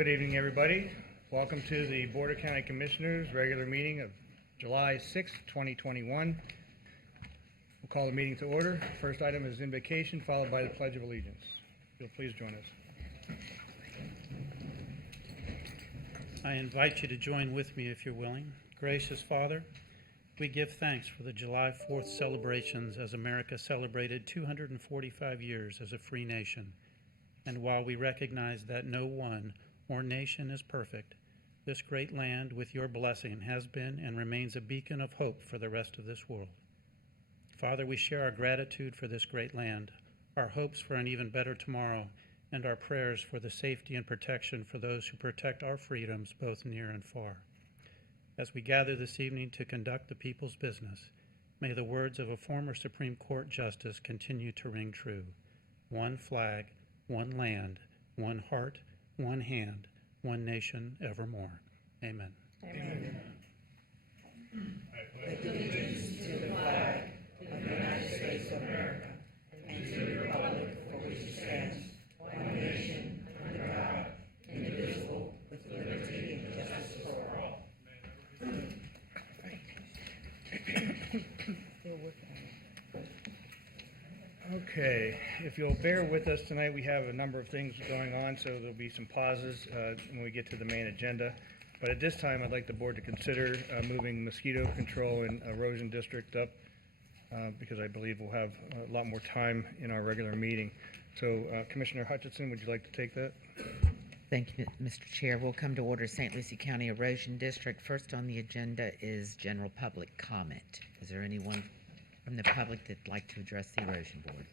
Good evening, everybody. Welcome to the Board of County Commissioners regular meeting of July 6th, 2021. We'll call the meeting to order. First item is invocation, followed by the Pledge of Allegiance. If you'll please join us. I invite you to join with me if you're willing. Gracious Father, we give thanks for the July 4th celebrations as America celebrated 245 years as a free nation. And while we recognize that no one or nation is perfect, this great land with your blessing has been and remains a beacon of hope for the rest of this world. Father, we share our gratitude for this great land, our hopes for an even better tomorrow, and our prayers for the safety and protection for those who protect our freedoms both near and far. As we gather this evening to conduct the people's business, may the words of a former Supreme Court justice continue to ring true. One flag, one land, one heart, one hand, one nation evermore. Amen. Amen. I pledge allegiance to the flag of the United States of America and to the republic for which it stands, one nation, under God, indivisible, with liberty and justice for all. Okay, if you'll bear with us tonight, we have a number of things going on, so there'll be some pauses when we get to the main agenda. But at this time, I'd like the board to consider moving mosquito control and erosion district up because I believe we'll have a lot more time in our regular meeting. So Commissioner Hutchinson, would you like to take that? Thank you, Mr. Chair. We'll come to order St. Lucie County Erosion District. First on the agenda is general public comment. Is there anyone from the public that'd like to address the Erosion Board?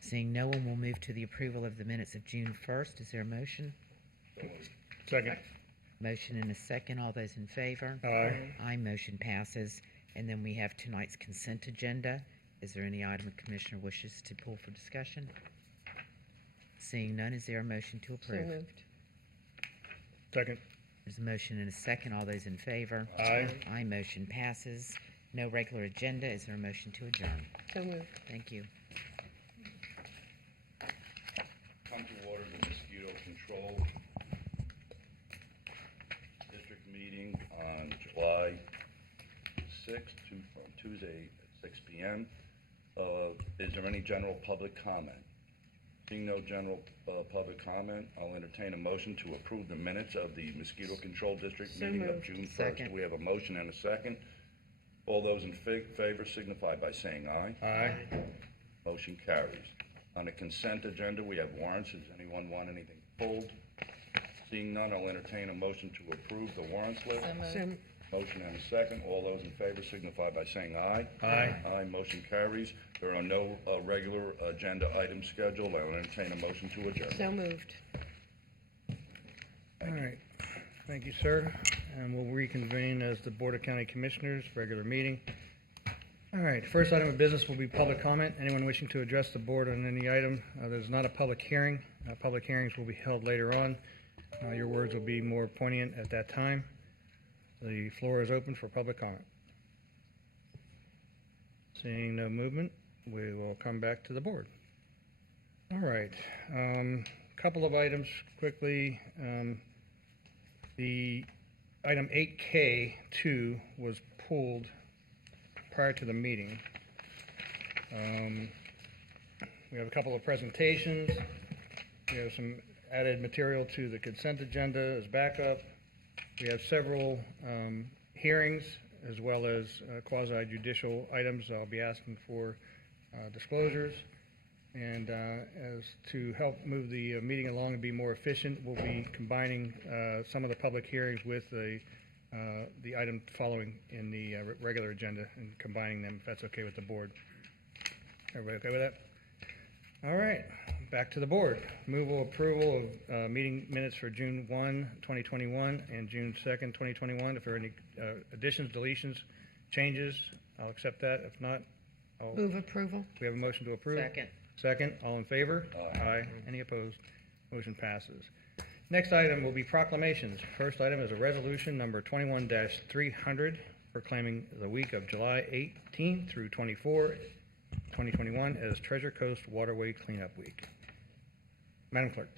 Seeing no one, we'll move to the approval of the minutes of June 1st. Is there a motion? Second. Motion and a second. All those in favor? Aye. Aye, motion passes. And then we have tonight's consent agenda. Is there any item a commissioner wishes to pull for discussion? Seeing none, is there a motion to approve? So moved. Second. There's a motion and a second. All those in favor? Aye. Aye, motion passes. No regular agenda. Is there a motion to adjourn? So moved. Thank you. Come to order the mosquito control district meeting on July 6th, Tuesday at 6 p.m. Is there any general public comment? Seeing no general public comment, I'll entertain a motion to approve the minutes of the mosquito control district So meeting of moved. June 1st. Second. We have a motion and a second. All those in favor signify by saying aye. Aye. Motion carries. On the consent agenda, we have warrants. Does anyone want anything pulled? Seeing none, I'll entertain a motion to approve the warrants list. So Motion and a second. All those in favor signify by saying aye. Aye. Aye, motion carries. There are no regular agenda items scheduled. I'll entertain a motion to adjourn. So moved. All right. Thank you, sir. And we'll reconvene as the Board of County Commissioners, regular meeting. All right, first item of business will be public comment. Anyone wishing to address the board on any item? There's not a public hearing. Public hearings will be held later on. Your words will be more poignant at that time. The floor is open for public comment. Seeing no movement, we will come back to the board. All right, couple of items quickly. The item 8K2 was pulled prior to the meeting. We have a couple of presentations. We have some added material to the consent agenda as backup. We have several hearings as well as quasi-judicial items. I'll be asking for disclosures. And as to help move the meeting along and be more efficient, we'll be combining some of the public hearings with the item following in the regular agenda and combining them, if that's okay with the board. Everybody okay with that? All right, back to the board. Approval of meeting minutes for June 1, 2021 and June 2nd, 2021. If there are any additions, deletions, changes, I'll accept that. If not, I'll... Move approval. We have a motion to approve? Second. Second, all in favor? Aye. Any opposed? Motion passes. Next item will be proclamations. First item is a resolution number 21-300 proclaiming the week of July 18 through 24, 2021 as Treasure Coast Waterway Cleanup Week. Madam Clerk.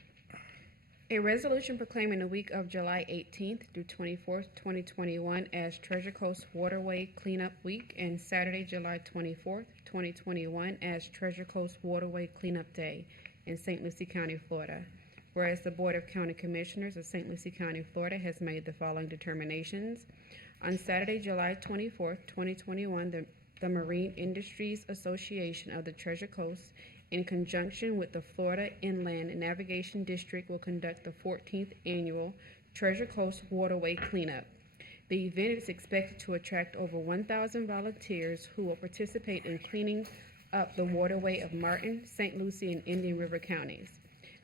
A resolution proclaiming the week of July 18th through 24th, 2021 as Treasure Coast Waterway Cleanup Week and Saturday, July 24th, 2021 as Treasure Coast Waterway Cleanup Day in St. Lucie County, Florida. Whereas the Board of County Commissioners of St. Lucie County, Florida has made the following determinations. On Saturday, July 24th, 2021, the Marine Industries Association of the Treasure Coast, in conjunction with the Florida Inland Navigation District, will conduct the 14th Annual Treasure Coast Waterway Cleanup. The event is expected to attract over 1,000 volunteers who will participate in cleaning up the waterway of Martin, St. Lucie, and Indian River counties.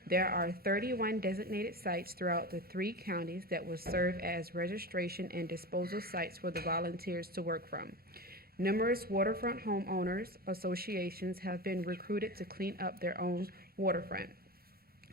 There are 31 designated sites throughout the 3 counties that will serve as registration and disposal sites for the volunteers to work from. Numerous waterfront homeowners associations have been recruited to clean up their own waterfront.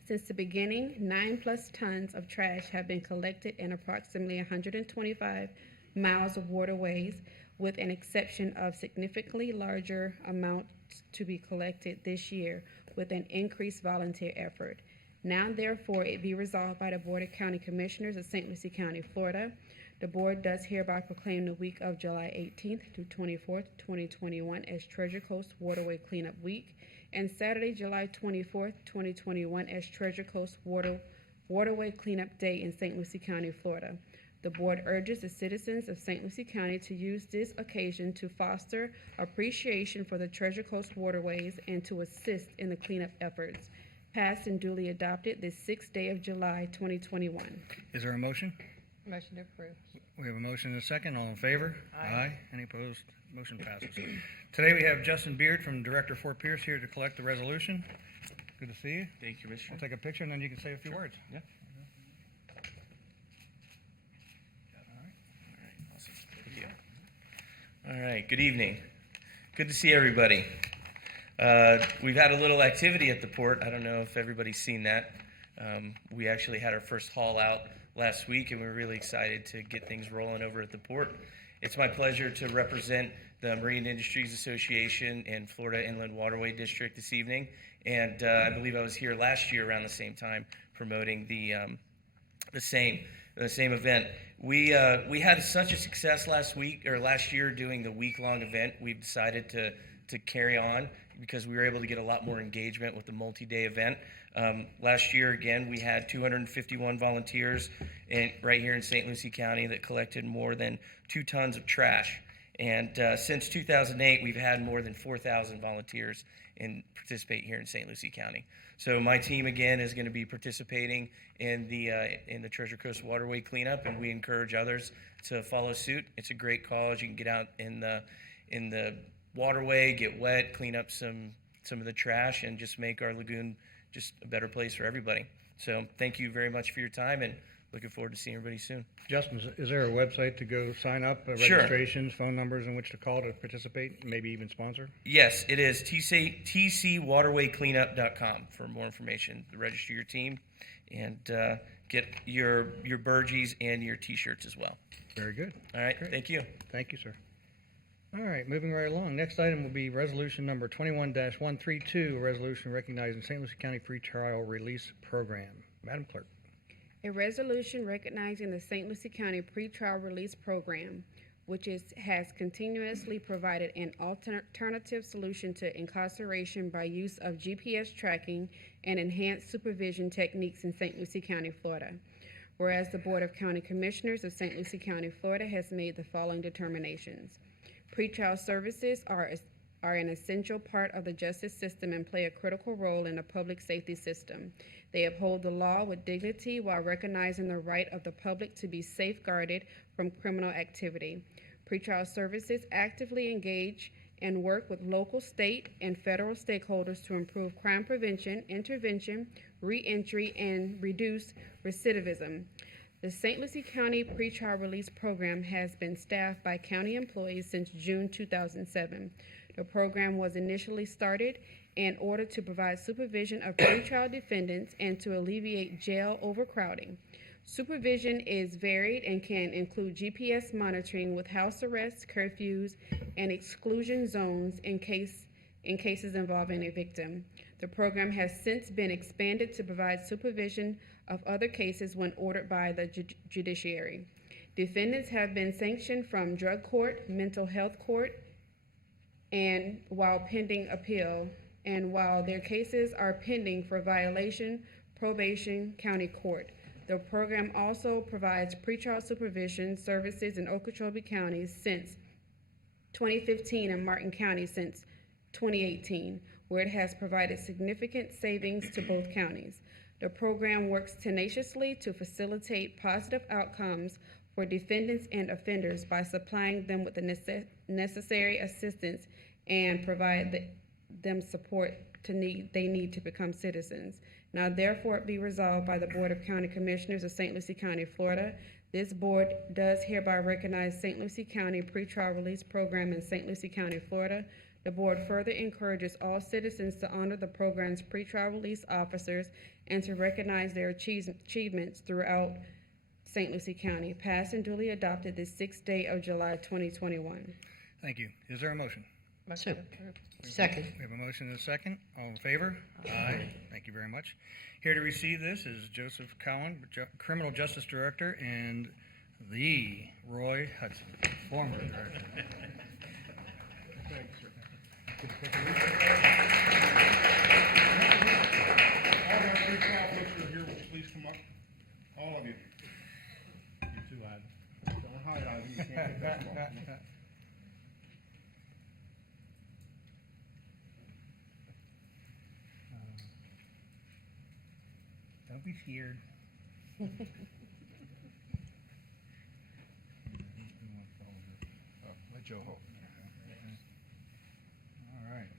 Since the beginning, 9+ tons of trash have been collected in approximately 125 miles of waterways, with an exception of significantly larger amounts to be collected this year with an increased volunteer effort. Now therefore it be resolved by the Board of County Commissioners of St. Lucie County, Florida. The board does hereby proclaim the week of July 18th through 24th, 2021 as Treasure Coast Waterway Cleanup Week, and Saturday, July 24th, 2021 as Treasure Coast Waterway Cleanup Day in St. Lucie County, Florida. The board urges the citizens of St. Lucie County to use this occasion to foster appreciation for the Treasure Coast waterways and to assist in the cleanup efforts. Passed and duly adopted this 6th day of July, 2021. Is there a motion? Motion to approve. We have a motion and a second. All in favor? Aye. Any opposed? Motion passes. Today we have Justin Beard from Director Fort Pierce here to collect the resolution. Good to see you. Thank you, We'll Commissioner. take a picture and then you can say a few words. Yeah. Awesome. Thank you. All right, good evening. Good to see everybody. We've had a little activity at the port. I don't know if everybody's seen that. We actually had our first haul out last week, and we're really excited to get things rolling over at the port. It's my pleasure to represent the Marine Industries Association and Florida Inland Waterway District this evening. And I believe I was here last year around the same time promoting the same event. We had such a success last year doing the week-long event. We've decided to carry on because we were able to get a lot more engagement with the multi-day event. Last year, again, we had 251 volunteers right here in St. Lucie County that collected more than 2 tons of trash. And since 2008, we've had more than 4,000 volunteers participate here in St. Lucie County. So my team, again, is going to be participating in the Treasure Coast Waterway cleanup, and we encourage others to follow suit. It's a great cause. You can get out in the waterway, get wet, clean up some of the trash, and just make our lagoon just a better place for everybody. So thank you very much for your time, and looking forward to seeing everybody soon. Justin, is there a website to go sign up, Sure. registrations, phone numbers in which to call to participate, maybe even sponsor? Yes, it is tcwaterwaycleanup.com for more information. Register your team and get your burgees and your T-shirts as well. Very good. All right, Great. thank you. Thank you, sir. All right, moving right along. Next item will be resolution number 21-132, a resolution recognizing St. Lucie County Pretrial Release Program. Madam Clerk. A resolution recognizing the St. Lucie County Pretrial Release Program, which has continuously provided an alternative solution to incarceration by use of GPS tracking and enhanced supervision techniques in St. Lucie County, Florida. Whereas the Board of County Commissioners of St. Lucie County, Florida has made the following determinations. Pretrial services are an essential part of the justice system and play a critical role in the public safety system. They uphold the law with dignity while recognizing the right of the public to be safeguarded from criminal activity. Pretrial services actively engage and work with local, state, and federal stakeholders to improve crime prevention, intervention, reentry, and reduce recidivism. The St. Lucie County Pretrial Release Program has been staffed by county employees since June 2007. The program was initially started in order to provide supervision of pretrial defendants and to alleviate jail overcrowding. Supervision is varied and can include GPS monitoring with house arrests, curfews, and exclusion zones in cases involving a victim. The program has since been expanded to provide supervision of other cases when ordered by the judiciary. Defendants have been sanctioned from drug court, mental health court, and while pending appeal, and while their cases are pending for violation, probation, county court. The program also provides pretrial supervision services in Okeechobee County since 2015 and Martin County since 2018, where it has provided significant savings to both counties. The program works tenaciously to facilitate positive outcomes for defendants and offenders by supplying them with the necessary assistance and provide them support they need to become citizens. Now therefore it be resolved by the Board of County Commissioners of St. Lucie County, Florida. This board does hereby recognize St. Lucie County Pretrial Release Program in St. Lucie County, Florida. The board further encourages all citizens to honor the program's pretrial release officers and to recognize their achievements throughout St. Lucie County. Passed and duly adopted this 6th day of July 2021. Thank you. Is there a motion? So, second. We have a motion and a second. All in favor? Aye. Thank you very much. Here to receive this is Joseph Cowan, Criminal Justice Director, and the Roy Hudson, former Director. All of our pretrial folks who are here, would you please come up? All of you. You too, Ivy. Don't hide, Ivy. You can't get that small. Come on. Don't be scared. Let Joe hold. All right.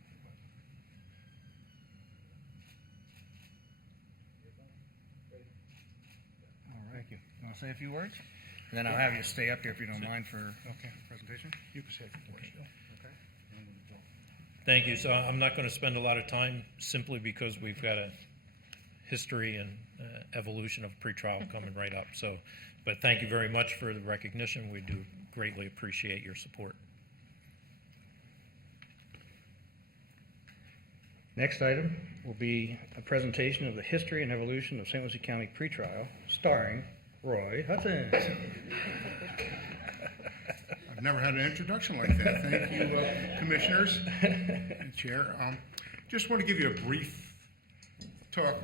All right. Thank you. You want to say a few words? And then I'll have you stay up here if you don't mind for presentation. You can say a few words, Joe. Okay? Thank you. So I'm not going to spend a lot of time simply because we've got a history and evolution of pretrial coming right up. So, but thank you very much for the recognition. We do greatly appreciate your support. Next item will be a presentation of the history and evolution of St. Lucie County pretrial, starring Roy Hudson. I've never had an introduction like that. Thank you, commissioners and chair. Just want to give you a brief talk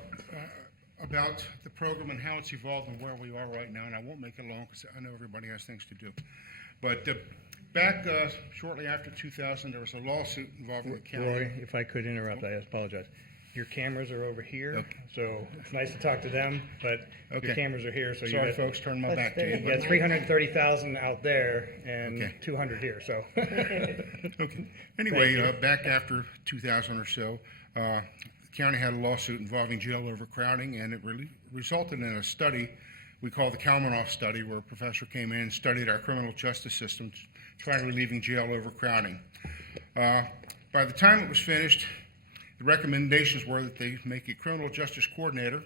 about the program and how it's evolved and where we are right now, and I won't make it long because I know everybody has things to do. But back shortly after 2000, there was a lawsuit involving the county. Roy, if I could interrupt, I apologize. Your cameras are over here, Okay. so it's nice to talk to them, but your Okay. cameras are here, so you Sorry, got, folks, turn my back to you you. got 330,000 out there and Okay. 200 here, so. Okay. Anyway, back after 2000 or so, the county had a lawsuit involving jail overcrowding, and it really resulted in a study we call the Kalmanoff study, where a professor came in and studied our criminal justice system, trying relieving jail overcrowding. By the time it was finished, the recommendations were that they make a criminal justice coordinator,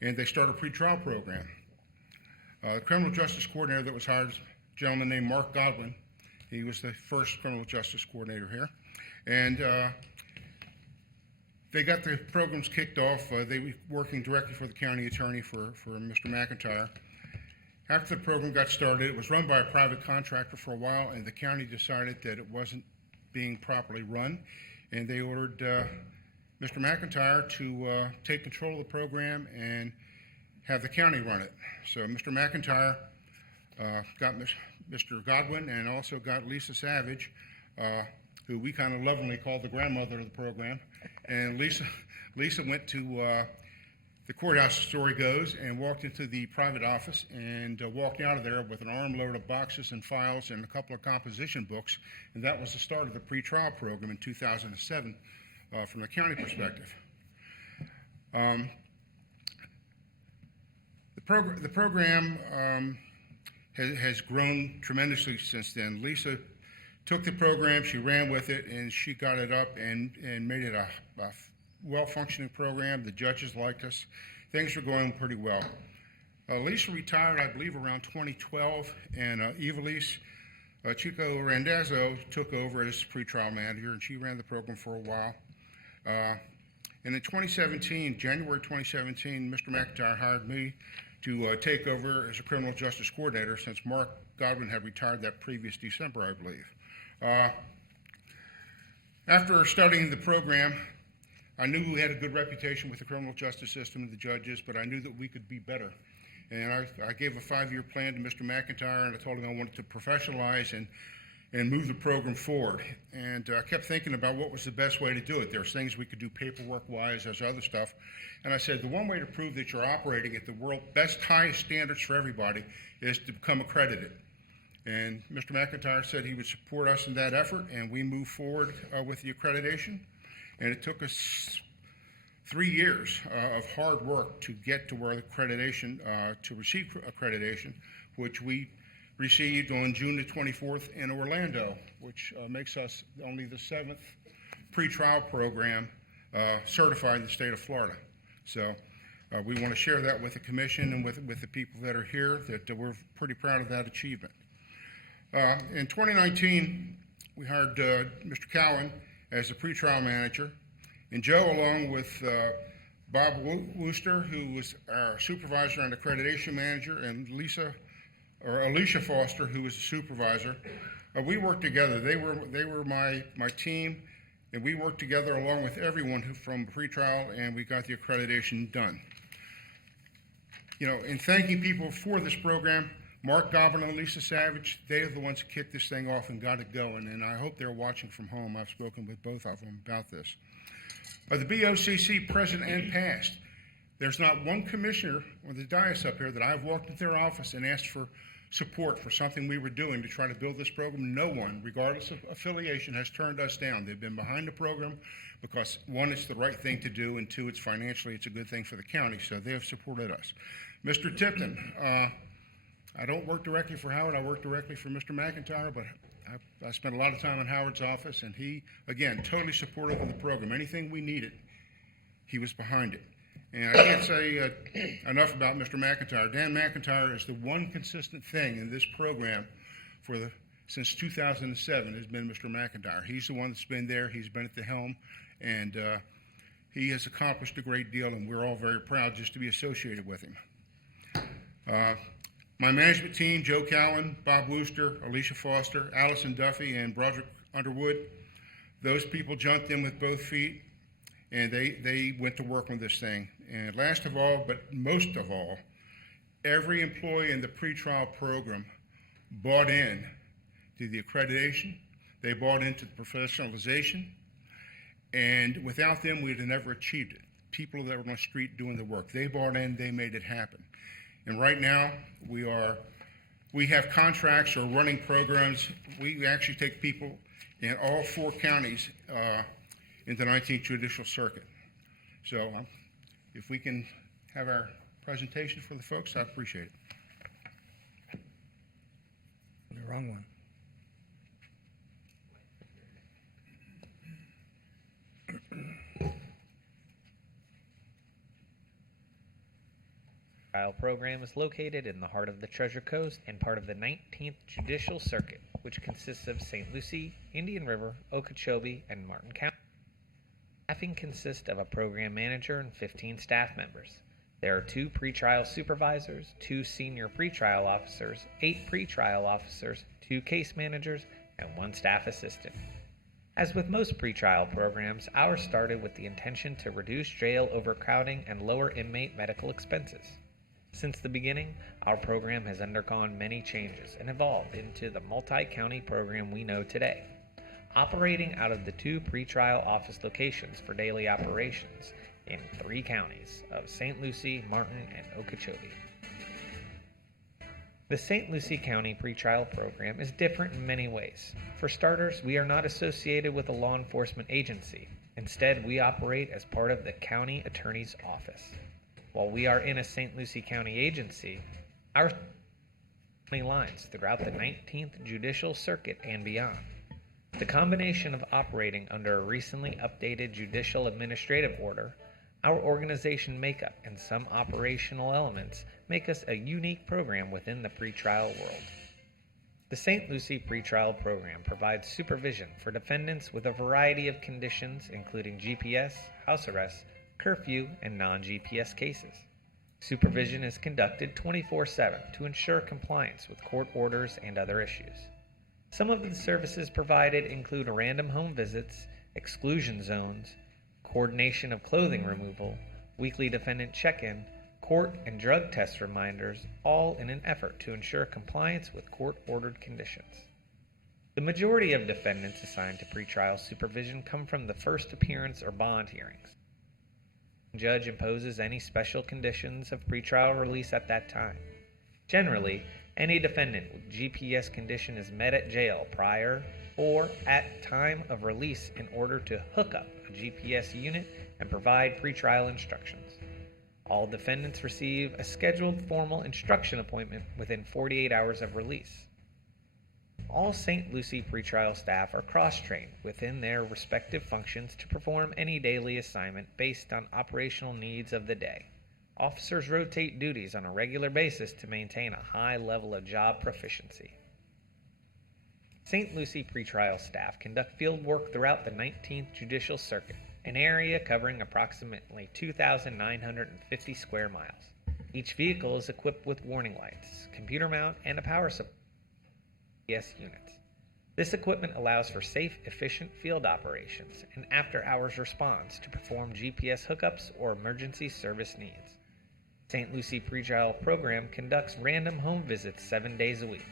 and they start a pretrial program. The criminal justice coordinator that was hired is a gentleman named Mark Godwin. He was the first criminal justice coordinator here. And they got the programs kicked off. They were working directly for the county attorney for Mr. McIntyre. After the program got started, it was run by a private contractor for a while, and the county decided that it wasn't being properly run, and they ordered Mr. McIntyre to take control of the program and have the county run it. So Mr. McIntyre got Mr. Godwin and also got Lisa Savage, who we kind of lovingly called the grandmother of the program. And Lisa went to the courthouse, the story goes, and walked into the private office and walked out of there with an armload of boxes and files and a couple of composition books. And that was the start of the pretrial program in 2007 from the county perspective. The program has grown tremendously since then. Lisa took the program, she ran with it, and she got it up and made it a well-functioning program. The judges liked us. Things were going pretty well. Lisa retired, I believe, around 2012, and Evilise Chico Randazzo took over as pretrial manager, and she ran the program for a while. And in 2017, January 2017, Mr. McIntyre hired me to take over as a criminal justice coordinator since Mark Godwin had retired that previous December, I believe. After studying the program, I knew we had a good reputation with the criminal justice system and the judges, but I knew that we could be better. And I gave a 5-year plan to Mr. McIntyre, and I told him I wanted to professionalize and move the program forward. And I kept thinking about what was the best way to do it. There's things we could do paperwork-wise, there's other stuff. And I said, the one way to prove that you're operating at the world best, highest standards for everybody is to become accredited. And Mr. McIntyre said he would support us in that effort, and we moved forward with the accreditation. And it took us 3 years of hard work to get to where accreditation, to receive accreditation, which we received on June the 24th in Orlando, which makes us only the 7th pretrial program certified in the state of Florida. So we want to share that with the commission and with the people that are here, that we're pretty proud of that achievement. In 2019, we hired Mr. Cowan as the pretrial manager, and Joe, along with Bob Wooster, who was our supervisor and accreditation manager, and Alicia Foster, who was the supervisor, we worked together. They were my team, and we worked together along with everyone from pretrial, and we got the accreditation done. You know, in thanking people for this program, Mark Godwin and Lisa Savage, they are the ones who kicked this thing off and got it going, and I hope they're watching from home. I've spoken with both of them about this. The BOCC, present and past, there's not one commissioner on the dais up here that I've walked into their office and asked for support for something we were doing to try to build this program. No one, regardless of affiliation, has turned us down. They've been behind the program because, one, it's the right thing to do, and two, it's financially, it's a good thing for the county, so they have supported us. Mr. Tipton, I don't work directly for Howard. I work directly for Mr. McIntyre, but I spent a lot of time in Howard's office, and he, again, totally supportive of the program. Anything we needed, he was behind it. And I can't say enough about Mr. McIntyre. Dan McIntyre is the one consistent thing in this program since 2007 has been Mr. McIntyre. He's the one that's been there. He's been at the helm, and he has accomplished a great deal, and we're all very proud just to be associated with him. My management team, Joe Cowan, Bob Wooster, Alicia Foster, Allison Duffy, and Broderick Underwood, those people jumped in with both feet, and they went to work on this thing. And last of all, but most of all, every employee in the pretrial program bought in to the accreditation. They bought into the professionalization, and without them, we'd have never achieved it. People that were on the street doing the work, they bought in, they made it happen. And right now, we have contracts or running programs. We actually take people in all 4 counties in the 19th Judicial Circuit. So if we can have our presentation for the folks, I'd appreciate it. The wrong one. Trial program is located in the heart of the Treasure Coast and part of the 19th Judicial Circuit, which consists of St. Lucie, Indian River, Okeechobee, and Martin County. Staffing consists of a program manager and 15 staff members. There are 2 pretrial supervisors, 2 senior pretrial officers, 8 pretrial officers, 2 case managers, and 1 staff assistant. As with most pretrial programs, ours started with the intention to reduce jail overcrowding and lower inmate medical expenses. Since the beginning, our program has undergone many changes and evolved into the multi-county program we know today, operating out of the 2 pretrial office locations for daily operations in 3 counties of St. Lucie, Martin, and Okeechobee. The St. Lucie County pretrial program is different in many ways. For starters, we are not associated with a law enforcement agency. Instead, we operate as part of the county attorney's office. While we are in a St. Lucie County agency, our lines throughout the 19th Judicial Circuit and beyond. The combination of operating under a recently updated judicial administrative order, our organization makeup, and some operational elements make us a unique program within the pretrial world. The St. Lucie pretrial program provides supervision for defendants with a variety of conditions, including GPS, house arrest, curfew, and non-GPS cases. Supervision is conducted 24/7 to ensure compliance with court orders and other issues. Some of the services provided include random home visits, exclusion zones, coordination of clothing removal, weekly defendant check-in, court and drug test reminders, all in an effort to ensure compliance with court-ordered conditions. The majority of defendants assigned to pretrial supervision come from the first appearance or bond hearings. The judge imposes any special conditions of pretrial release at that time. Generally, any defendant with GPS condition is met at jail prior or at time of release in order to hook up a GPS unit and provide pretrial instructions. All defendants receive a scheduled formal instruction appointment within 48 hours of release. All St. Lucie pretrial staff are cross-trained within their respective functions to perform any daily assignment based on operational needs of the day. Officers rotate duties on a regular basis to maintain a high level of job proficiency. St. Lucie pretrial staff conduct field work throughout the 19th Judicial Circuit, an area covering approximately 2,950 square miles. Each vehicle is equipped with warning lights, computer mount, and a power supply units. This equipment allows for safe, efficient field operations and after-hours response to perform GPS hookups or emergency service needs. St. Lucie Pretrial Program conducts random home visits 7 days a week.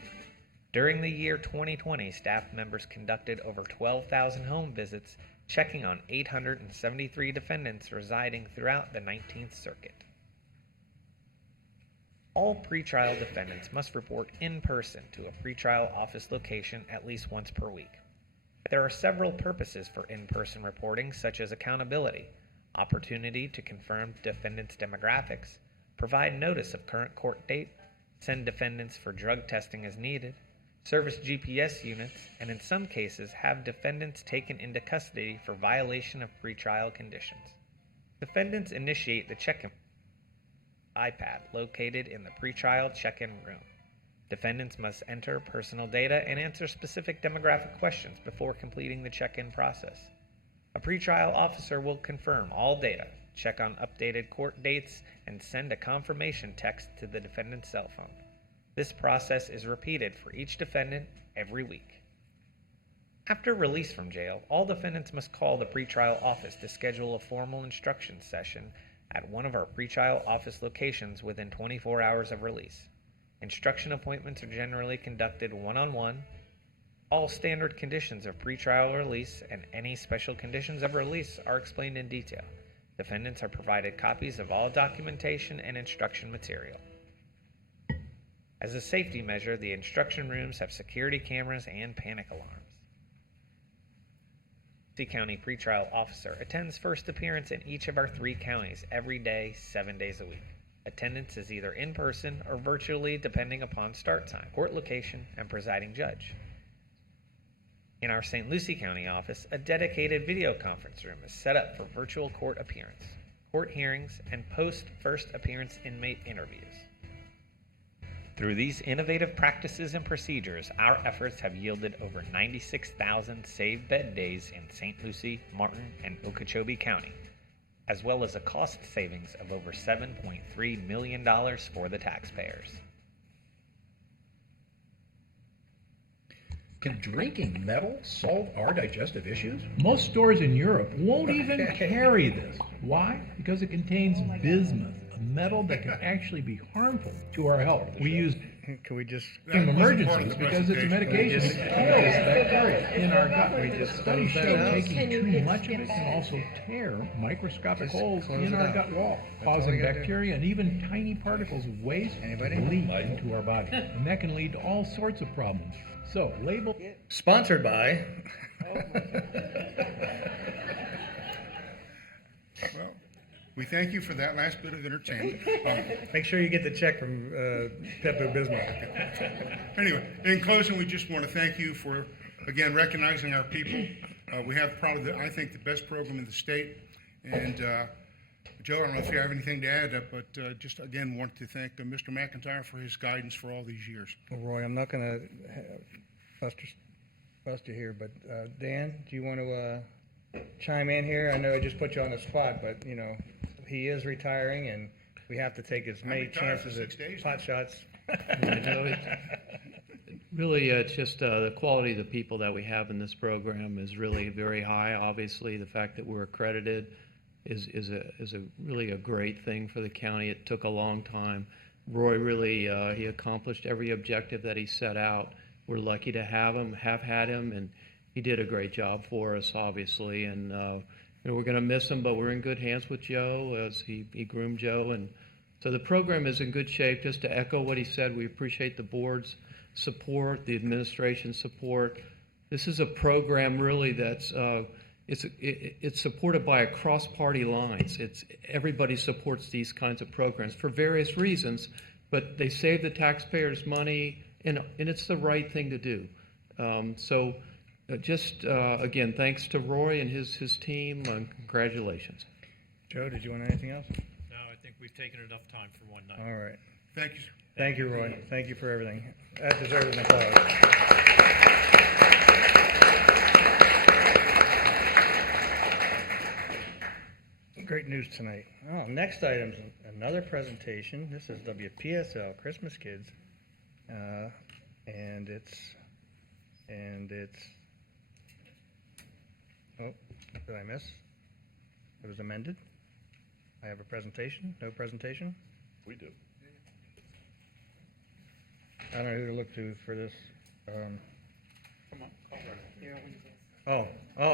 During the year 2020, staff members conducted over 12,000 home visits, checking on 873 defendants residing throughout the 19th Circuit. All pretrial defendants must report in person to a pretrial office location at least once per week. There are several purposes for in-person reporting, such as accountability, opportunity to confirm defendants' demographics, provide notice of current court date, send defendants for drug testing as needed, service GPS units, and in some cases have defendants taken into custody for violation of pretrial conditions. Defendants initiate the check-in iPad located in the pretrial check-in room. Defendants must enter personal data and answer specific demographic questions before completing the check-in process. A pretrial officer will confirm all data, check on updated court dates, and send a confirmation text to the defendant's cell phone. This process is repeated for each defendant every week. After release from jail, all defendants must call the pretrial office to schedule a formal instruction session at one of our pretrial office locations within 24 hours of release. Instruction appointments are generally conducted one-on-one. All standard conditions of pretrial release and any special conditions of release are explained in detail. Defendants are provided copies of all documentation and instruction material. As a safety measure, the instruction rooms have security cameras and panic alarms. Lucie County pretrial officer attends first appearance in each of our 3 counties every day, 7 days a week. Attendance is either in person or virtually depending upon start time, court location, and presiding judge. In our St. Lucie County office, a dedicated video conference room is set up for virtual court appearance, court hearings, and post-first appearance inmate interviews. Through these innovative practices and procedures, our efforts have yielded over 96,000 saved bed days in St. Lucie, Martin, and Okeechobee County, as well as a cost savings of over $7.3 million for the taxpayers. Can drinking metal solve our digestive issues? Most stores in Europe won't even carry this. Why? Because it contains bismuth, a metal that can actually be harmful to our health. We use Can we just, in emergencies because it's a medication that kills bacteria in our gut. Studies show taking too much of it can also tear microscopic holes in our gut wall, causing bacteria and even tiny particles of waste to leak into our body. And that can lead to all sorts of problems. So, label. sponsored by, Well, we thank you for that last bit of entertainment. make sure you get the check from Pepto-Bismol. Anyway, in closing, we just want to thank you for, again, recognizing our people. We have probably, I think, the best program in the state. And Joe, I don't know if you have anything to add, but just again want to thank Mr. McIntyre for his guidance for all these years. Well, Roy, I'm not going to bust you here, but Dan, do you want to chime in here? I know I just put you on the spot, but, you know, he is retiring, and we have to take as many retired for chances 6 at days pot now. shots. Really, it's just the quality of the people that we have in this program is really very high. Obviously, the fact that we're accredited is a really a great thing for the county. It took a long time. Roy really he accomplished every objective that he set out. We're lucky to have had him, and he did a great job for us, obviously. And you know, we're going to miss him, but we're in good hands with Joe as he groomed Joe, and so the program is in good shape. Just to echo what he said, we appreciate the board's support, the administration's support. This is a program really that's it's supported by across party lines. Everybody supports these kinds of programs for various reasons, but they save the taxpayers money, and it's the right thing to do. Again, thanks to Roy and his team, and congratulations. Joe, did you want anything else? No, I think we've taken enough time for one night. All right. Thank you, sir. Thank you, Roy. Thank you for everything. That deserves an applause. Great news tonight. Oh, next item's another presentation. This is WPSL Christmas Kids. And it's, oh, did I miss? It was amended. I have a presentation, no presentation. We do. I don't know who to look to for this. Come on, Oh, there.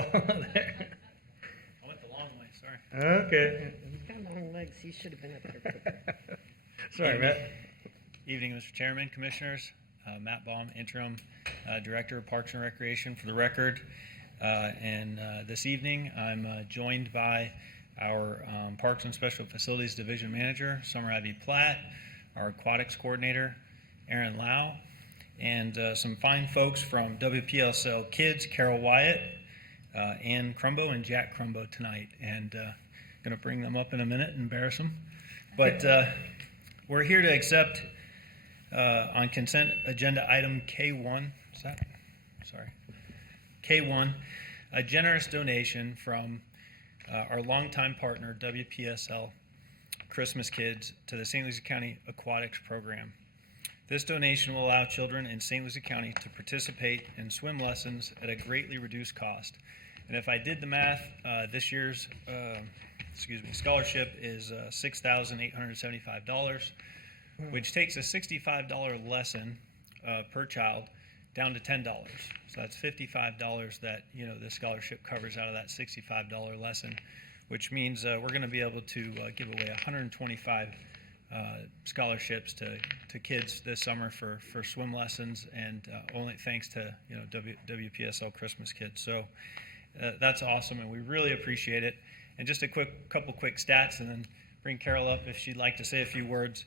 I went the long way, sorry. Okay. He's got long legs, he should have been up there quicker. Sorry, Matt. Evening, Mr. Chairman, Commissioners. Matt Baum, Interim Director of Parks and Recreation for the record. This evening, I'm joined by our Parks and Special Facilities Division Manager, Summer Ivy Platt, our Aquatics Coordinator, Aaron Lau, and some fine folks from WPSL Kids, Carol Wyatt, Ann Crumbo, and Jack Crumbo tonight. And going to bring them up in a minute and embarrass them. But we're here to accept on consent agenda item K1, K1, a generous donation from our longtime partner, WPSL Christmas Kids, to the St. Lucie County Aquatics Program. This donation will allow children in St. Lucie County to participate in swim lessons at a greatly reduced cost. And if I did the math, this year's scholarship is $6,875, which takes a $65 lesson per child down to $10. So that's $55 that this scholarship covers out of that $65 lesson, which means we're going to be able to give away 125 scholarships to kids this summer for swim lessons, and only thanks to WPSL Christmas Kids. So that's awesome, and we really appreciate it. And just a couple quick stats, and then bring Carol up if she'd like to say a few words.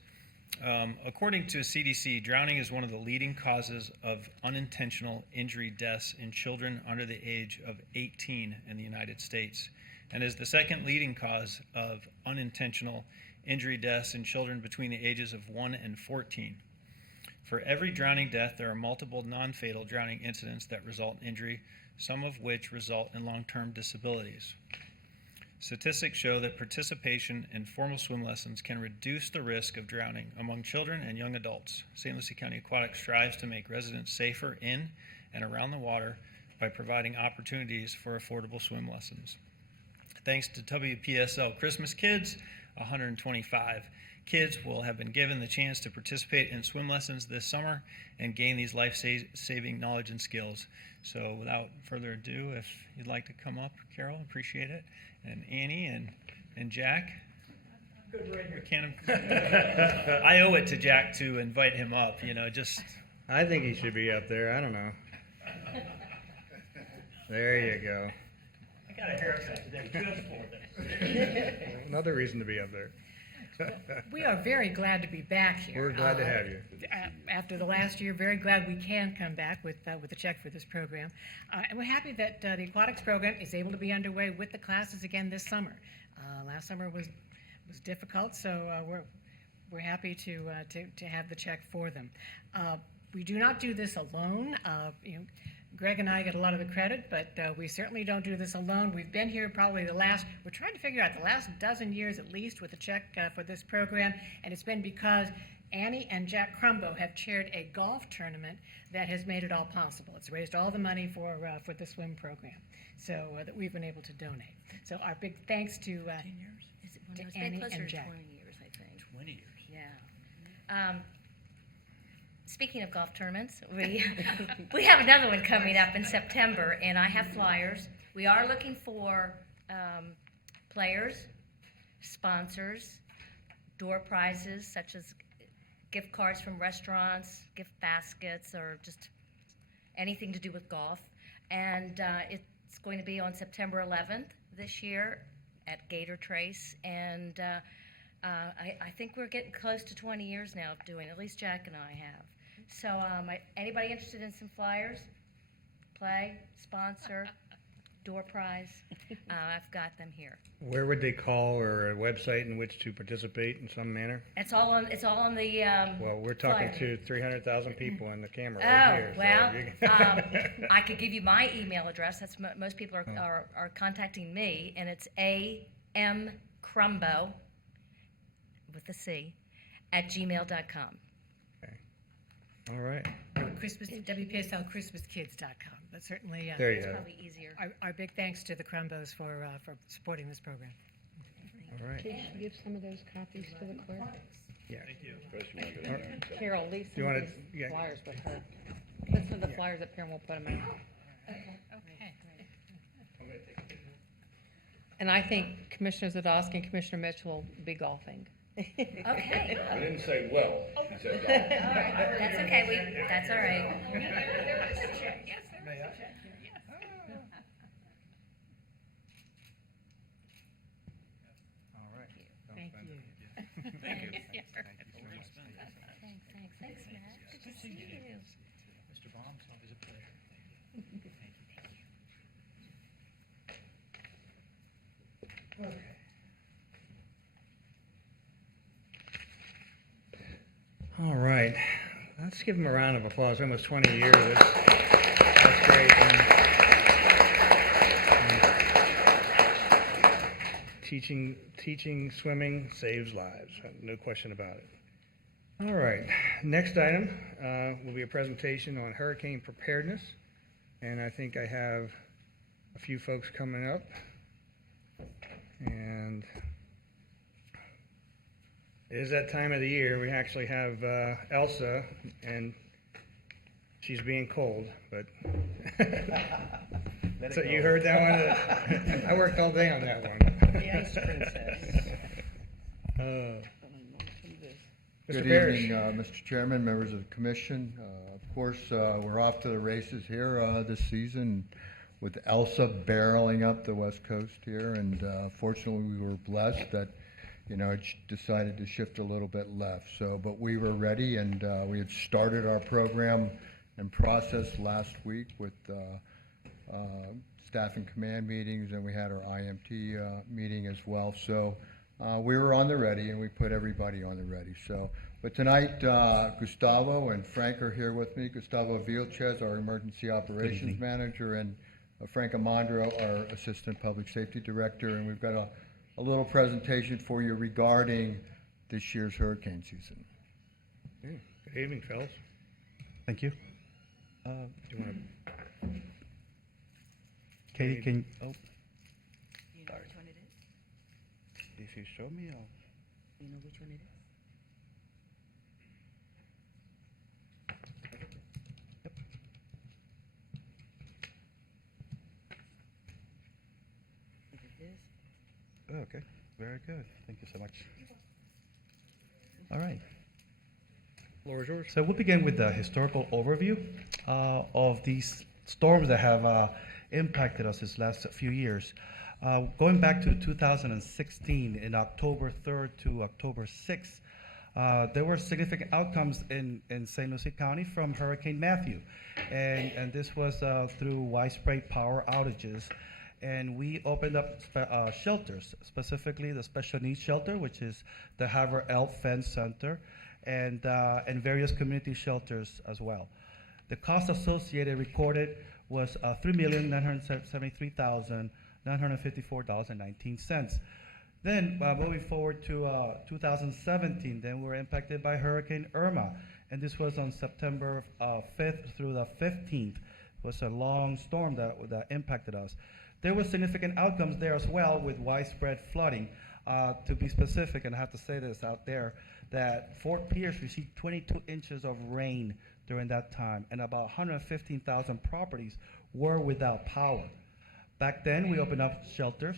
According to CDC, drowning is one of the leading causes of unintentional injury deaths in children under the age of 18 in the United States, and is the second leading cause of unintentional injury deaths in children between the ages of 1 and 14. For every drowning death, there are multiple non-fatal drowning incidents that result in injury, some of which result in long-term disabilities. Statistics show that participation in formal swim lessons can reduce the risk of drowning among children and young adults. St. Lucie County Aquatics strives to make residents safer in and around the water by providing opportunities for affordable swim lessons. Thanks to WPSL Christmas Kids, 125 kids will have been given the chance to participate in swim lessons this summer and gain these life-saving knowledge and skills. So without further ado, if you'd like to come up, Carol, appreciate it. And Annie and Jack. Good right here. I owe it to Jack to invite him up, I think he should be up there. I don't know. There you go. I got a haircut today, just for this. Another reason to be up there. We are very glad to be back here. We're glad to have you. After the last year, very glad we can come back with a check for this program. And we're happy that the aquatics program is able to be underway with the classes again this summer. Last summer was difficult, so we're happy to have the check for them. We do not do this alone. Greg and I get a lot of the credit, but we certainly don't do this alone. We've been here probably we're trying to figure out the last dozen years at least with the check for this program, and it's been because Annie and Jack Crumbo have chaired a golf tournament that has made it all possible. It's raised all the money for the swim program, so that we've been able to donate. So our big thanks to Is it, well, to no, it's been Annie closer and to Jack. 20 years, I think. 20 years. Yeah. Speaking of golf tournaments, we have another one coming up in September, and I have flyers. We are looking for players, sponsors, door prizes such as gift cards from restaurants, gift baskets, or just anything to do with golf. And it's going to be on September 11th this year at Gator Trace, and I think we're getting close to 20 years now of doing it. At least Jack and I have. So anybody interested in some flyers? Play, sponsor, door prize? I've got them here. Where would they call, or a website in which to participate in some manner? It's all on the. Well, we're talking flyer. to 300,000 people on the camera Oh, right here. so well, you- I could give you my email address. That's most people are contacting me, and it's amcrumbo with a C @gmail.com. All right. WPSLChristmasKids.com. But certainly, There you It's go. probably easier. our big thanks to the Crumbos for supporting this program. All right. Could you give some of those copies to the clerk? Yeah. Chris, you wanna go down there and set- Carol, leave You some wanna- of these yeah. flyers with her. Put some of the flyers up here and we'll put them out. Okay. And I think Commissioner Zadowski and Commissioner Mitchell will be golfing. Okay. I didn't say well, I said All right. That's okay. That's all right. All right. Thank you. Thanks, Matt. Good to see you. Mr. Baum, it's always a pleasure. All right. Let's give them a round of applause. Almost 20 years. That's great. And teaching swimming saves lives. No question about it. All right. Next item will be a presentation on hurricane preparedness. And I think I have a few folks coming up. And it is that time of the year. We actually have Elsa, and she's being cold, but so you heard that one? I worked all day on that one. The ice princess. Mr. Good Parrish. evening, Mr. Chairman, members of the commission. Of course, we're off to the races here this season with Elsa barreling up the west coast here, and fortunately we were blessed that it decided to shift a little bit left. So, but we were ready, and we had started our program and process last week with staff and command meetings, and we had our IMT meeting as well. So we were on the ready, and we put everybody on the ready. So, but tonight, Gustavo and Frank are here with me. Gustavo Vilches, our emergency operations manager, and Frank Amandro, our assistant public safety director, and we've got a little presentation for you regarding this year's hurricane season. Good evening, fellas. Thank you. Do you want to? Katie, can, oh, You know which one it is? if you show me, You know which one it is? Is it this? oh, okay, very good. Thank you so much. All right. Floor is yours. So we'll begin with the historical overview of these storms that have impacted us this last few years. Going back to 2016, in October 3rd to October 6th, there were significant outcomes in St. Lucie County from Hurricane Matthew. And this was through widespread power outages. And we opened up shelters, specifically the special needs shelter, which is the Havre Elf Fence Center, and various community shelters as well. The costs associated recorded was $3,973,954.19. Then, moving forward to 2017, then we were impacted by Hurricane Irma, and this was on September 5th through the 15th. It was a long storm that impacted us. There were significant outcomes there as well with widespread flooding. To be specific, and I have to say this out there, that Fort Pierce received 22 inches of rain during that time, and about 115,000 properties were without power. Back then, we opened up shelters.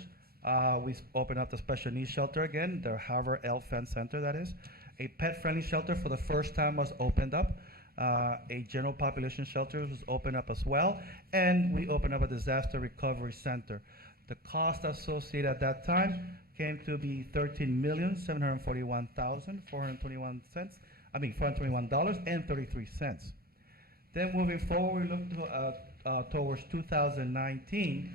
We opened up the special needs shelter again, the Harvard L. Fence Center, that is. A pet-friendly shelter for the first time was opened up. A general population shelter was opened up as well, and we opened up a disaster recovery center. The cost associated at that time came to be $13,741,421.33. Then moving forward, we looked towards 2019.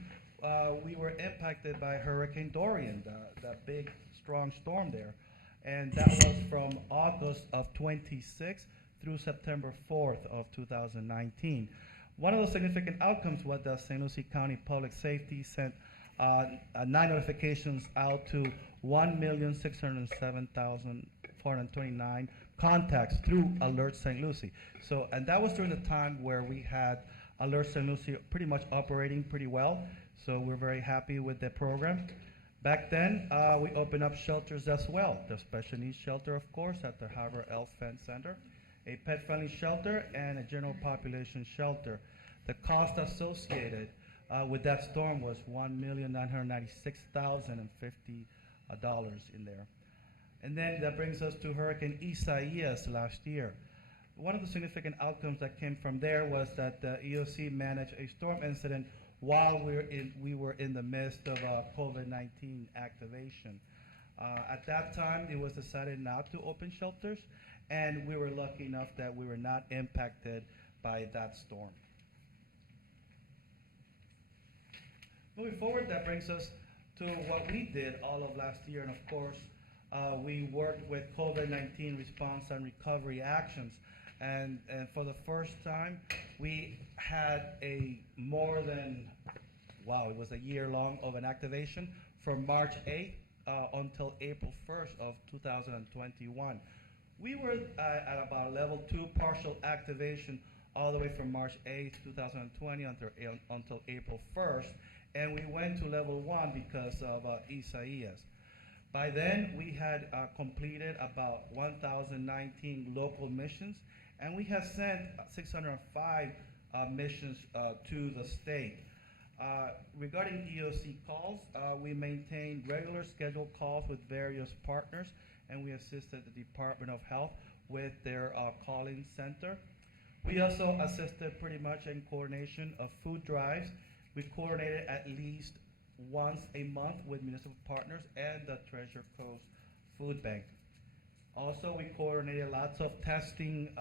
We were impacted by Hurricane Dorian, that big, strong storm there. And that was from August of 26 through September 4th of 2019. One of the significant outcomes was that St. Lucie County Public Safety sent 9 notifications out to 1,607,429 contacts through Alert St. Lucie. So, and that was during the time where we had Alert St. Lucie pretty much operating pretty well. So we're very happy with the program. Back then, we opened up shelters as well. The special needs shelter, of course, at the Harvard L. Fence Center, a pet-friendly shelter, and a general population shelter. The cost associated with that storm was $1,996,050 in there. And then that brings us to Hurricane Isaias last year. One of the significant outcomes that came from there was that the EOC managed a storm incident while we were in the midst of COVID-19 activation. At that time, it was decided not to open shelters, and we were lucky enough that we were not impacted by that storm. Moving forward, that brings us to what we did all of last year, and of course, we worked with COVID-19 response and recovery actions. And for the first time, we had it was a year long of an activation from March 8th until April 1st of 2021. We were at about level 2 partial activation all the way from March 8th, 2020 until April 1st, and we went to level 1 because of Isaias. By then, we had completed about 1,019 local missions, and we have sent 605 missions to the state. Regarding EOC calls, we maintained regular scheduled calls with various partners, and we assisted the Department of Health with their call-in center. We also assisted pretty much in coordination of food drives. We coordinated at least once a month with municipal partners and the Treasure Coast Food Bank. Also, we coordinated lots of testing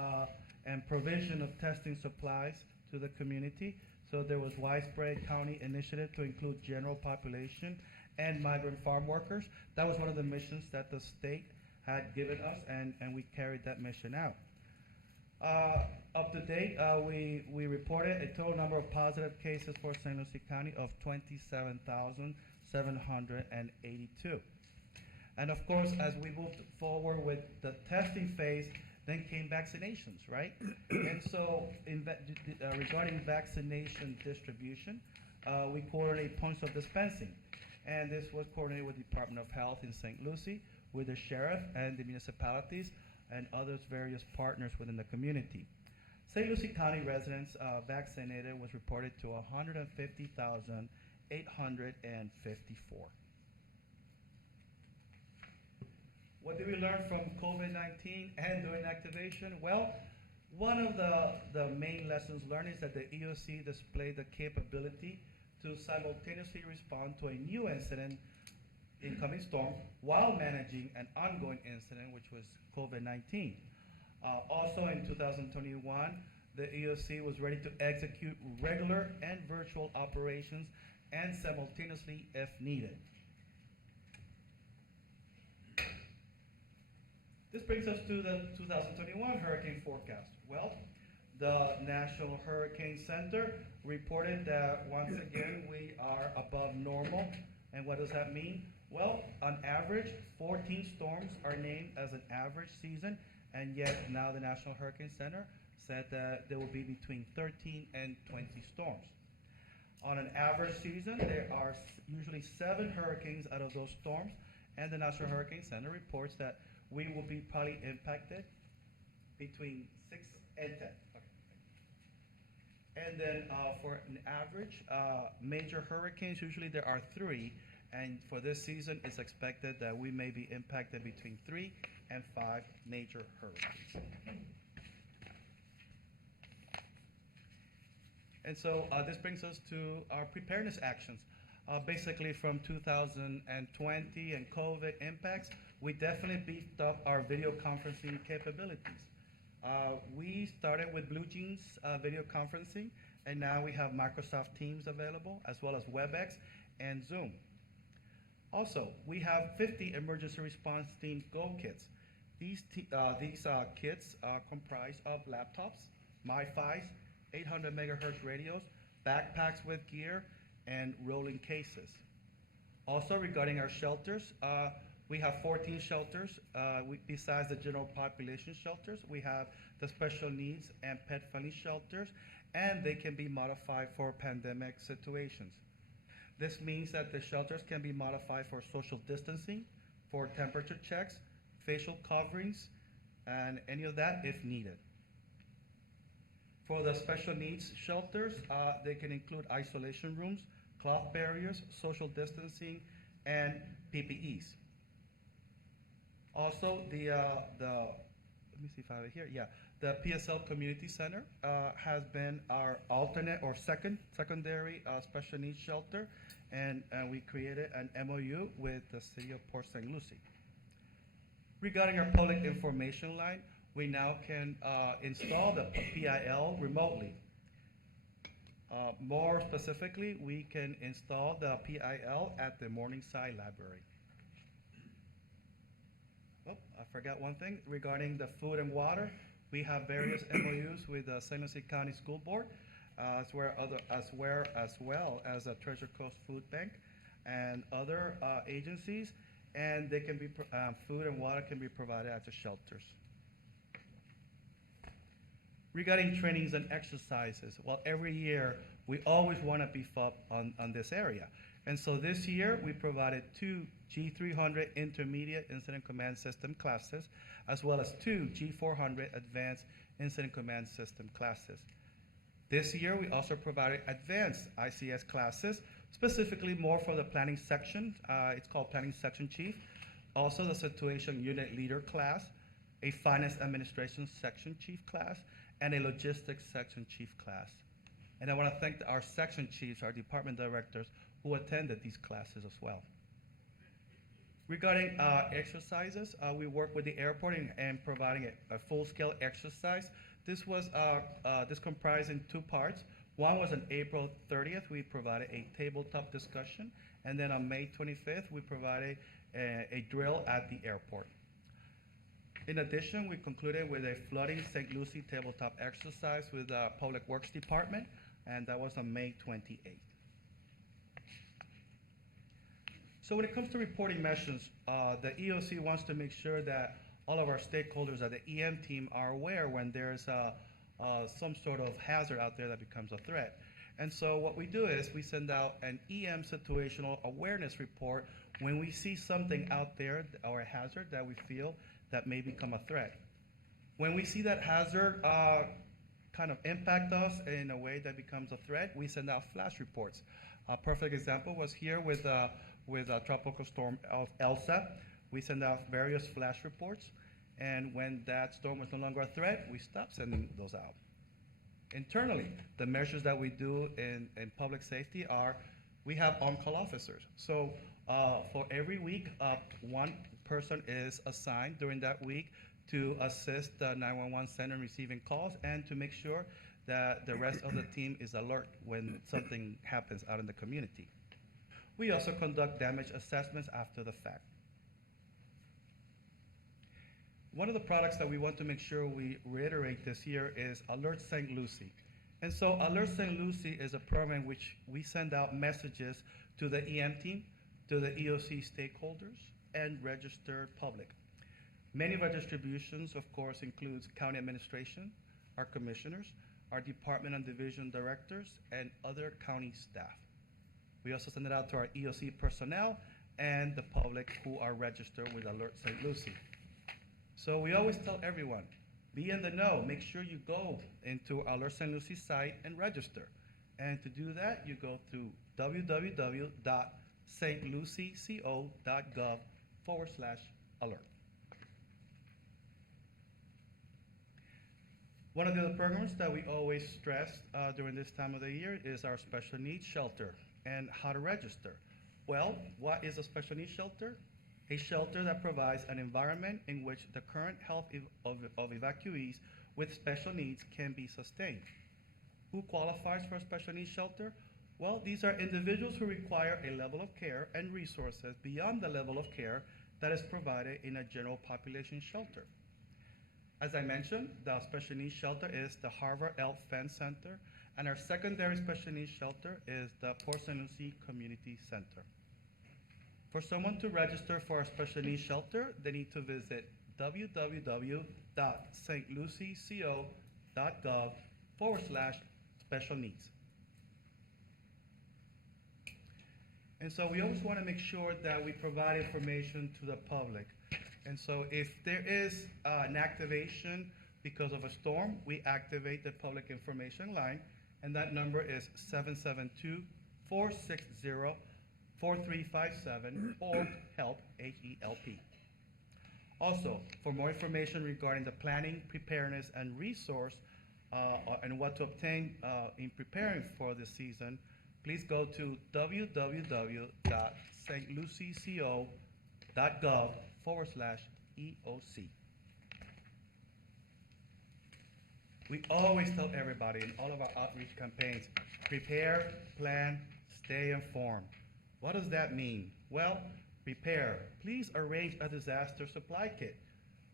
and provision of testing supplies to the community. So there was widespread county initiative to include general population and migrant farm workers. That was one of the missions that the state had given us, and we carried that mission out. Up to date, we reported a total number of positive cases for St. Lucie County of 27,782. And of course, as we moved forward with the testing phase, then came vaccinations, right? And so regarding vaccination distribution, we coordinate points of dispensing. And this was coordinated with the Department of Health in St. Lucie, with the sheriff and the municipalities and others various partners within the community. St. Lucie County residents vaccinated was reported to 150,854. What did we learn from COVID-19 and during activation? Well, one of the main lessons learned is that the EOC displayed the capability to simultaneously respond to a new incident, incoming storm, while managing an ongoing incident, which was COVID-19. Also in 2021, the EOC was ready to execute regular and virtual operations and simultaneously if needed. This brings us to the 2021 hurricane forecast. Well, The National Hurricane Center reported that once again we are above normal. And what does that mean? Well, on average, 14 storms are named as an average season, and yet now the National Hurricane Center said that there will be between 13 and 20 storms. On an average season, there are usually 7 hurricanes out of those storms, and the National Hurricane Center reports that we will be probably impacted between 6 and 10. And then for an average, major hurricanes, usually there are 3, and for this season, it's expected that we may be impacted between 3 and 5 major hurricanes. And so this brings us to our preparedness actions. Basically from 2020 and COVID impacts, we definitely beefed up our video conferencing capabilities. We started with BlueJeans video conferencing, and now we have Microsoft Teams available, as well as WebEx and Zoom. Also, we have 50 emergency response team Go kits. These kits are comprised of laptops, MiFis, 800 megahertz radios, backpacks with gear, and rolling cases. Also, regarding our shelters, we have 14 shelters. Besides the general population shelters, we have the special needs and pet-friendly shelters, and they can be modified for pandemic situations. This means that the shelters can be modified for social distancing, for temperature checks, facial coverings, and any of that if needed. For the special needs shelters, they can include isolation rooms, cloth barriers, social distancing, and PPEs. Also, let me see if I have it here. Yeah, the PSL Community Center has been our alternate or secondary special needs shelter, and we created an MOU with the City of Port St. Lucie. Regarding our public information line, we now can install the PIL remotely. More specifically, we can install the PIL at the Morningside Library. Oh, I forgot one thing regarding the food and water. We have various MOUs with the St. Lucie County School Board, as well as the Treasure Coast Food Bank and other agencies, and they can be food and water can be provided at the shelters. Regarding trainings and exercises, well, every year we always want to beef up on this area. And so this year we provided 2 G300 Intermediate Incident Command System classes, as well as 2 G400 Advanced Incident Command System classes. This year we also provided advanced ICS classes, specifically more for the planning section. It's called Planning Section Chief. Also the Situation Unit Leader class, a Finance Administration Section Chief class, and a Logistics Section Chief class. And I want to thank our section chiefs, our department directors, who attended these classes as well. Regarding exercises, we work with the airport and providing a full-scale exercise. This comprised in 2 parts. One was on April 30th, we provided a tabletop discussion, and then on May 25th, we provided a drill at the airport. In addition, we concluded with a flooding St. Lucie tabletop exercise with the Public Works Department, and that was on May 28th. So when it comes to reporting measures, the EOC wants to make sure that all of our stakeholders at the EM team are aware when there's some sort of hazard out there that becomes a threat. And so what we do is we send out an EM situational awareness report when we see something out there or a hazard that we feel that may become a threat. When we see that hazard kind of impact us in a way that becomes a threat, we send out flash reports. A perfect example was here with Tropical Storm Elsa. We send out various flash reports, and when that storm was no longer a threat, we stopped sending those out. Internally, the measures that we do in public safety are, we have on-call officers. So for every week, one person is assigned during that week to assist the 911 center in receiving calls and to make sure that the rest of the team is alert when something happens out in the community. We also conduct damage assessments after the fact. One of the products that we want to make sure we reiterate this year is Alert St. Lucie. And so Alert St. Lucie is a program which we send out messages to the EM team, to the EOC stakeholders, and registered public. Many of our distributions, of course, includes county administration, our commissioners, our department and division directors, and other county staff. We also send it out to our EOC personnel and the public who are registered with Alert St. Lucie. So we always tell everyone, be in the know. Make sure you go into Alert St. Lucie site and register. And to do that, you go to www.stlucieco.gov/alert. One of the other programs that we always stress during this time of the year is our special needs shelter and how to register. Well, what is a special needs shelter? A shelter that provides an environment in which the current health of evacuees with special needs can be sustained. Who qualifies for a special needs shelter? Well, these are individuals who require a level of care and resources beyond the level of care that is provided in a general population shelter. As I mentioned, the special needs shelter is the Harvard L. Fenn Center, and our secondary special needs shelter is the Port St. Lucie Community Center. For someone to register for a special needs shelter, they need to visit www.stlucieco.gov/special needs. And so we always want to make sure that we provide information to the public. And so if there is an activation because of a storm, we activate the public information line, and that number is 772-460-4357 or HELP, H-E-L-P. Also, for more information regarding the planning, preparedness, and resource and what to obtain in preparing for this season, please go to www.stlucieco.gov/EOC. We always tell everybody in all of our outreach campaigns, prepare, plan, stay informed. What does that mean? Well, prepare. Please arrange a disaster supply kit.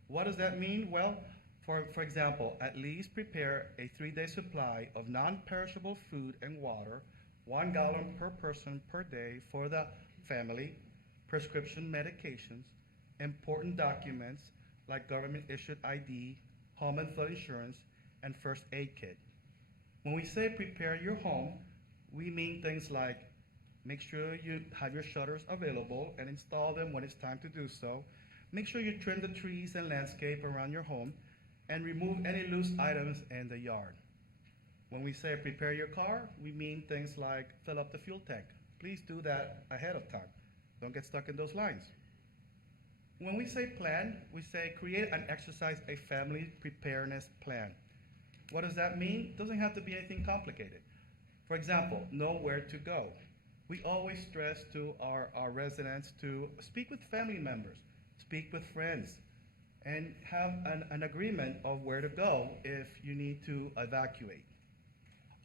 What does that mean? Well, for example, at least prepare a 3-day supply of non-perishable food and water, 1 gallon per person per day for the family, prescription medications, important documents like government-issued ID, home and flood insurance, and first aid kit. When we say prepare your home, we mean things like make sure you have your shutters available and install them when it's time to do so. Make sure you trim the trees and landscape around your home and remove any loose items in the yard. When we say prepare your car, we mean things like fill up the fuel tank. Please do that ahead of time. Don't get stuck in those lines. When we say plan, we say create and exercise a family preparedness plan. What does that mean? It doesn't have to be anything complicated. For example, know where to go. We always stress to our residents to speak with family members, speak with friends, and have an agreement of where to go if you need to evacuate.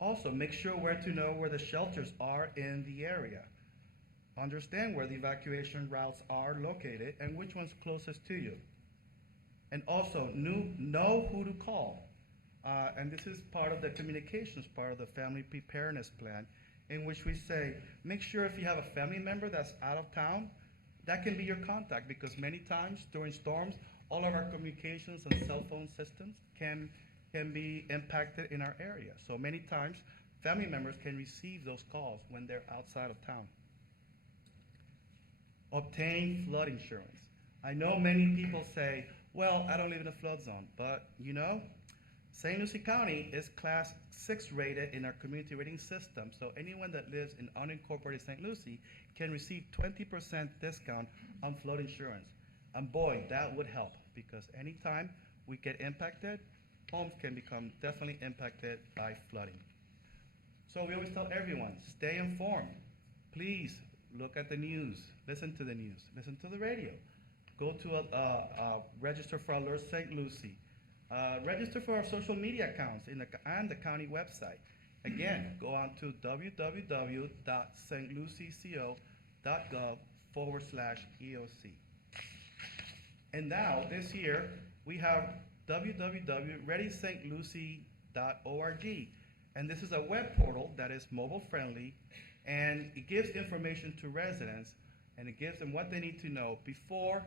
Also, make sure where to know where the shelters are in the area. Understand where the evacuation routes are located and which one's closest to you. And also, know who to call. And this is part of the communications part of the family preparedness plan, in which we say, make sure if you have a family member that's out of town, that can be your contact, because many times during storms, all of our communications and cell phone systems can be impacted in our area. So many times, family members can receive those calls when they're outside of town. Obtain flood insurance. I know many people say, well, I don't live in a flood zone, but you know, St. Lucie County is Class 6 rated in our community rating system, so anyone that lives in unincorporated St. Lucie can receive 20% discount on flood insurance. And boy, that would help, because anytime we get impacted, homes can become definitely impacted by flooding. So we always tell everyone, stay informed. Please look at the news, listen to the news, listen to the radio. Go to register for Alert St. Lucie. Register for our social media accounts and the county website. Again, go on to www.stlucieco.gov/EOC. And now, this year, we have www.readystlucy.org. And this is a web portal that is mobile friendly, and it gives information to residents, and it gives them what they need to know before,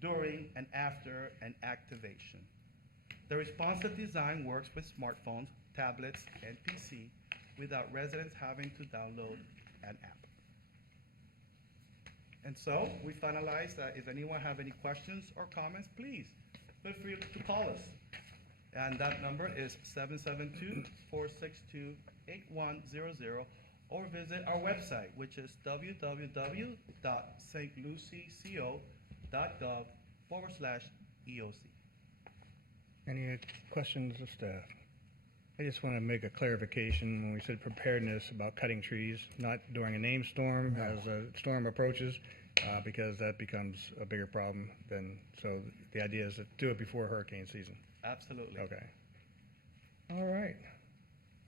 during, and after an activation. The responsive design works with smartphones, tablets, and PC without residents having to download an app. And so we finalize that if anyone have any questions or comments, please feel free to call us. And that number is 772-462-8100, or visit our website, which is www.stlucyco.gov/EOC. Any questions of staff? I just want to make a clarification when we said preparedness about cutting trees, not during a named storm as a storm approaches, because that becomes a bigger problem than, so the idea is to do it before hurricane season. Absolutely. Okay. All right.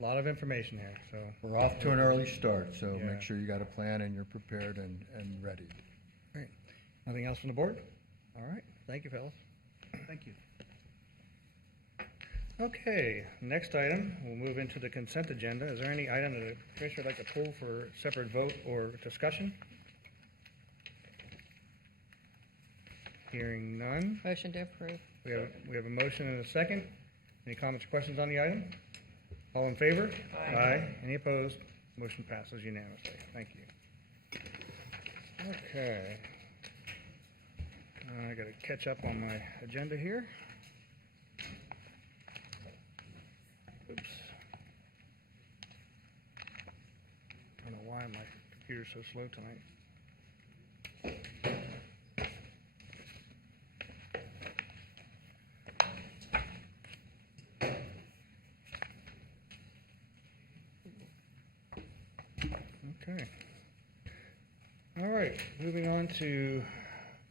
A lot of information here, so. We're off to an early start, so Yeah. make sure you got a plan and you're prepared and ready. Great. Nothing else from the board? All right. Thank you, fellas. Thank you. Okay, next item, we'll move into the consent agenda. Is there any item that the commissioner would like to pull for separate vote or discussion? Hearing none. Motion to approve. We have a motion and a second. Any comments or questions on the item? All in favor? Aye. Any opposed? Motion passes unanimously. Thank you. Okay. I gotta catch up on my agenda here. Oops. I don't know why my computer's so slow tonight. Okay. All right, moving on to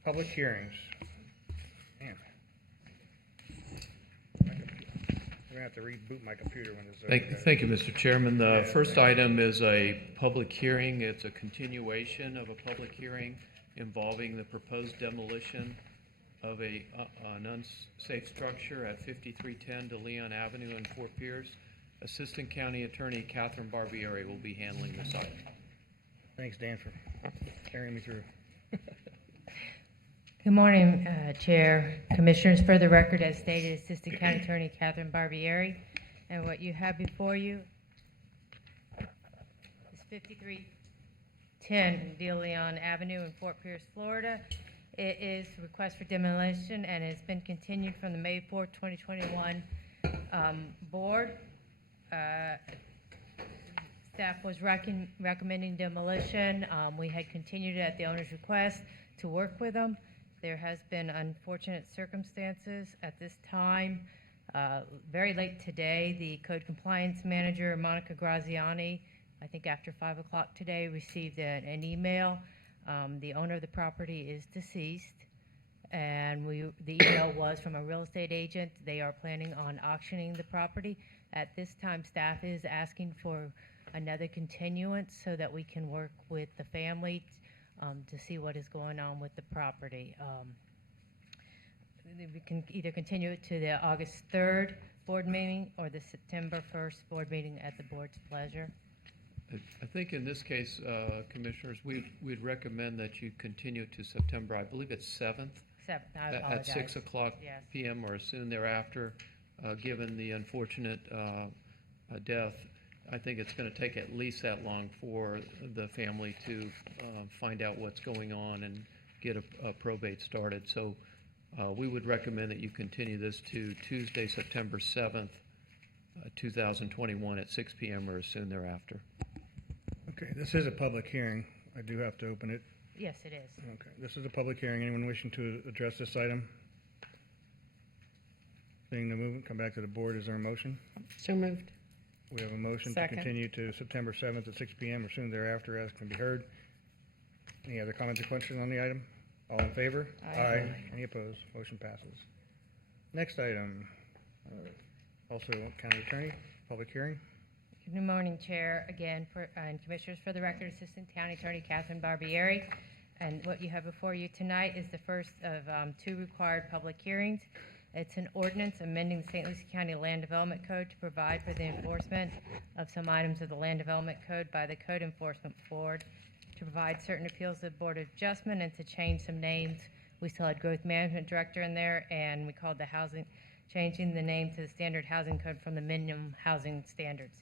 public hearings. Man. We're gonna have to reboot my computer when this is over. Thank you, Mr. Chairman. The Yeah. first item is a public hearing. It's a continuation of a public hearing involving the proposed demolition of an unsafe structure at 5310 De Leon Avenue in Fort Pierce. Assistant County Attorney Catherine Barbieri will be handling this item. Thanks, Dan, for carrying me through. Good morning, Chair, Commissioners. For the record, as stated, Assistant County Attorney Catherine Barbieri. And what you have before you is 5310 De Leon Avenue in Fort Pierce, Florida. It is a request for demolition and has been continued from the May 4th, 2021 board. Staff was recommending demolition. We had continued at the owner's request to work with them. There has been unfortunate circumstances at this time. Very late today, the code compliance manager, Monica Graziani, I think after 5 o'clock today, received an email. The owner of the property is deceased, and the email was from a real estate agent. They are planning on auctioning the property. At this time, staff is asking for another continuance so that we can work with the family to see what is going on with the property. We can either continue it to the August 3rd board meeting or the September 1st board meeting at the board's pleasure. I think in this case, Commissioners, we'd recommend that you continue to September, I believe it's 7th. I At apologize. 6 o'clock Yes. PM or soon thereafter, given the unfortunate death. I think it's going to take at least that long for the family to find out what's going on and get a probate started. So we would recommend that you continue this to Tuesday, September 7th, 2021 at 6 PM or soon thereafter. Okay, this is a public hearing. I do have to open it. Yes, it is. Okay, this is a public hearing. Anyone wishing to address this item? Seeing no movement, come back to the board. Is there a motion? So moved. We have a motion to Second. continue to September 7th at 6 PM or soon thereafter, as can be heard. Any other comments or questions on the item? All in favor? Aye. Any opposed? Motion passes. Next item, also County Attorney, public hearing. Good morning, Chair, again, and Commissioners. For the record, Assistant County Attorney Catherine Barbieri. And what you have before you tonight is the first of 2 required public hearings. It's an ordinance amending the St. Lucie County Land Development Code to provide for the enforcement of some items of the Land Development Code by the Code Enforcement Board, to provide certain appeals to the Board of Adjustment, and to change some names. We still had Growth Management Director in there, and we called the housing, changing the name to the Standard Housing Code from the minimum housing standards.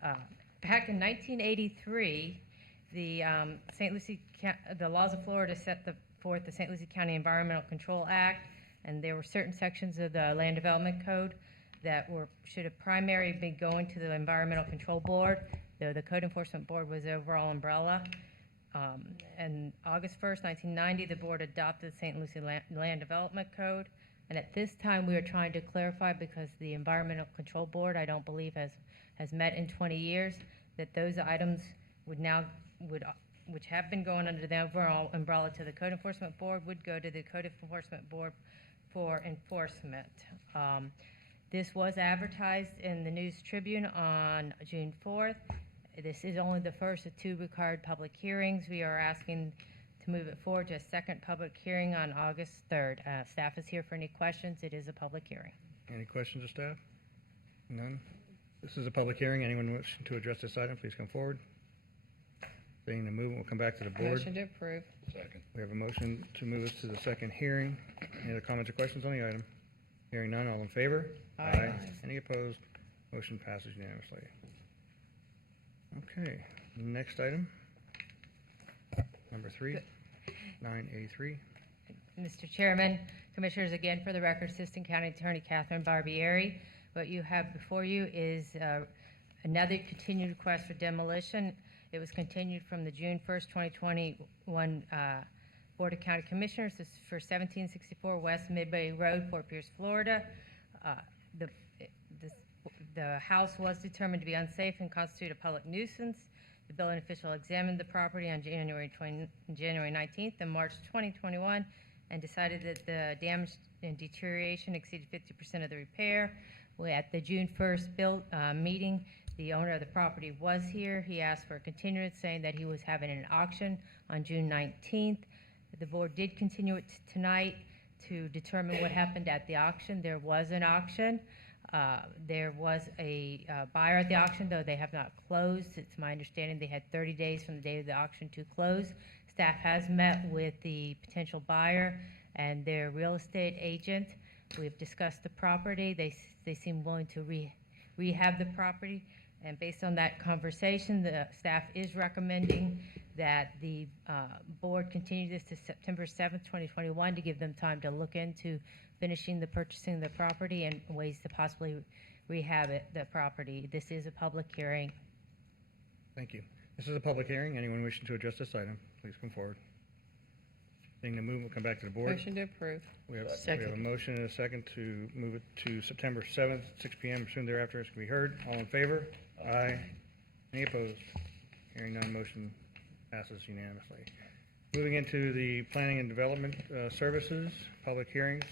Back in 1983, the the laws of Florida set forth the St. Lucie County Environmental Control Act, and there were certain sections of the Land Development Code that should have primarily been going to the Environmental Control Board, though the Code Enforcement Board was the overall umbrella. And August 1st, 1990, the board adopted the St. Lucie Land Development Code, and at this time we are trying to clarify, because the Environmental Control Board, I don't believe, has met in 20 years, that those items which have been going under the overall umbrella to the Code Enforcement Board would go to the Code Enforcement Board for enforcement. This was advertised in the News Tribune on June 4th. This is only the first of 2 required public hearings. We are asking to move it forward to a second public hearing on August 3rd. Staff is here for any questions. It is a public hearing. Any questions of staff? None? This is a public hearing. Anyone wishing to address this item, please come forward. Seeing the movement, we'll come back to the board. Motion to approve. Second. We have a motion to move us to the second hearing. Any other comments or questions on the item? Hearing none, all in favor? Aye. Any opposed? Motion passes unanimously. Okay, next item. Number 3, 9A3. Mr. Chairman, Commissioners, again, for the record, Assistant County Attorney Catherine Barbieri. What you have before you is another continued request for demolition. It was continued from the June 1st, 2021 Board of County Commissioners. This is for 1764 West Midway Road, Fort Pierce, Florida. The house was determined to be unsafe and constitute a public nuisance. The building official examined the property on January 19th and March 2021 and decided that the damage and deterioration exceeded 50% of the repair. At the June 1st meeting, the owner of the property was here. He asked for a continuance, saying that he was having an auction on June 19th. The board did continue it tonight to determine what happened at the auction. There was an auction. There was a buyer at the auction, though they have not closed. It's my understanding they had 30 days from the date of the auction to close. Staff has met with the potential buyer and their real estate agent. We've discussed the property. They seem willing to rehab the property. And based on that conversation, the staff is recommending that the board continue this to September 7th, 2021, to give them time to look into finishing the purchasing of the property and ways to possibly rehab the property. This is a public hearing. Thank you. This is a public hearing. Anyone wishing to address this item, please come forward. Seeing the movement, we'll come back to the board. Motion to approve. We have a motion and a second to move it to September 7th, 6 p.m. Soon thereafter, it's going to be heard. All in favor? Aye. Any opposed? Hearing none, motion passes unanimously. Moving into the Planning and Development Services, public hearings,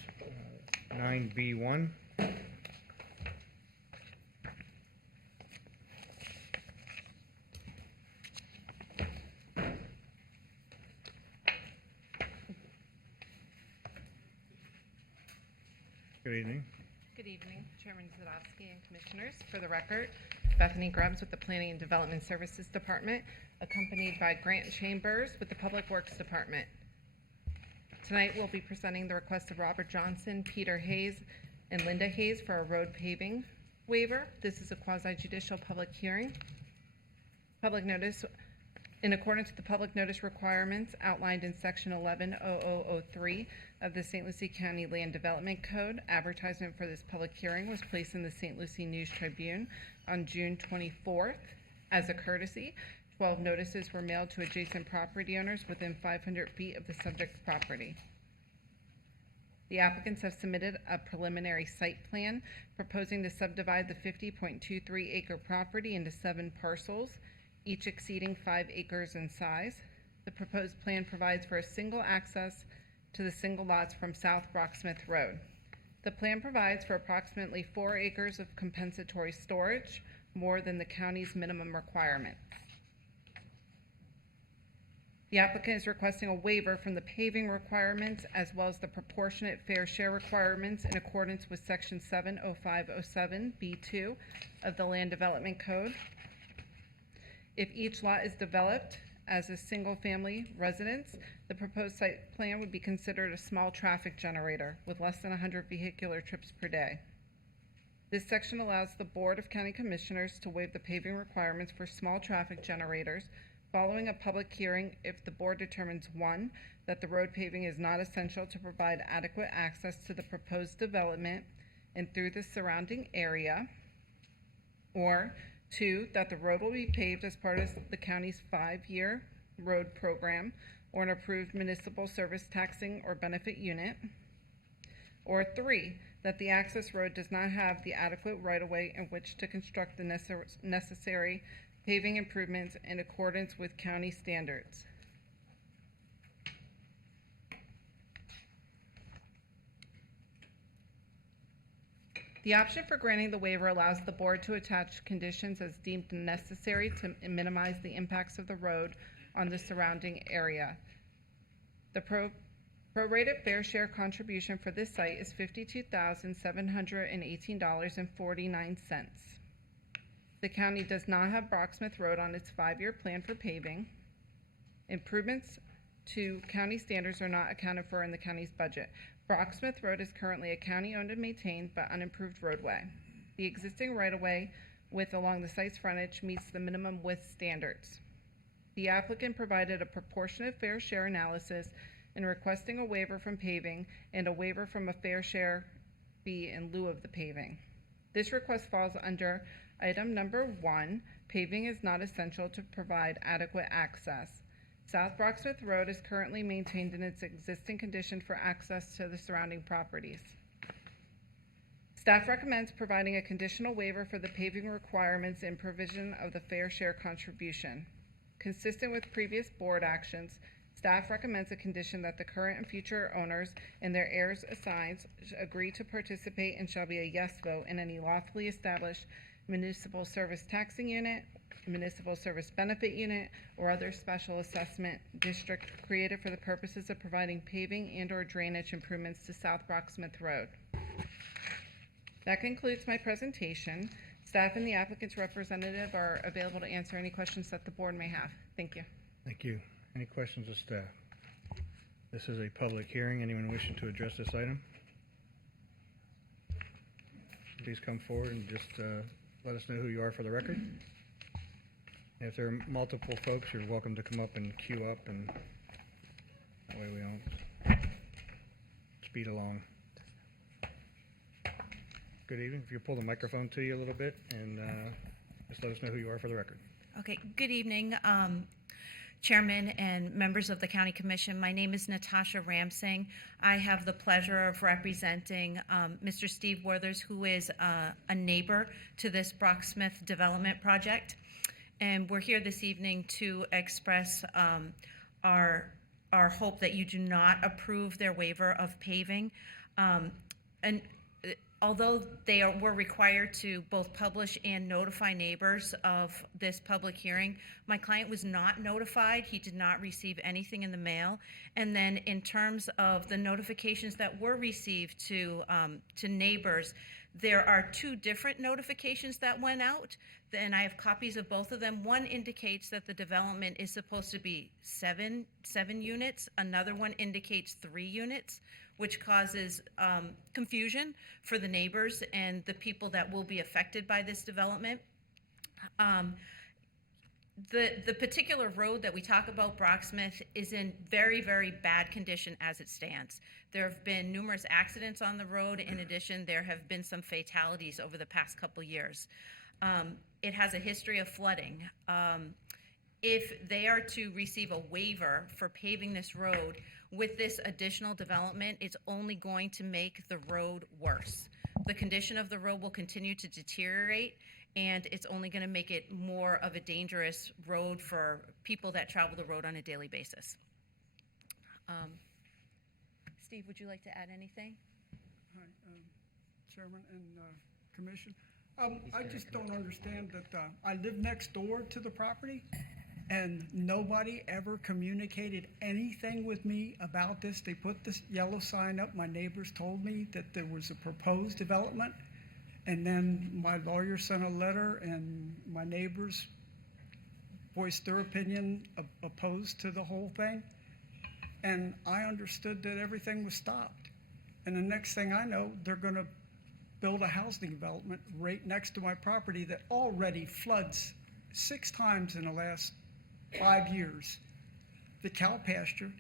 9B1. Good evening. Good evening, Chairman Zadowski and Commissioners. For the record, Bethany Grubbs with the Planning and Development Services Department, accompanied by Grant Chambers with the Public Works Department. Tonight, we'll be presenting the request of Robert Johnson, Peter Hayes, and Linda Hayes for a road paving waiver. This is a quasi-judicial public hearing. Public notice, in accordance with the public notice requirements outlined in Section 110003 of the St. Lucie County Land Development Code, advertisement for this public hearing was placed in the St. Lucie News Tribune on June 24th. As a courtesy, 12 notices were mailed to adjacent property owners within 500 feet of the subject property. The applicants have submitted a preliminary site plan proposing to subdivide the 50.23 acre property into 7 parcels, each exceeding 5 acres in size. The proposed plan provides for a single access to the single lots from South Rocksmith Road. The plan provides for approximately 4 acres of compensatory storage, more than the county's minimum requirement. The applicant is requesting a waiver from the paving requirements as well as the proportionate fair share requirements in accordance with Section 70507B2 of the Land Development Code. If each lot is developed as a single-family residence, the proposed site plan would be considered a small traffic generator with less than 100 vehicular trips per day. This section allows the Board of County Commissioners to waive the paving requirements for small traffic generators following a public hearing if the board determines, 1, that the road paving is not essential to provide adequate access to the proposed development and through the surrounding area, or 2, that the road will be paved as part of the county's 5-year road program or an approved municipal service taxing or benefit unit, or 3, that the access road does not have the adequate right-of-way in which to construct the necessary paving improvements in accordance with county standards. The option for granting the waiver allows the board to attach conditions as deemed necessary to minimize the impacts of the road on the surrounding area. The prorated fair share contribution for this site is $52,718.49. The county does not have Brocksmith Road on its 5-year plan for paving. Improvements to county standards are not accounted for in the county's budget. Brocksmith Road is currently a county-owned and maintained but unimproved roadway. The existing right-of-way width along the site's frontage meets the minimum width standards. The applicant provided a proportionate fair share analysis in requesting a waiver from paving and a waiver from a fair share fee in lieu of the paving. This request falls under item number 1, paving is not essential to provide adequate access. South Brocksmith Road is currently maintained in its existing condition for access to the surrounding properties. Staff recommends providing a conditional waiver for the paving requirements and provision of the fair share contribution. Consistent with previous board actions, staff recommends a condition that the current and future owners and their heirs assigns agree to participate and shall be a yes vote in any lawfully established municipal service taxing unit, municipal service benefit unit, or other special assessment district created for the purposes of providing paving and/or drainage improvements to South Brocksmith Road. That concludes my presentation. Staff and the applicant's representative are available to answer any questions that the board may have. Thank you. Thank you. Any questions of staff? This is a public hearing. Anyone wishing to address this item? Please come forward and just let us know who you are for the record. If there are multiple folks, you're welcome to come up and queue up, and that way we don't speed along. Good evening. If you pull the microphone to you a little bit and just let us know who you are for the record. Okay, good evening, Chairman and members of the County Commission. My name is Natasha Ramsing. I have the pleasure of representing Mr. Steve Werthers, who is a neighbor to this Brocksmith development project. And we're here this evening to express our hope that you do not approve their waiver of paving. And although were required to both publish and notify neighbors of this public hearing, my client was not notified. He did not receive anything in the mail. And then in terms of the notifications that were received to neighbors, there are 2 different notifications that went out, and I have copies of both of them. One indicates that the development is supposed to be seven units. Another one indicates 3 units, which causes confusion for the neighbors and the people that will be affected by this development. The particular road that we talk about, Brocksmith, is in very, very bad condition as it stands. There have been numerous accidents on the road. In addition, there have been some fatalities over the past couple years. It has a history of flooding. If they are to receive a waiver for paving this road with this additional development, it's only going to make the road worse. The condition of the road will continue to deteriorate, and it's only going to make it more of a dangerous road for people that travel the road on a daily basis. Steve, would you like to add anything? Hi, Chairman and Commission. I just don't understand that I live next door to the property, And nobody ever communicated anything with me about this. They put this yellow sign up. My neighbors told me that there was a proposed development. And then my lawyer sent a letter and my neighbors voiced their opinion opposed to the whole thing. And I understood that everything was stopped. And the next thing I know, they're gonna build a housing development right next to my property that already floods 6 times in the last 5 years. The cow pasture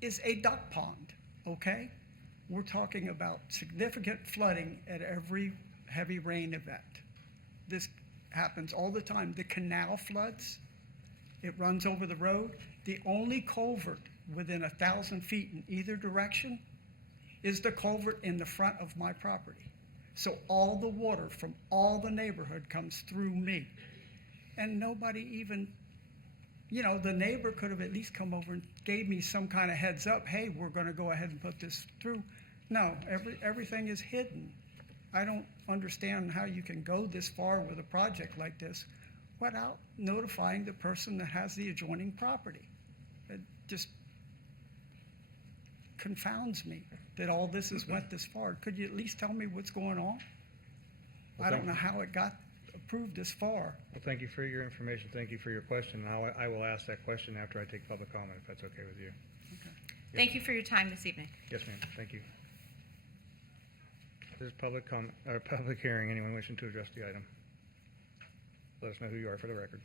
is a duck pond, okay? We're talking about significant flooding at every heavy rain event. This happens all the time. The canal floods, it runs over the road. The only culvert within 1,000 feet in either direction is the culvert in the front of my property. So all the water from all the neighborhood comes through me. And nobody even, the neighbor could have at least come over and gave me some kind of heads up, hey, we're gonna go ahead and put this through. No, everything is hidden. I don't understand how you can go this far with a project like this without notifying the person that has the adjoining property. It just confounds me that all this has went this far. Could you at least tell me what's going on? I don't know how it got approved this far. Well, thank you for your information. Thank you for your question. Now, I will ask that question after I take public comment, if that's okay with you. Thank you for your time this evening. Yes, ma'am. Thank you. This is public comment, or public hearing. Anyone wishing to address the item? Let us know who you are for the record.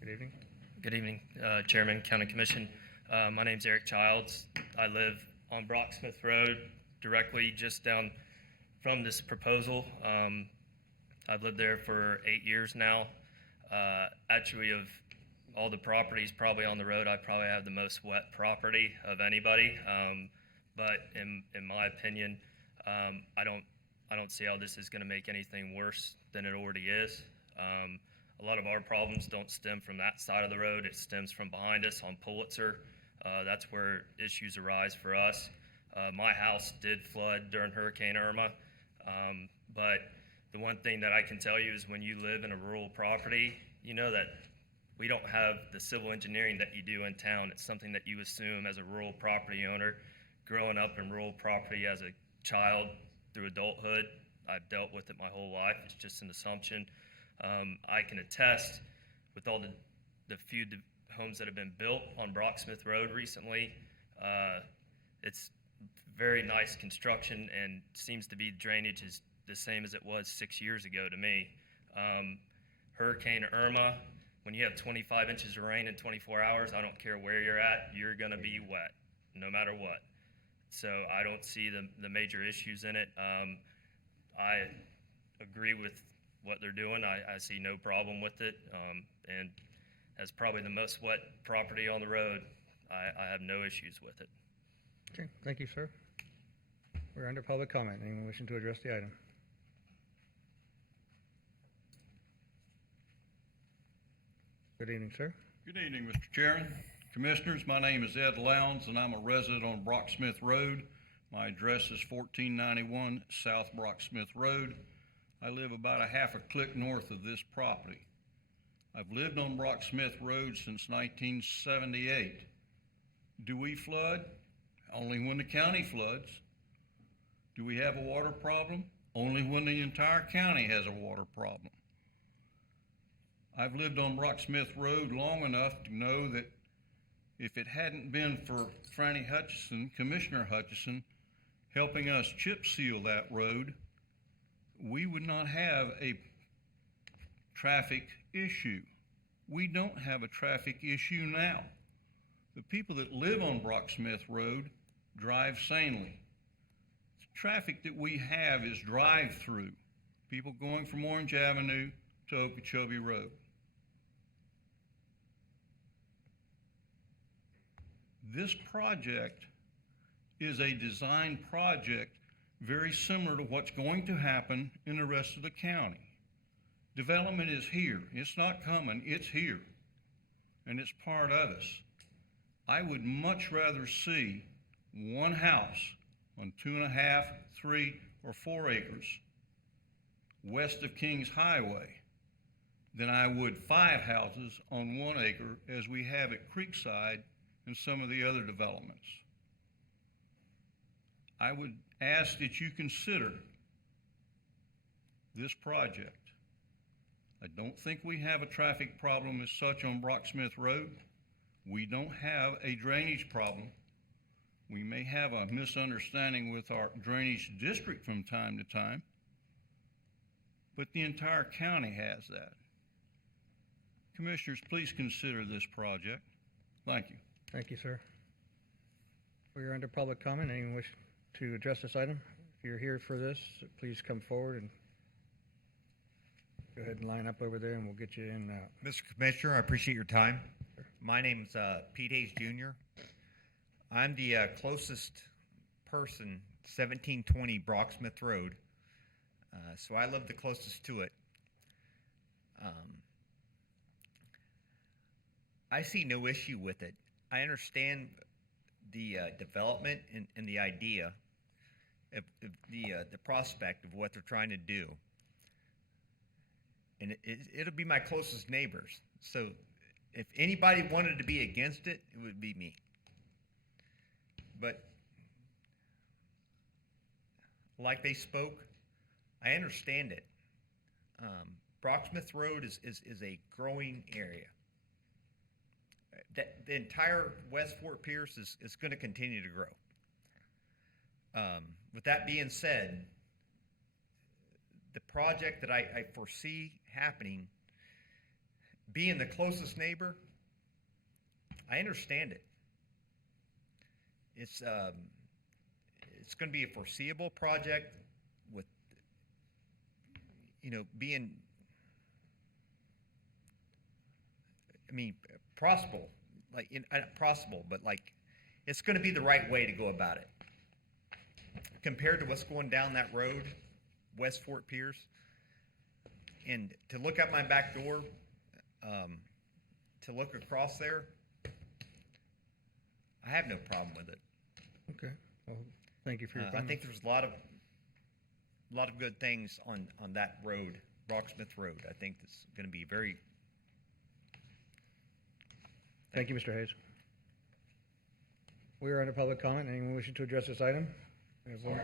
Good evening. Good evening, Chairman, County Commission. My name's Eric Childs. I live on Brocksmith Road, directly just down from this proposal. I've lived there for 8 years now. Actually, of all the properties probably on the road, I probably have the most wet property of anybody. But in my opinion, I don't see how this is going to make anything worse than it already is. A lot of our problems don't stem from that side of the road. It stems from behind us on Pulitzer. That's where issues arise for us. My house did flood during Hurricane Irma, but the one thing that I can tell you is when you live in a rural property, you know that we don't have the civil engineering that you do in town. It's something that you assume as a rural property owner. Growing up in rural property as a child through adulthood, I've dealt with it my whole life. It's just an assumption. I can attest with all the few homes that have been built on Brocksmith Road recently, it's very nice construction and seems to be drainage is the same as it was 6 years ago to me. Hurricane Irma, when you have 25 inches of rain in 24 hours, I don't care where you're at, you're gonna be wet, no matter what. So I don't see the major issues in it. I agree with what they're doing. I see no problem with it. And as probably the most wet property on the road, I have no issues with it. Okay, thank you, sir. We're under public comment. Anyone wishing to address the item? Good evening, sir. Good evening, Mr. Chairman, Commissioners. My name is Ed Lowndes, and I'm a resident on Brocksmith Road. My address is 1491 South Brocksmith Road. I live about a half a click north of this property. I've lived on Brocksmith Road since 1978. Do we flood? Only when the county floods. Do we have a water problem? Only when the entire county has a water problem. I've lived on Brocksmith Road long enough to know that if it hadn't been for Franny Hutchison, Commissioner Hutchison, helping us chip seal that road, we would not have a traffic issue. We don't have a traffic issue now. The people that live on Brocksmith Road drive sanely. The traffic that we have is drive-through. People going from Orange Avenue to Okeechobee Road. This project is a design project very similar to what's going to happen in the rest of the county. Development is here. It's not coming, it's here. And it's part of us. I would much rather see one house on 2.5, 3, or 4 acres west of Kings Highway than I would 5 houses on 1 acre as we have at Creekside and some of the other developments. I would ask that you consider this project. I don't think we have a traffic problem as such on Brocksmith Road. We don't have a drainage problem. We may have a misunderstanding with our drainage district from time to time, but the entire county has that. Commissioners, please consider this project. Thank you. Thank you, sir. We are under public comment. Anyone wish to address this item? If you're here for this, please come forward and go ahead and line up over there and we'll get you in and out. Mr. Commissioner, I appreciate your time. My name's Pete Hayes Jr. I'm the closest person, 1720 Brocksmith Road, so I live the closest to it. I see no issue with it. I understand the development and the idea of the prospect of what they're trying to do. And it'll be my closest neighbors. So if anybody wanted to be against it, it would be me. But like they spoke, I understand it. Brocksmith Road is a growing area. The entire West Fort Pierce is going to continue to grow. With that being said, the project that I foresee happening, being the closest neighbor, I understand it. It's going to be a foreseeable project with, being, possible, possible, but it's going to be the right way to go about it. Compared to what's going down that road, West Fort Pierce, and to look out my back door, to look across there, I have no problem with it. Okay. Well, thank you for your I comment. think there's a lot of good things on that road, Brocksmith Road. I think it's going to be very. Thank you, Mr. Hayes. We are under public comment. Anyone wishing to address this item? We have one.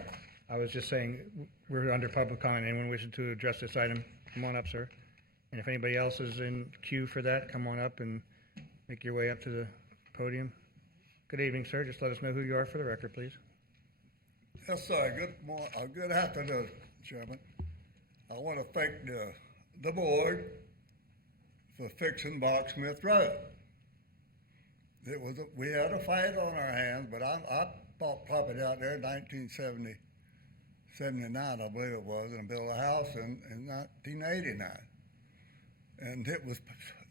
I was just saying, we're under public comment. Anyone wishing to address this item, come on up, sir. And if anybody else is in queue for that, come on up and make your way up to the podium. Good evening, sir. Just let us know who you are for the record, please. Yes, sir. Good afternoon, Chairman. I want to thank the board for fixing Brocksmith Road. We had a fight on our hands, but I bought property out there in 1979, I believe it was, and built a house in 1989. And it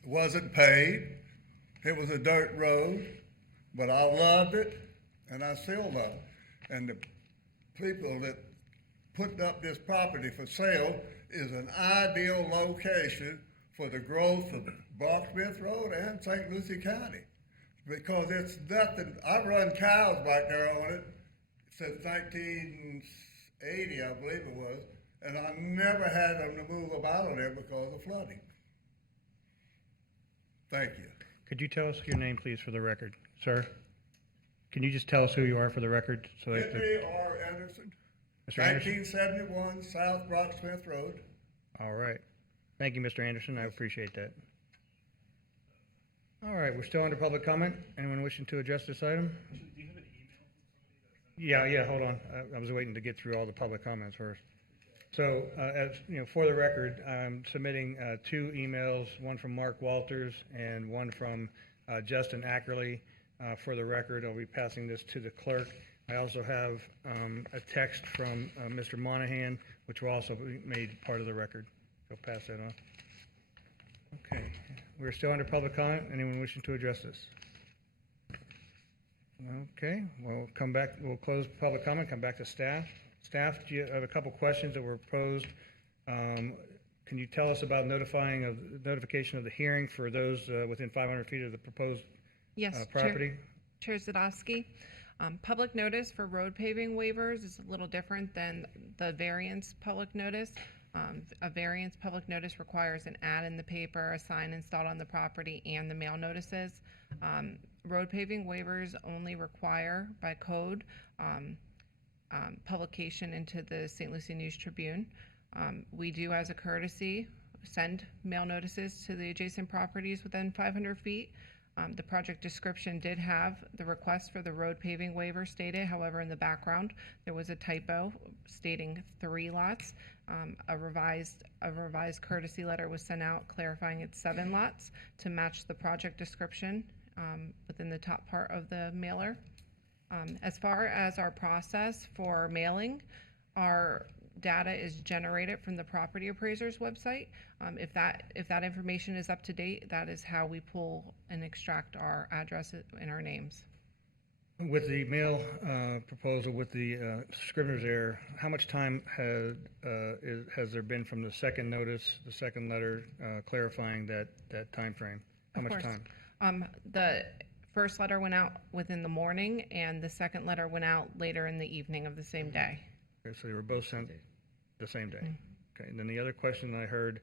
wasn't paved. It was a dirt road, but I loved it, and I still love it. And the people that put up this property for sale is an ideal location for the growth of Brocksmith Road and St. Lucie County. Because it's nothing, I run cows back there on it since 1980, I believe it was, and I never had them to move them out of there because of flooding. Thank you. Could you tell us your name, please, for the record, sir? Can you just tell us who you are for the record? Henry R. Anderson, Mr. Anderson? 1971 South Brocksmith Road. All right. Thank you, Mr. Anderson. I appreciate that. All right, we're still under public comment. Anyone wishing to address this item? Yeah, hold on. I was waiting to get through all the public comments first. So, for the record, I'm submitting 2 emails, one from Mark Walters and one from Justin Ackerley. For the record, I'll be passing this to the clerk. I also have a text from Mr. Monahan, which will also be made part of the record. I'll pass that on. Okay. We're still under public comment. Anyone wishing to address this? Okay, we'll come back. We'll close public comment, come back to staff. Staff, do you have a couple questions that were posed? Can you tell us about notification of the hearing for those within 500 feet of the proposed property? Chair Zadowski. Public notice for road paving waivers is a little different than the variance public notice. A variance public notice requires an ad in the paper, a sign installed on the property, and the mail notices. Road paving waivers only require by code publication into the St. Lucie News Tribune. We do, as a courtesy, send mail notices to the adjacent properties within 500 feet. The project description did have the request for the road paving waiver stated. However, in the background, there was a typo stating 3 lots. A revised courtesy letter was sent out clarifying it's 7 lots to match the project description within the top part of the mailer. As far as our process for mailing, our data is generated from the property appraiser's website. If that information is up to date, that is how we pull and extract our addresses and our names. With the mail proposal, with the scrivener's error, how much time has there been from the second notice, the second letter clarifying that timeframe? How much time? The first letter went out within the morning, and the second letter went out later in the evening of the same day. Okay, so they were both sent the same day. Okay, and then the other question I heard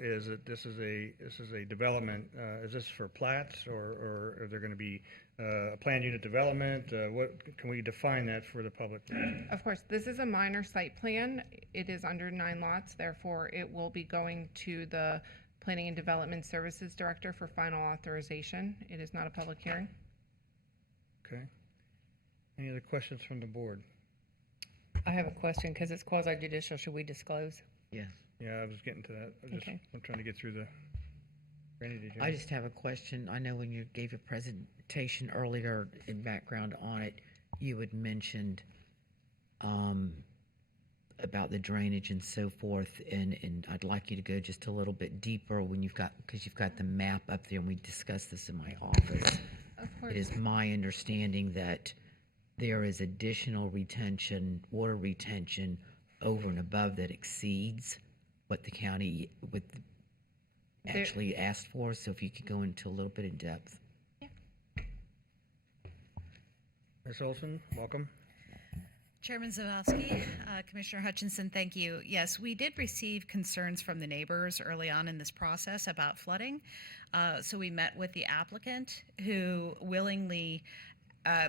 is that this is a development. Is this for plats, or are there going to be a planned unit development? What can we define that for the public? Of course, this is a minor site plan. It is under 9 lots, therefore it will be going to the Planning and Development Services Director for final authorization. It is not a public hearing. Okay. Any other questions from the board? I have a question, because it's quasi judicial. Should we disclose? Yes. Yeah, I was getting to that. I'm trying to get through the. Randy, did you? I just have a question. I know when you gave your presentation earlier in background on it, you had mentioned about the drainage and so forth, and I'd like you to go just a little bit deeper when because you've got the map up there, and we discussed this in my office. Of course. It is my understanding that there is additional retention, water retention over and above that exceeds what the county actually asked for. So if you could go into a little bit in depth. Ms. Olson, welcome. Chairman Zawalski, Commissioner Hutchinson, thank you. Yes, we did receive concerns from the neighbors early on in this process about flooding. So we met with the applicant, who willingly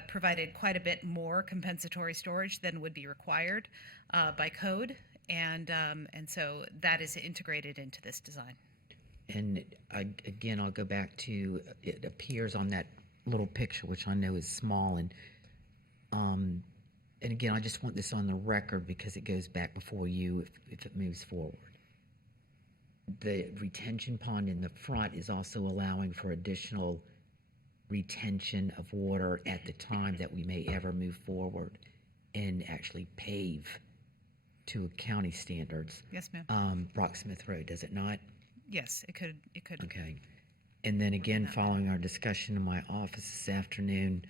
provided quite a bit more compensatory storage than would be required by code. And so that is integrated into this design. And again, I'll go back to, it appears on that little picture, which I know is small, and again, I just want this on the record because it goes back before you if it moves forward. The retention pond in the front is also allowing for additional retention of water at the time that we may ever move forward and actually pave to county standards. Yes, ma'am. Brocksmith Road, does it not? Yes, it could. Okay. And then again, following our discussion in my office this afternoon,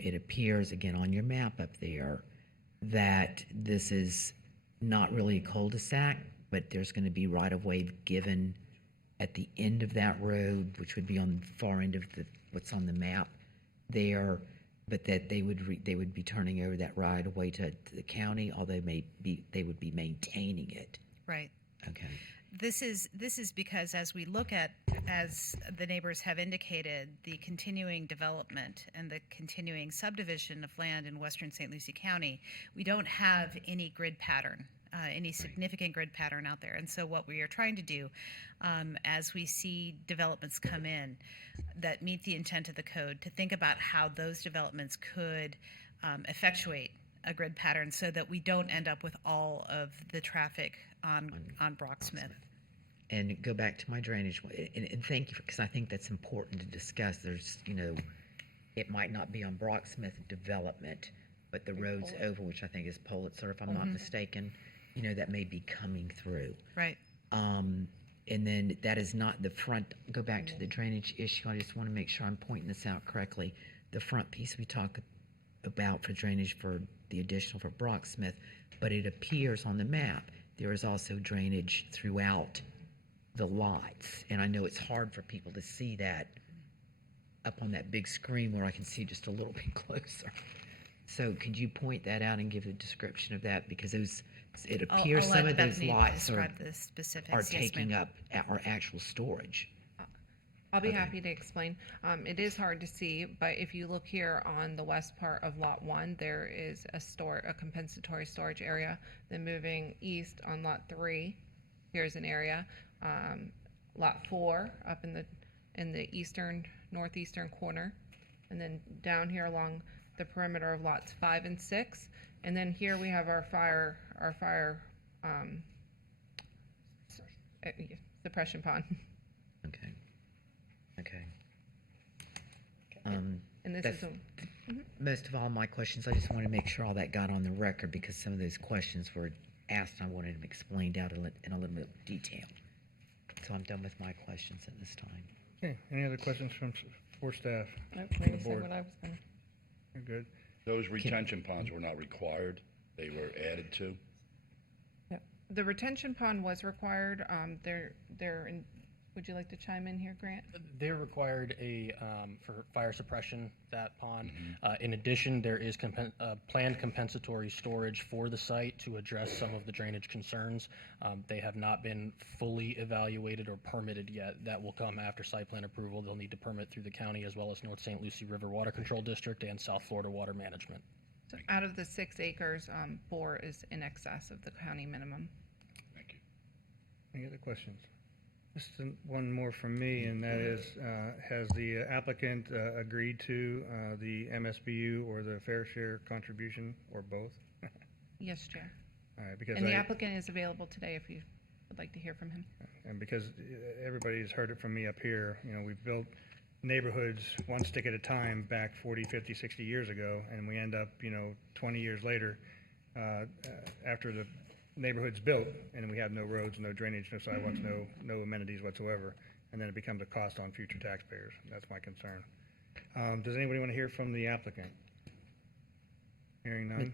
it appears, again, on your map up there, that this is not really a cul-de-sac, but there's going to be right-of-way given at the end of that road, which would be on the far end of what's on the map there, but that they would be turning over that right-of-way to the county, although they would be maintaining it. Right. Okay. This is because as the neighbors have indicated, the continuing development and the continuing subdivision of land in western St. Lucie County, we don't have any grid pattern, any significant grid pattern out there. And so what we are trying to do, as we see developments come in that meet the intent of the code, to think about how those developments could effectuate a grid pattern so that we don't end up with all of the traffic on Brocksmith. And go back to my drainage, and thank you, because I think that's important to discuss. There's, it might not be on Brocksmith development, but the roads over, which I think is Pulitzer, if I'm not mistaken, that may be coming through. Right. And then that is not the front, go back to the drainage issue. I just want to make sure I'm pointing this out correctly. The front piece we talk about for drainage for the additional for Brocksmith, but it appears on the map there is also drainage throughout the lots, and I know it's hard for people to see that up on that big screen where I can see just a little bit closer. So could you point that out and give a description of that? Because It I'll appears some let of those Bethany lots describe the specifics. are Yes, ma'am. taking up our actual storage. I'll be Okay. happy to explain. It is hard to see, but if you look here on the west part of Lot 1, there is a compensatory storage area. Then moving east on Lot 3, here's an area. Lot 4 up in the northeastern corner. And then down here along the perimeter of Lots 5 and 6. And then here we have our fire suppression pond. Okay. Okay. And this That's is most of all my questions. I just want to make sure all that got on the record because some of those questions were asked. I wanted them explained out in a little bit of detail. So I'm done with my questions at this time. Okay, any other questions for staff? Nope, from wait the a second, board? what I was gonna. You're good. Those retention ponds were not required, they were added to. The retention pond was required. Would you like to chime in here, Grant? They're required for fire suppression, that pond. In addition, there is planned compensatory storage for the site to address some of the drainage concerns. They have not been fully evaluated or permitted yet. That will come after site plan approval. They'll need to permit through the county as well as North St. Lucie River Water Control District and South Florida Water Management. So out of the 6 acres, 4 is in excess of the county minimum. Any other questions? Just one more from me, and that is, has the applicant agreed to the MSBU or the fair share contribution, or both? Yes, Chair. All right, because And the applicant is available today if you would like to hear from him. and because everybody's heard it from me up here, we've built neighborhoods one stick at a time back 40, 50, 60 years ago, and we end up, 20 years later, after the neighborhood's built, and we have no roads, no drainage, no sidewalks, no amenities whatsoever, and then it becomes a cost on future taxpayers. That's my concern. Does anybody want to hear from the applicant? Hearing none?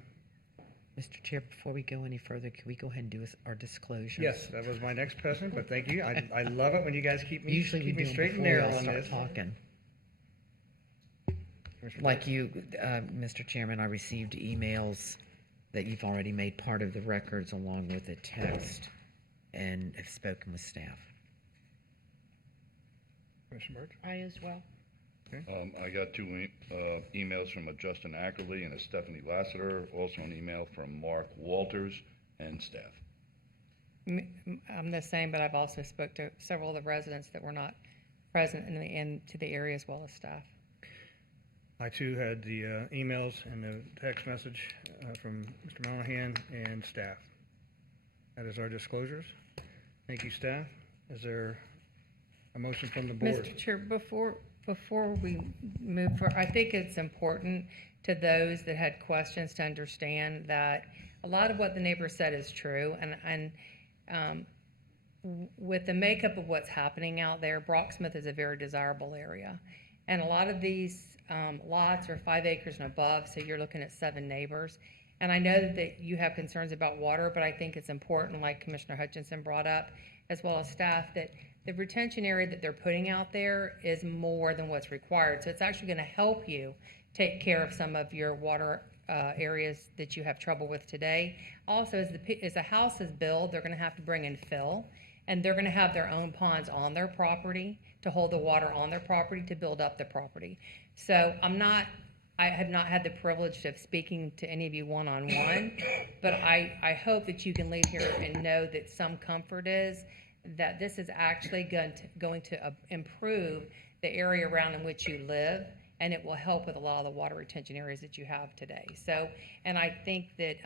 Mr. Chair, before we go any further, can we go ahead and do our disclosures? Yes, that was my next question, but thank you. I love it when you guys keep me Usually we do them straight and before narrow y'all on start this. talking. Commissioner Like you, Mr. Chairman, I received emails that you've already made part of the records along with a text and have spoken with staff. Commissioner Birch? I as well. I got 2 emails from a Justin Ackerley and a Stephanie Lassiter, also an email from Mark Walters and staff. I'm the same, but I've also spoke to several of the residents that were not present to the area as well as staff. I too had the emails and the text message from Mr. Monahan and staff. That is our disclosures. Thank you, staff. Is there a motion from the board? Mr. Chair, before we move forward, I think it's important to those that had questions to understand that a lot of what the neighbor said is true, and with the makeup of what's happening out there, Brocksmith is a very desirable area. And a lot of these lots are 5 acres and above, so you're looking at 7 neighbors. And I know that you have concerns about water, but I think it's important, like Commissioner Hutchinson brought up, as well as staff, that the retention area that they're putting out there is more than what's required. So it's actually going to help you take care of some of your water areas that you have trouble with today. Also, as the house is built, they're going to have to bring in fill, and they're going to have their own ponds on their property to hold the water on their property to build up the property. So I have not had the privilege of speaking to any of you one-on-one, but I hope that you can leave here and know that some comfort is that this is actually going to improve the area around in which you live, and it will help with a lot of the water retention areas that you have today. So, and I think that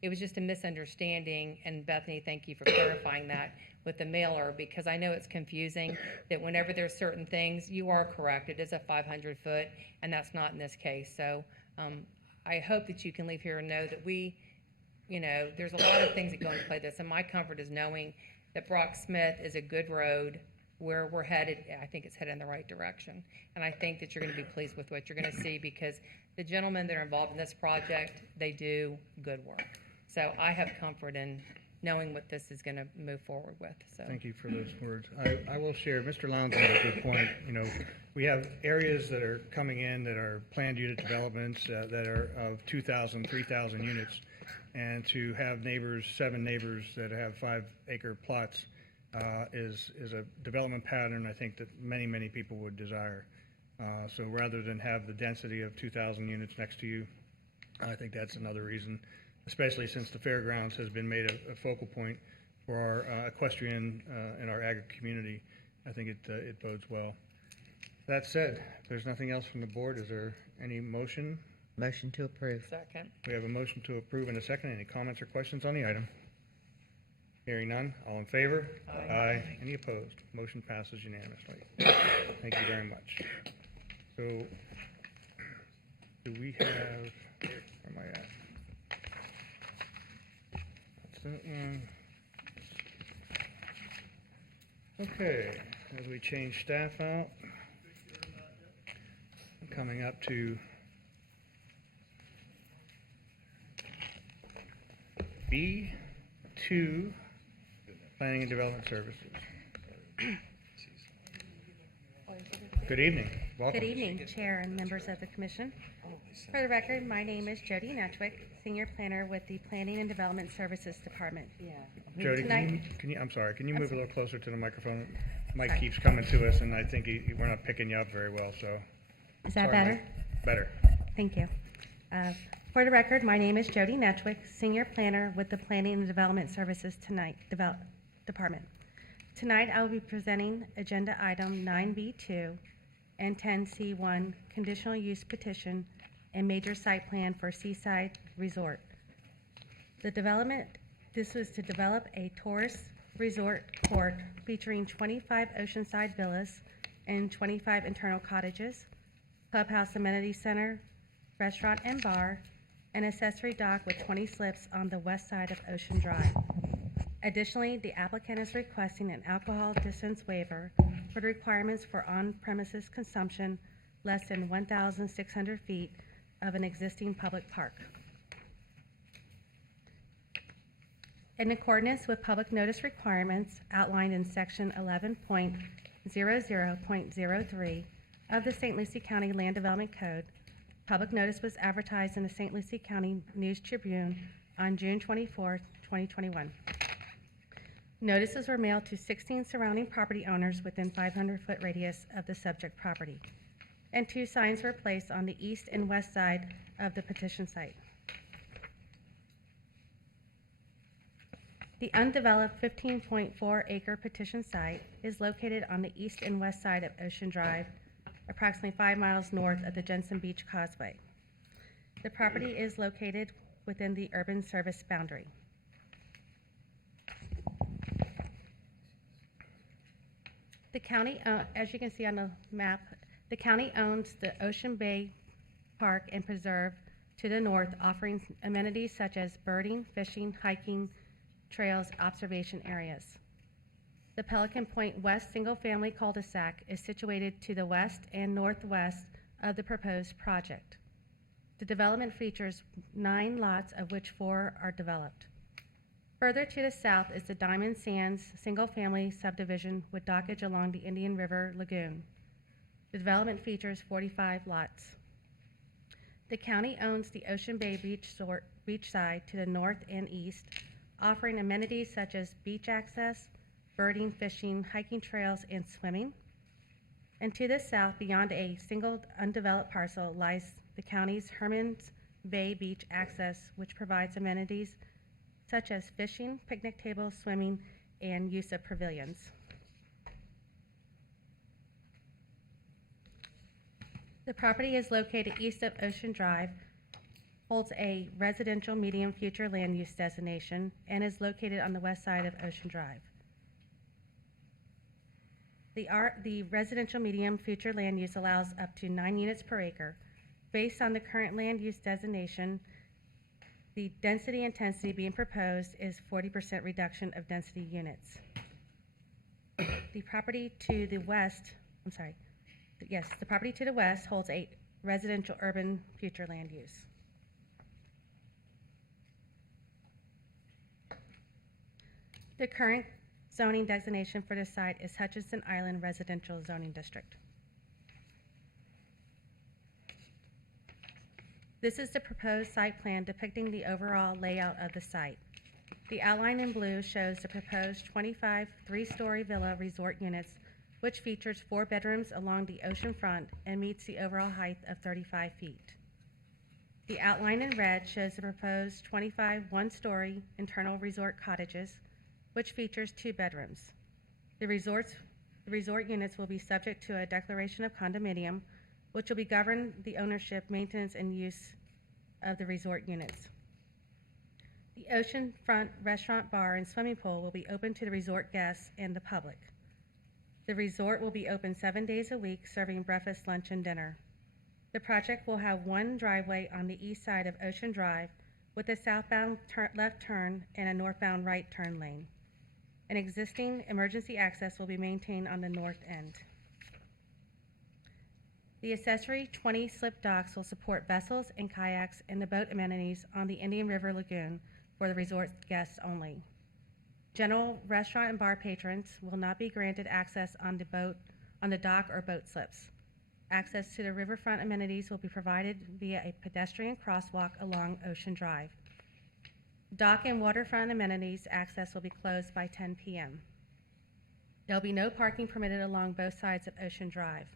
it was just a misunderstanding, and Bethany, thank you for clarifying that with the mailer, because I know it's confusing that whenever there's certain things, you are correct, it is a 500 foot, and that's not in this case. So I hope that you can leave here and know that there's a lot of things that go into play this, and my comfort is knowing that Brocksmith is a good road where we're headed. I think it's headed in the right direction, and I think that you're going to be pleased with what you're going to see, because the gentlemen that are involved in this project, they do good work. So I have comfort in knowing what this is going to move forward with. So Thank you for those words. I will share, Mr. Lowndes made a good point. We have areas that are coming in that are planned unit developments that are of 2,000, 3,000 units. And to have neighbors, 7 neighbors that have 5-acre plots is a development pattern I think that many, many people would desire. So rather than have the density of 2,000 units next to you, I think that's another reason, especially since the fairgrounds has been made a focal point for our equestrian and our ag community. I think it bodes well. That said, if there's nothing else from the board, is there any motion? Motion to approve. Second. We have a motion to approve and a second. Any comments or questions on the item? Hearing none. All in favor? Aye. Any opposed? Motion passes unanimously. Thank you very much. So, do we have, where am I at? That's that one. Okay, as we change staff out, coming up to B2, Planning and Development Services. Good evening. Welcome. Good evening, Chair and members of the Commission. For the record, my name is Jody Natchwick, Senior Planner with the Planning and Development Services Department. Jody, Tonight- I'm sorry, can you move a little closer to the microphone? Mike Sorry. keeps coming to us, and I think we're not picking you up very well, so. Is that Sorry, better? Mike. Better. Thank you. For the record, my name is Jody Natchwick, Senior Planner with the Planning and Development Services Department. Tonight, I will be presenting Agenda Item 9B2 and 10C1, Conditional Use Petition and Major Site Plan for Seaside Resort. This was to develop a tourist resort court featuring 25 oceanside villas and 25 internal cottages, clubhouse amenity center, restaurant and bar, an accessory dock with 20 slips on the west side of Ocean Drive. Additionally, the applicant is requesting an alcohol distance waiver for the requirements for on-premises consumption less than 1,600 feet of an existing public park. In accordance with public notice requirements outlined in Section 11.00.03 of the St. Lucie County Land Development Code, public notice was advertised in the St. Lucie County News Tribune on June 24, 2021. Notices were mailed to 16 surrounding property owners within 500-foot radius of the subject property, and 2 signs were placed on the east and west side of the petition site. The undeveloped 15.4-acre petition site is located on the east and west side of Ocean Drive, approximately 5 miles north of the Jensen Beach Causeway. The property is located within the urban service boundary. The county, as you can see on the map, the county owns the Ocean Bay Park and Preserve to the north, offering amenities such as birding, fishing, hiking, trails, observation areas. The Pelican Point West single-family cul-de-sac is situated to the west and northwest of the proposed project. The development features 9 lots, of which 4 are developed. Further to the south is the Diamond Sands single-family subdivision with dockage along the Indian River Lagoon. The development features 45 lots. The county owns the Ocean Bay beach side to the north and east, offering amenities such as beach access, birding, fishing, hiking trails, and swimming. And to the south, beyond a single undeveloped parcel, lies the county's Herman's Bay Beach access, which provides amenities such as fishing, picnic tables, swimming, and use of pavilions. The property is located east of Ocean Drive, holds a residential medium future land use designation, and is located on the west side of Ocean Drive. The residential medium future land use allows up to 9 units per acre. Based on the current land use designation, the density intensity being proposed is 40% reduction of density units. The property to the west, the property to the west holds a residential urban future land use. The current zoning designation for this site is Hutchinson Island Residential Zoning District. This is the proposed site plan depicting the overall layout of the site. The outline in blue shows the proposed 25 three-story villa resort units, which features 4 bedrooms along the ocean front and meets the overall height of 35 feet. The outline in red shows the proposed 25 one-story internal resort cottages, which features 2 bedrooms. The resort units will be subject to a declaration of condominium, which will be govern the ownership, maintenance, and use of the resort units. The oceanfront restaurant, bar, and swimming pool will be open to the resort guests and the public. The resort will be open 7 days a week, serving breakfast, lunch, and dinner. The project will have one driveway on the east side of Ocean Drive with a southbound left turn and a northbound right turn lane. An existing emergency access will be maintained on the north end. The accessory 20 slip docks will support vessels and kayaks and the boat amenities on the Indian River Lagoon for the resort guests only. General restaurant and bar patrons will not be granted access on the dock or boat slips. Access to the riverfront amenities will be provided via a pedestrian crosswalk along Ocean Drive. Dock and waterfront amenities access will be closed by 10 p.m. There will be no parking permitted along both sides of Ocean Drive.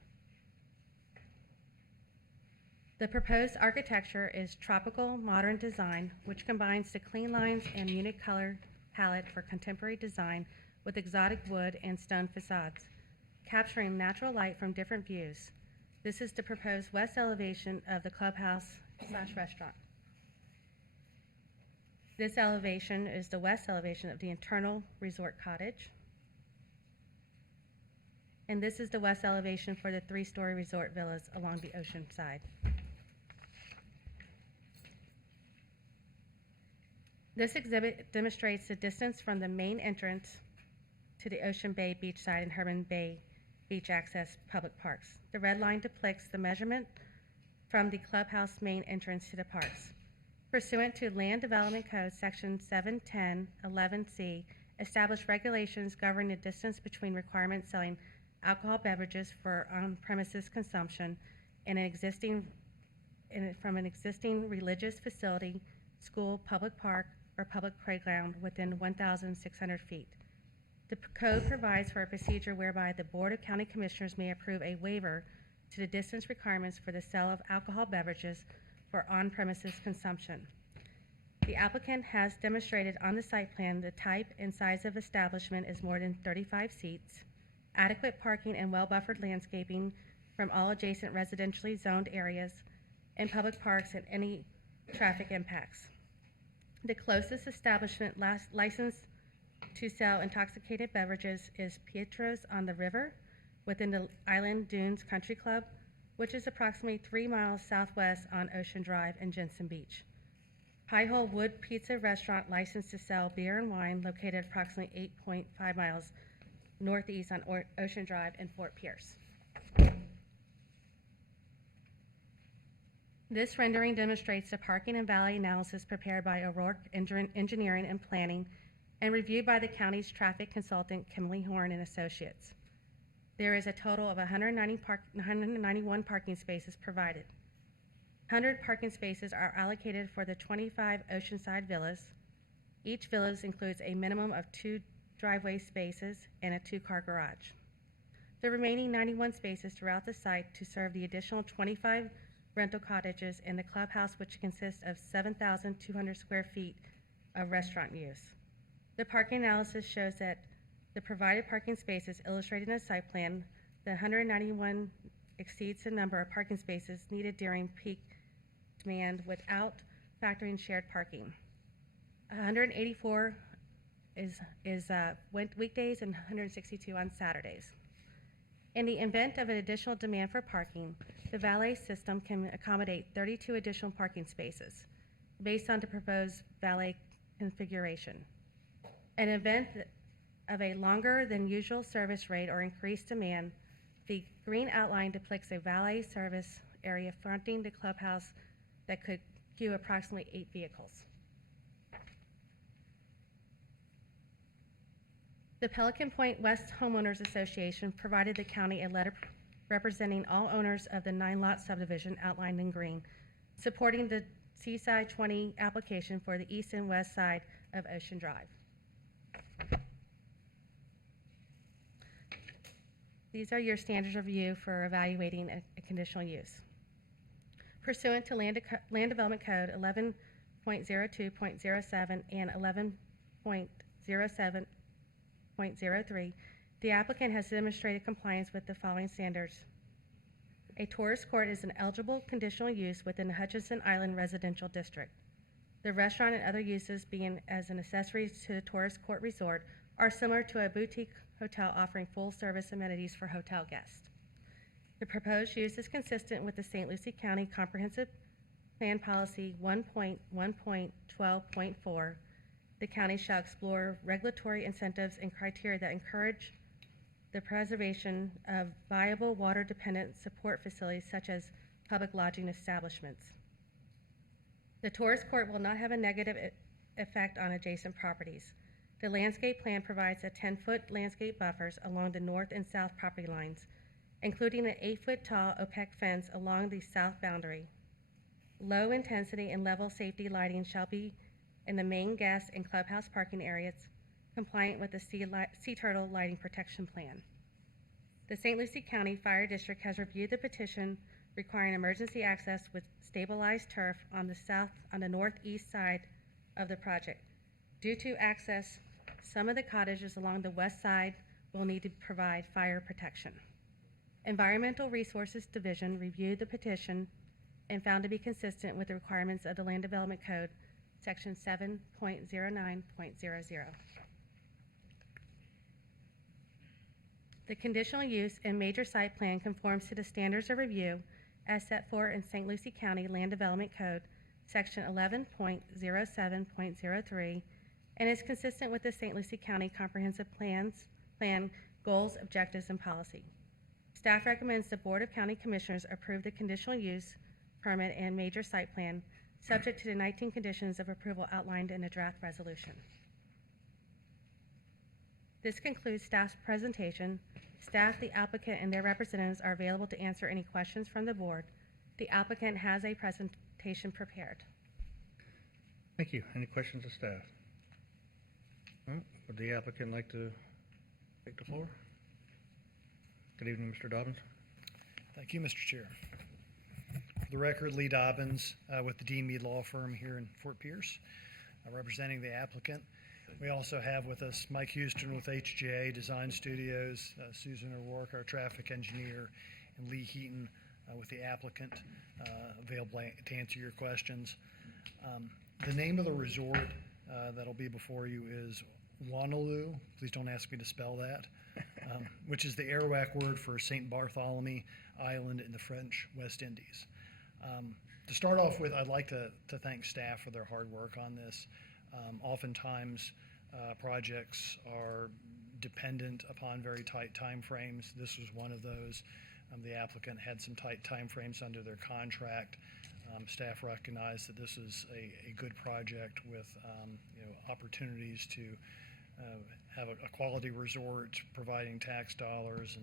The proposed architecture is tropical modern design, which combines the clean lines and unique color palette for contemporary design with exotic wood and stone facades, capturing natural light from different views. This is the proposed west elevation of the clubhouse/restaurant. This elevation is the west elevation of the internal resort cottage. And this is the west elevation for the 3-story resort villas along the ocean side. This exhibit demonstrates the distance from the main entrance to the Ocean Bay beachside and Herman Bay beach access public parks. The red line depicts the measurement from the clubhouse main entrance to the parks. Pursuant to Land Development Code Section 71011C, established regulations governing the distance between requirements selling alcohol beverages for on-premises consumption in from an existing religious facility, school, public park, or public playground within 1,600 feet. The code provides for a procedure whereby the Board of County Commissioners may approve a waiver to the distance requirements for the sale of alcohol beverages for on-premises consumption. The applicant has demonstrated on the site plan the type and size of establishment is more than 35 seats, adequate parking and well-buffered landscaping from all adjacent residentially zoned areas, and public parks and any traffic impacts. The closest establishment licensed to sell intoxicated beverages is Pietro's on the River within the Island Dunes Country Club, which is approximately 3 miles southwest on Ocean Drive and Jensen Beach. Pie Hole Wood Pizza Restaurant licensed to sell beer and wine located approximately 8.5 miles northeast on Ocean Drive in Fort Pierce. This rendering demonstrates the parking and valet analysis prepared by O'Rourke Engineering and Planning and reviewed by the county's traffic consultant, Kimley Horn and Associates. There is a total of 191 parking spaces provided. 100 parking spaces are allocated for the 25 oceanside villas. Each villa includes a minimum of 2 driveway spaces and a 2-car garage. The remaining 91 spaces throughout the site to serve the additional 25 rental cottages in the clubhouse, which consists of 7,200 square feet of restaurant use. The parking analysis shows that the provided parking spaces illustrated in the site plan, the 191 exceeds the number of parking spaces needed during peak demand without factoring shared parking. 184 is weekdays and 162 on Saturdays. In the event of an additional demand for parking, the valet system can accommodate 32 additional parking spaces based on the proposed valet configuration. In event of a longer than usual service rate or increased demand, the green outline depicts a valet service area fronting the clubhouse that could queue approximately 8 vehicles. The Pelican Point West Homeowners Association provided the county a letter representing all owners of the 9-lot subdivision outlined in green supporting the Seaside 20 application for the east and west side of Ocean Drive. These are your standards of review for evaluating a conditional use. Pursuant to Land Development Code 11.02.07 and 11.07.03, the applicant has demonstrated compliance with the following standards. A tourist court is an eligible conditional use within the Hutchinson Island Residential District. The restaurant and other uses being as an accessory to the tourist court resort are similar to a boutique hotel offering full-service amenities for hotel guests. The proposed use is consistent with the St. Lucie County Comprehensive Plan Policy 1.1.12.4. The county shall explore regulatory incentives and criteria that encourage the preservation of viable water-dependent support facilities such as public lodging establishments. The tourist court will not have a negative effect on adjacent properties. The landscape plan provides a 10-foot landscape buffers along the north and south property lines, including an 8-foot-tall opaque fence along the south boundary. Low intensity and level safety lighting shall be in the main guest and clubhouse parking areas, compliant with the Sea Turtle Lighting Protection Plan. The St. Lucie County Fire District has reviewed the petition requiring emergency access with stabilized turf on the northeast side of the project. Due to access, some of the cottages along the west side will need to provide fire protection. Environmental Resources Division reviewed the petition and found to be consistent with the requirements of the Land Development Code, Section 7.09.00. The conditional use and major site plan conforms to the standards of review as set forth in St. Lucie County Land Development Code, Section 11.07.03, and is consistent with the St. Lucie County Comprehensive Plan goals, objectives, and policy. Staff recommends the Board of County Commissioners approve the conditional use permit and major site plan, subject to the 19 conditions of approval outlined in the draft resolution. This concludes staff's presentation. Staff, the applicant, and their representatives are available to answer any questions from the board. The applicant has a presentation prepared. Thank you. Any questions of staff? Would the applicant like to take the floor? Good evening, Mr. Dobbins. Thank you, Mr. Chair. For the record, Lee Dobbins with the Dean Mead Law Firm here in Fort Pierce, representing the applicant. We also have with us Mike Houston with HJA Design Studios, Susan O'Rourke, our traffic engineer, and Lee Heaton with the applicant, available to answer your questions. The name of the resort that'll be before you is Wanaloo. Please don't ask me to spell that, which is the Arawak word for St. Bartholomew Island in the French West Indies. To start off with, I'd like to thank staff for their hard work on this. Oftentimes, projects are dependent upon very tight timeframes. This was one of those. The applicant had some tight timeframes under their contract. Staff recognized that this is a good project with opportunities to have a quality resort, providing tax dollars,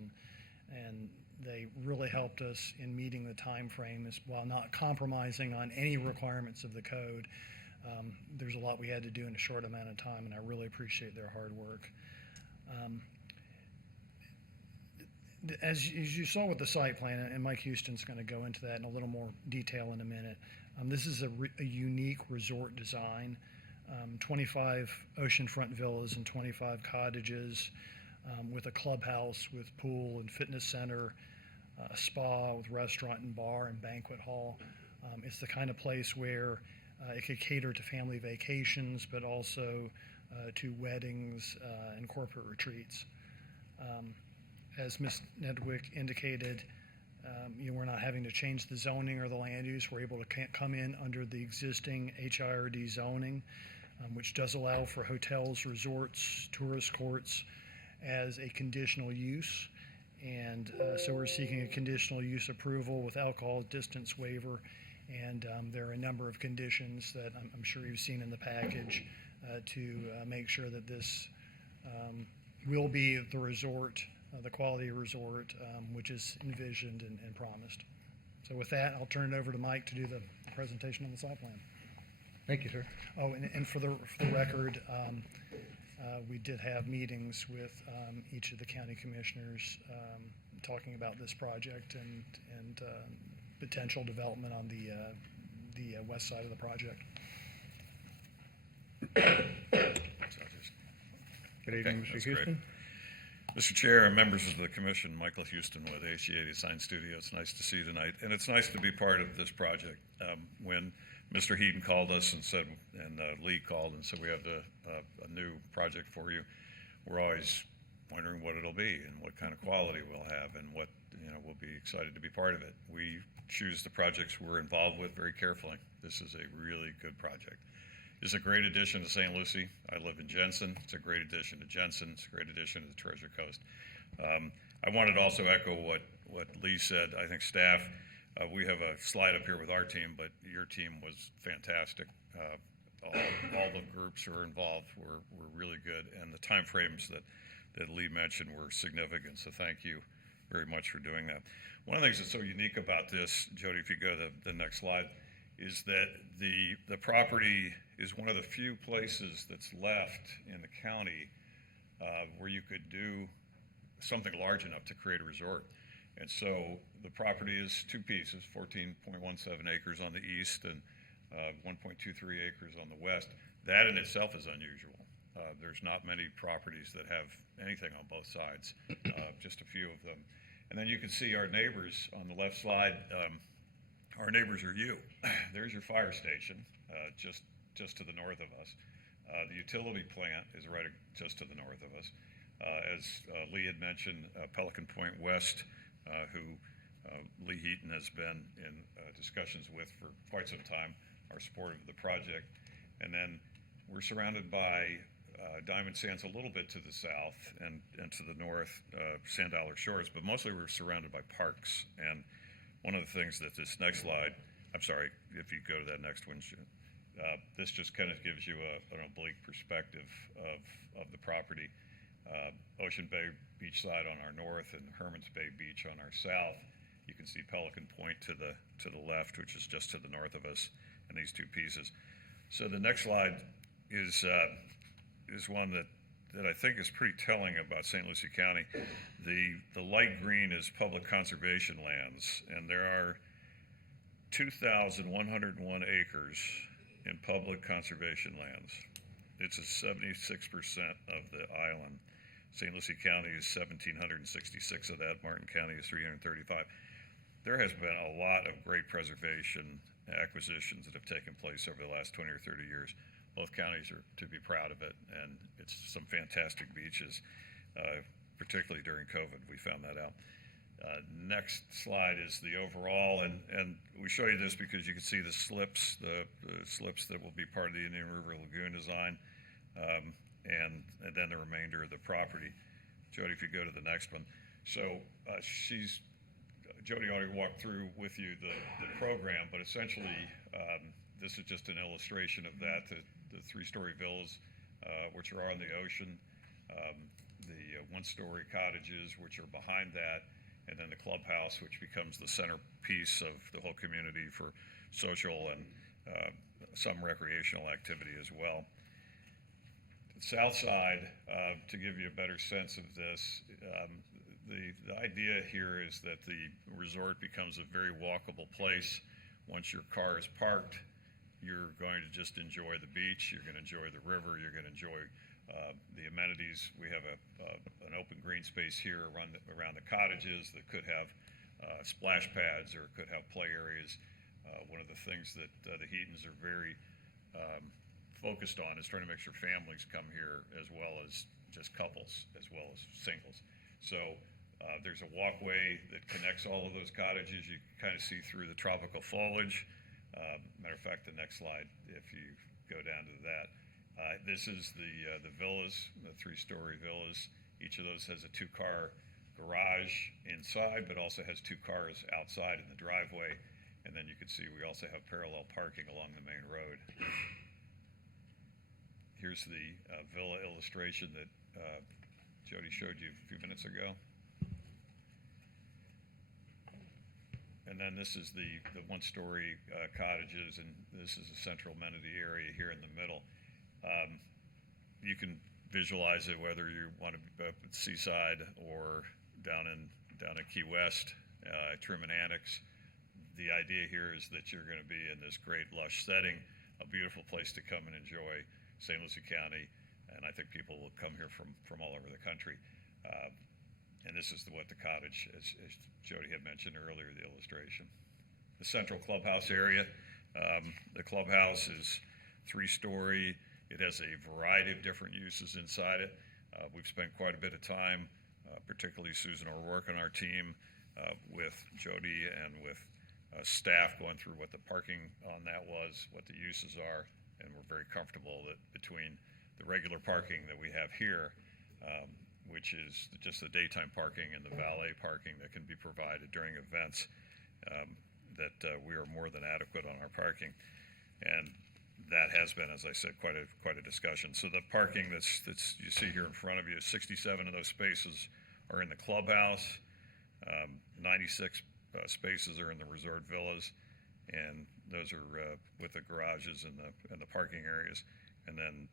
and they really helped us in meeting the timeframes while not compromising on any requirements of the code. There's a lot we had to do in a short amount of time, and I really appreciate their hard work. As you saw with the site plan, and Mike Houston's going to go into that in a little more detail in a minute, this is a unique resort design. 25 oceanfront villas and 25 cottages with a clubhouse with pool and fitness center, a spa with restaurant and bar and banquet hall. It's the kind of place where it could cater to family vacations, but also to weddings and corporate retreats. As Ms. Nedwick indicated, we're not having to change the zoning or the land use. We're able to come in under the existing HIRD zoning, which does allow for hotels, resorts, tourist courts as a conditional use. And so we're seeking a conditional use approval with alcohol distance waiver. And there are a number of conditions that I'm sure you've seen in the package to make sure that this will be the resort, the quality resort, which is envisioned and promised. So with that, I'll turn it over to Mike to do the presentation on the site plan. Thank you, sir. Oh, and for the record, we did have meetings with each of the county commissioners talking about this project and potential development on the west side of the project. Good evening, Mr. that's Houston. Mr. Chair and members of the commission, Michael Houston with HCA Design Studio. It's nice to see you tonight, and it's nice to be part of this project. When Mr. Heaton called us and said, and Lee called and said, we have a new project for you, we're always wondering what it'll be and what kind of quality we'll have and what, we'll be excited to be part of it. We choose the projects we're involved with very carefully. This is a really good project. It's a great addition to St. Lucie. I live in Jensen. It's a great addition to Jensen. It's a great addition to the Treasure Coast. I wanted to also echo what Lee said. I think staff, we have a slide up here with our team, but your team was fantastic. All the groups who were involved were really good, and the timeframes that Lee mentioned were significant, so thank you very much for doing that. One of the things that's so unique about this, Jody, if you go to the next slide, is that the property is one of the few places that's left in the county where you could do something large enough to create a resort. And so the property is two pieces, 14.17 acres on the east and 1.23 acres on the west. That in itself is unusual. There's not many properties that have anything on both sides, just a few of them. And then you can see our neighbors on the left side. Our neighbors are you. There's your fire station, just to the north of us. The utility plant is right just to the north of us. As Lee had mentioned, Pelican Point West, who Lee Heaton has been in discussions with for quite some time, are supportive of the project. And then we're surrounded by Diamond Sands a little bit to the south and to the north, Sand Dollar Shores, but mostly we're surrounded by parks. And one of the things that this next slide, I'm sorry, if you go to that next one, this just kind of gives you an oblique perspective of the property. Ocean Bay beachside on our north and Hermans Bay Beach on our south. You can see Pelican Point to the left, which is just to the north of us, and these two pieces. So the next slide is one that I think is pretty telling about St. Lucie County. The light green is public conservation lands, and there are 2,101 acres in public conservation lands. It's a 76% of the island. St. Lucie County is 1,766 of that. Martin County is 335. There has been a lot of great preservation acquisitions that have taken place over the last 20 or 30 years. Both counties are to be proud of it, and it's some fantastic beaches, particularly during COVID. We found that out. Next slide is the overall, and we show you this because you can see the slips that will be part of the Indian River Lagoon design, and then the remainder of the property. Jody, if you go to the next one. So Jody already walked through with you the program, but essentially this is just an illustration of that. The three-story villas, which are on the ocean, the one-story cottages, which are behind that, and then the clubhouse, which becomes the centerpiece of the whole community for social and some recreational activity as well. The south side, to give you a better sense of this, the idea here is that the resort becomes a very walkable place. Once your car is parked, you're going to just enjoy the beach, you're going to enjoy the river, you're going to enjoy the amenities. We have an open green space here around the cottages that could have splash pads or could have play areas. One of the things that the Heatons are very focused on is trying to make sure families come here as well as just couples, as well as singles. So there's a walkway that connects all of those cottages. You can kind of see through the tropical foliage. Matter of fact, the next slide, if you go down to that. This is the villas, the three-story villas. Each of those has a two-car garage inside, but also has two cars outside in the driveway. And then you can see we also have parallel parking along the main road. Here's the villa illustration that Jody showed you a few minutes ago. And then this is the one-story cottages, and this is the central amenity area here in the middle. You can visualize it whether you want to be up at Seaside or down at Key West, Truman Annex. The idea here is that you're going to be in this great lush setting, a beautiful place to come and enjoy St. Lucie County, and I think people will come here from all over the country. And this is what the cottage, as Jody had mentioned earlier, the illustration. The central clubhouse area. The clubhouse is 3-story. It has a variety of different uses inside it. We've spent quite a bit of time, particularly Susan O'Rourke on our team, with Jody and with staff going through what the parking on that was, what the uses are, and we're very comfortable that between the regular parking that we have here, which is just the daytime parking and the valet parking that can be provided during events, that we are more than adequate on our parking. And that has been, as I said, quite a discussion. So the parking that's you see here in front of you, 67 of those spaces are in the clubhouse, 96 spaces are in the resort villas, and those are with the garages and the parking areas, and then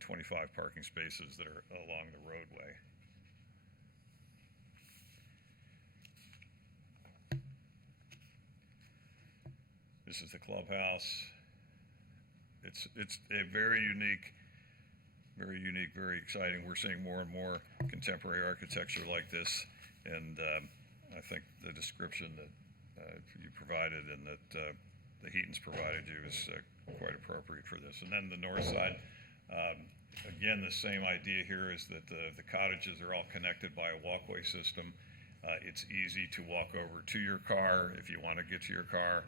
25 parking spaces that are along the roadway. This is the clubhouse. It's a very unique, very exciting. We're seeing more and more contemporary architecture like this, and I think the description that you provided and that the Heatons provided you is quite appropriate for this. And then the north side, again, the same idea here is that the cottages are all connected by a walkway system. It's easy to walk over to your car if you want to get to your car.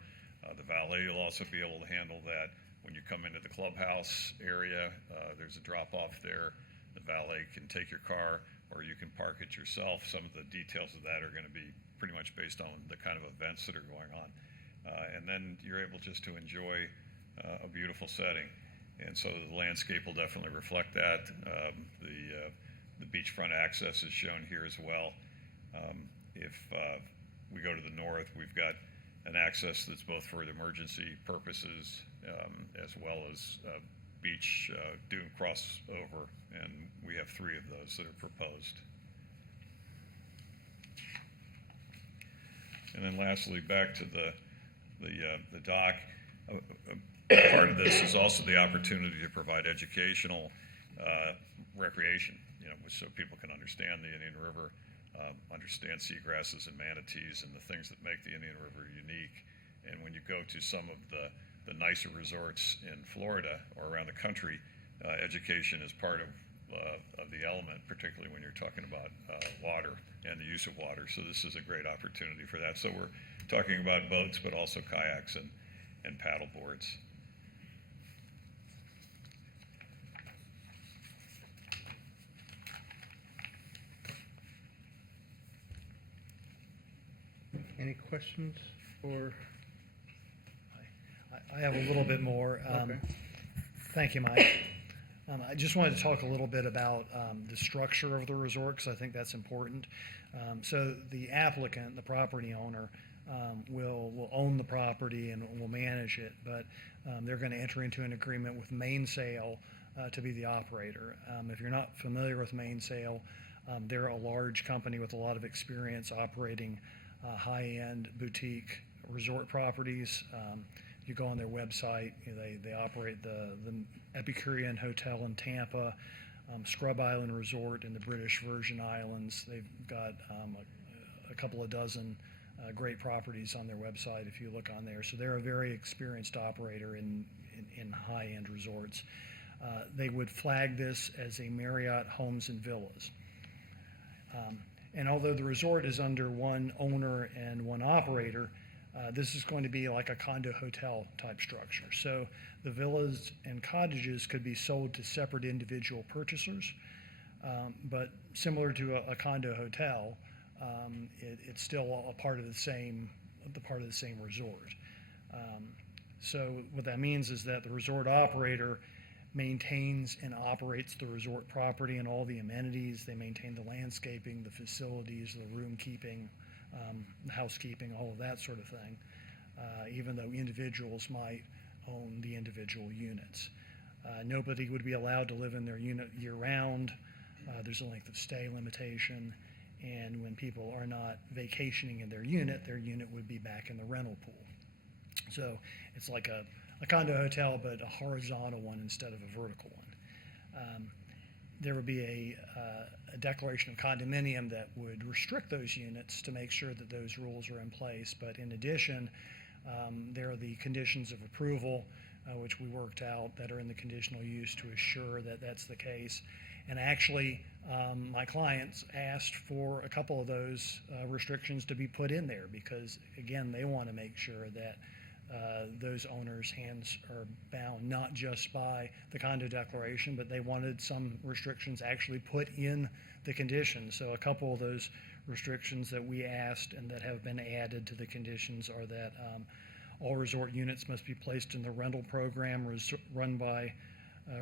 The valet will also be able to handle that. When you come into the clubhouse area, there's a drop-off there. The valet can take your car, or you can park it yourself. Some of the details of that are going to be pretty much based on the kind of events that are going on. And then you're able just to enjoy a beautiful setting. And so the landscape will definitely reflect that. The beachfront access is shown here as well. If we go to the north, we've got an access that's both for the emergency purposes as well as beach dune crossover, and we have 3 of those that are proposed. And then lastly, back to the dock. Part of this is also the opportunity to provide educational recreation, so people can understand the Indian River, understand seagrasses and manatees and the things that make the Indian River unique. And when you go to some of the nicer resorts in Florida or around the country, education is part of the element, particularly when you're talking about water and the use of water. So this is a great opportunity for that. So we're talking about boats, but also kayaks and paddle boards. Any questions for? I have a little bit more. Okay. Thank you, Mike. I just wanted to talk a little bit about the structure of the resort, because I think that's important. So the applicant, the property owner, will own the property and will manage it, but they're going to enter into an agreement with Mainsail to be the operator. If you're not familiar with Mainsail, they're a large company with a lot of experience operating high-end boutique resort properties. You go on their website, they operate the Epicurean Hotel in Tampa, Scrub Island Resort in the British Virgin Islands. They've got a couple of dozen great properties on their website if you look on there. So they're a very experienced operator in high-end resorts. They would flag this as a Marriott Homes and Villas. And although the resort is under one owner and one operator, this is going to be like a condo hotel type structure. So the villas and cottages could be sold to separate individual purchasers, but similar to a condo hotel, it's still a part of the same resort. So what that means is that the resort operator maintains and operates the resort property and all the amenities. They maintain the landscaping, the facilities, the room keeping, housekeeping, all of that sort of thing, even though individuals might own the individual units. Nobody would be allowed to live in their unit year-round. There's a length of stay limitation, and when people are not vacationing in their unit would be back in the rental pool. So it's like a condo hotel, but a horizontal one instead of a vertical one. There would be a declaration of condominium that would restrict those units to make sure that those rules are in place. But in addition, there are the conditions of approval, which we worked out, that are in the conditional use to assure that that's the case. And actually, my clients asked for a couple of those restrictions to be put in there because, again, they want to make sure that those owners' hands are bound not just by the condo declaration, but they wanted some restrictions actually put in the conditions. So a couple of those restrictions that we asked and that have been added to the conditions are that all resort units must be placed in the rental program run by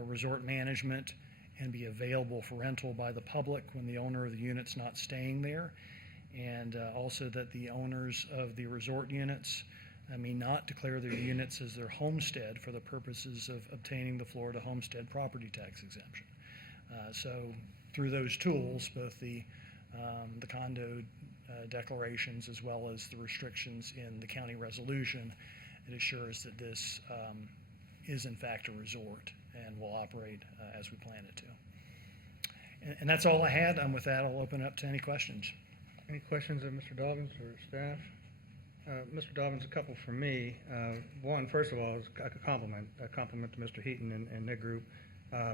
resort management and be available for rental by the public when the owner of the unit's not staying there. And also that the owners of the resort units may not declare their units as their homestead for the purposes of obtaining the Florida homestead property tax exemption. So through those tools, both the condo declarations as well as the restrictions in the county resolution, it assures that this is in fact a resort and will operate as we plan it to. And that's all I had. With that, I'll open it up to any questions. Any questions of Mr. Dobbins or staff? Mr. Dobbins, a couple from me. One, first of all, is a compliment to Mr. Heaton and their group,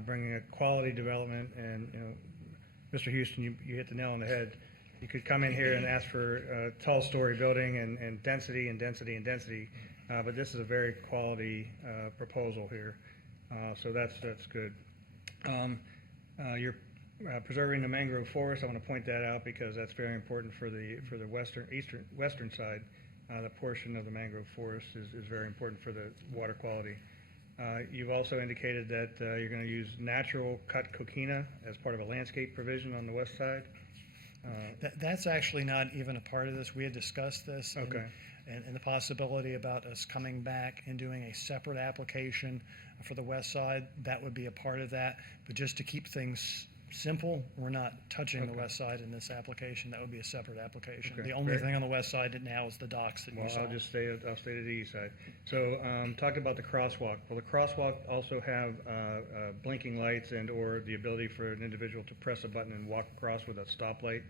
bringing a quality development. And, you know, Mr. Houston, you hit the nail on the head. You could come in here and ask for a tall story building and density and density and density, but this is a very quality proposal here. So that's good. You're preserving the mangrove forest. I want to point that out because that's very important for the western side. The portion of the mangrove forest is very important for the water quality. You've also indicated that you're going to use natural cut coquina as part of a landscape provision on the west side. That's actually not even a part of this. We had discussed this. Okay. And the possibility about us coming back and doing a separate application for the west side, that would be a part of that. But just to keep things simple, we're not touching the west side in this application. That would be a separate application. Okay, The only great. thing on the west side now is the docks that you saw. I'll stay to the east side. So talking about the crosswalk, will the crosswalk also have blinking lights and or the ability for an individual to press a button and walk across with a stoplight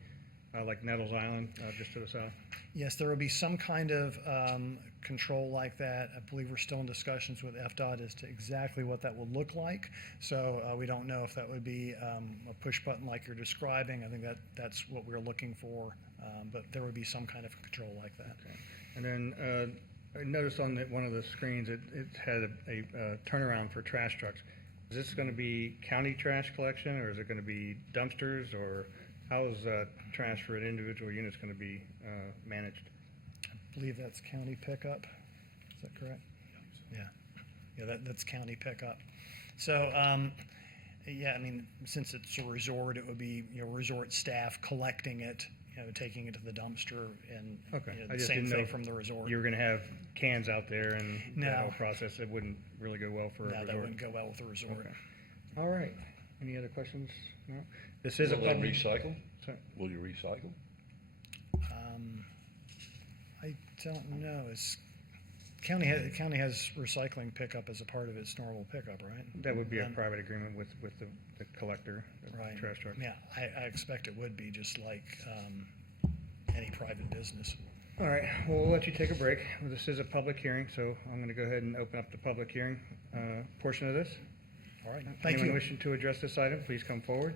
like Nettles Island just to the south? Yes, there will be some kind of control like that. I believe we're still in discussions with FDOT as to exactly what that will look like. So we don't know if that would be a push button like you're describing. I think that's what we're looking for, but there would be some kind of control like that. Okay. And then I noticed on one of the screens it had a turnaround for trash trucks. Is this going to be county trash collection, or is it going to be dumpsters, or how is trash for an individual unit going to be managed? I believe that's county pickup. Is that correct? Yeah, that's county pickup. So, yeah, I mean, since it's a resort, it would be resort staff collecting it, taking it to the dumpster, and Okay. I the just same didn't know thing if from the resort. you were going to have cans out there and No. that whole process. It wouldn't really go well for a No, resort. that wouldn't go well with a resort. Okay. All right. Any other questions? No. This is Will a they public. recycle? Sorry. Will you recycle? I don't know. County has recycling pickup as a part of its normal pickup, right? That would be a And- private agreement with the collector, the Right. trash truck. Yeah, I expect it would be just like any private business. All right, well, we'll let you take a break. This is a public hearing, so I'm going to go ahead and open up the public hearing portion of this. All right, thank Anyone you. wishing to address this item, please come forward.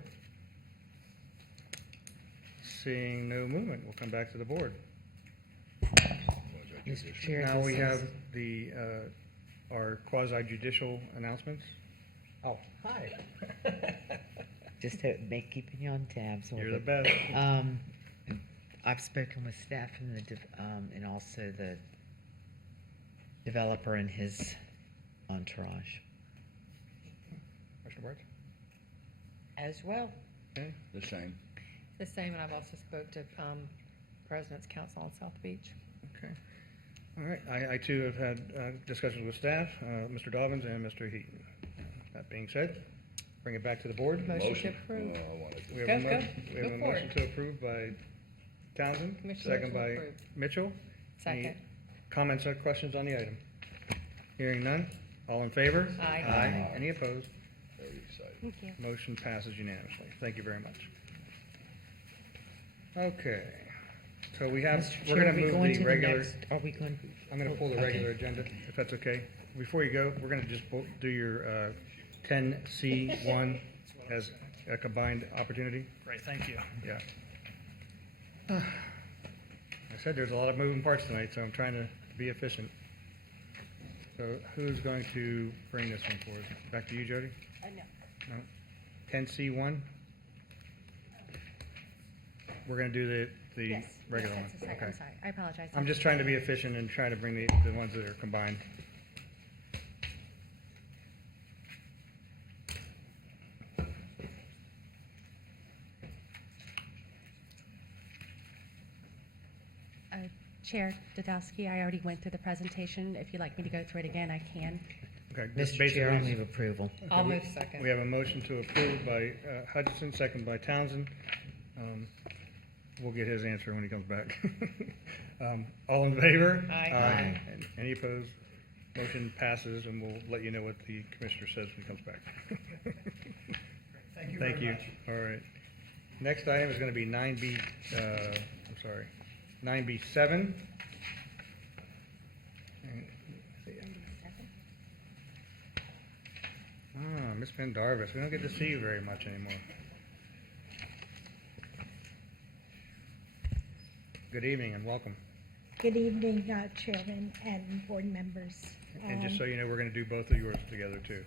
Seeing no movement, we'll come back to the board. Mr. Chair, Now we this have is- our quasi judicial announcements. Oh, hi. Just keeping you on tabs a little You're the bit. best. I've spoken with staff and also the developer and his entourage Commissioner Bartz? As well. Okay. The same. The same, and I've also spoke to President's Council on South Beach. Okay. All right, I too have had discussions with staff, Mr. Dobbins and Mr. Heaton. That being said, bring it back to the board. Motion to approve. We have Go, a go. motion, we have Go a for motion it. to approve by Townsend, Commissioner second to by approve. Mitchell. Any Second. comments or questions on the item? Hearing none, all in favor? Aye. Any opposed? Very excited. Thank you. Motion passes unanimously. Thank you very much. Okay, so we have, Mr. we're Chair, gonna are we move going the to the regular. next- Are we going? I'm gonna pull the Okay. regular agenda, if that's okay. Before you go, we're gonna just do your 10C1 as a combined opportunity. Great, thank you. Yeah. I said there's a lot of moving parts tonight, so I'm trying to be efficient. So who's going to bring this one forward? Back to you, Jody? No. No? 10C1? We're gonna do the Yes. regular one. Yes, that's a second. Okay. I'm sorry. I apologize. I'm just trying to be efficient and trying to bring the ones that are combined. Chair Dudowski, I already went through the presentation. If you'd like me to go through it again, I can. Okay. this Mr. Chair, I'll basically is- move approval. I'll move second. We have a motion to approve by Hutchinson, second by Townsend. We'll get his answer when he comes back. All in favor? Aye. And any opposed? Motion passes, and we'll let you know what the commissioner says when he comes back. Thank you Thank very you. much. All right. Next item is going to be 9B, 9B7. Ms. Pendarvis, we don't get to see you very much anymore. Good evening and welcome. Good evening, Chairman and board members. And just so you know, we're going to do both of yours together, too.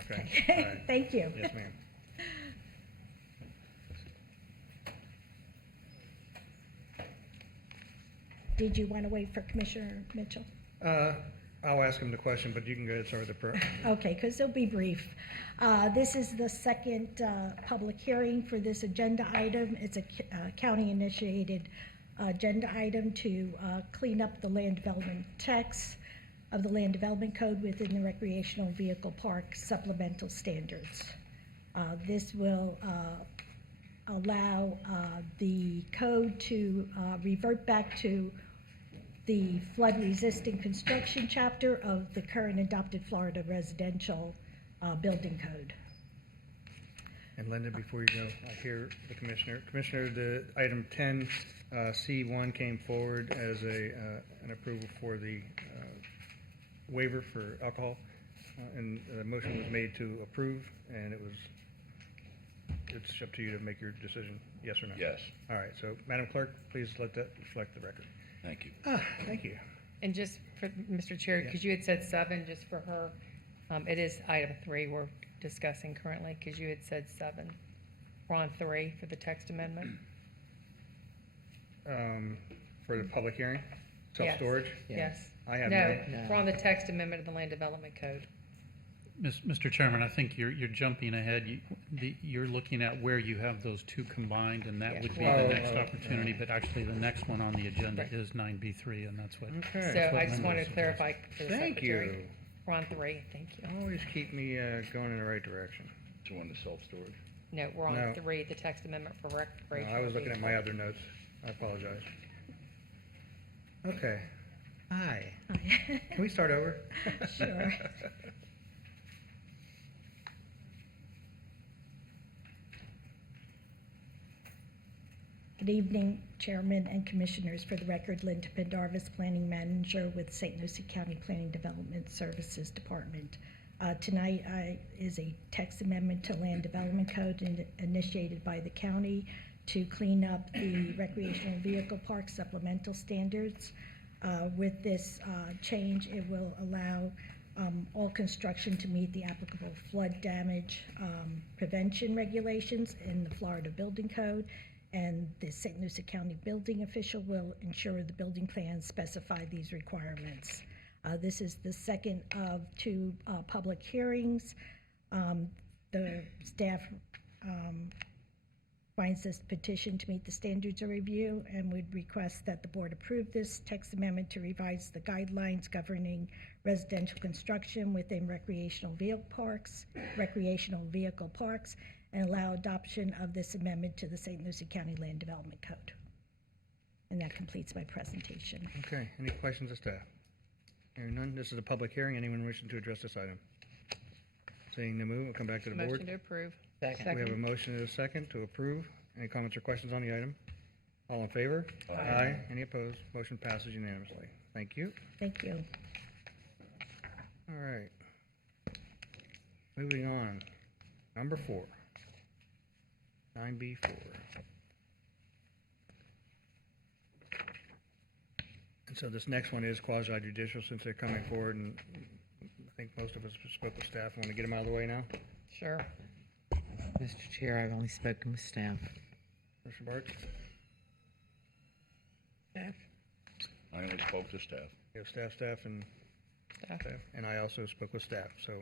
Okay. All right. Thank you. Yes, ma'am. Did you want to wait for Commissioner Mitchell? I'll ask him the question, but you can go ahead and start with the Okay, because it'll be brief. This is the second public hearing for this agenda item. It's a county-initiated agenda item to clean up the land development text of the Land Development Code within the recreational vehicle park supplemental standards. This will allow the code to revert back to the flood-resistant construction chapter of the current adopted Florida residential building code. And Linda, before you go, I hear the commissioner. Commissioner, the item 10, C1 came forward as an approval for the waiver for alcohol. And the motion was made to approve, and it's up to you to make your decision, yes or no? Yes. All right, so Madam Clerk, please let that reflect the record. Thank you. Thank you. And just for, Mr. Chair, because you had said 7, just for her, it is item 3 we're discussing currently, because you had said 7. We're on 3 for the text amendment. For the public hearing, Yes. self-storage? Yes. I have No, no. we're on the text amendment of the Land Development Code. Mr. Chairman, I think you're jumping ahead. You're looking at where you have those two combined, and that Yeah. would be Oh, the next opportunity, but actually the next one on the agenda is 9B3, and that's what. Okay. So that's what I just Linda wanted was to clarify for the Thank secretary. you. We're on 3, thank you. Always keep me going in the right direction. To one the self-storage. No, we're on No. 3, the text amendment for No, recreational. I was looking at my vehicle. other notes. I apologize. Okay. Hi. Can we start over? Sure. Good evening, Chairman and Commissioners. For the record, Linda Pendarvis, Planning Manager with St. Lucie County Planning Development Services Department. Tonight is a text amendment to Land Development Code initiated by the county to clean up the recreational vehicle park supplemental standards. With this change, it will allow all construction to meet the applicable flood damage prevention regulations in the Florida Building Code, and the St. Lucie County building official will ensure the building plans specify these requirements. This is the second of 2 public hearings. The staff finds this petition to meet the standards of review and would request that the board approve this text amendment to revise the guidelines governing residential construction within recreational vehicle parks, and allow adoption of this amendment to the St. Lucie County Land Development Code. And that completes my presentation. Okay, any questions of staff? Hearing none, this is a public hearing. Anyone wishing to address this item? Seeing no move, we'll come back to the board. Motion to approve. We have a motion and a second to approve. Any comments or questions on the item? All in favor? Aye. Any opposed? Motion passes unanimously. Thank you. Thank you. All right. Moving on. Number 4. 9B4. And so this next one is quasi judicial since they're coming forward, and I think most of us spoke with staff. Want to get them out of the way now? Sure. Mr. Chair, I've only spoken with staff. Mr. Bart? Staff. I only spoke to staff. We have staff, and Staff. and I also spoke with staff, so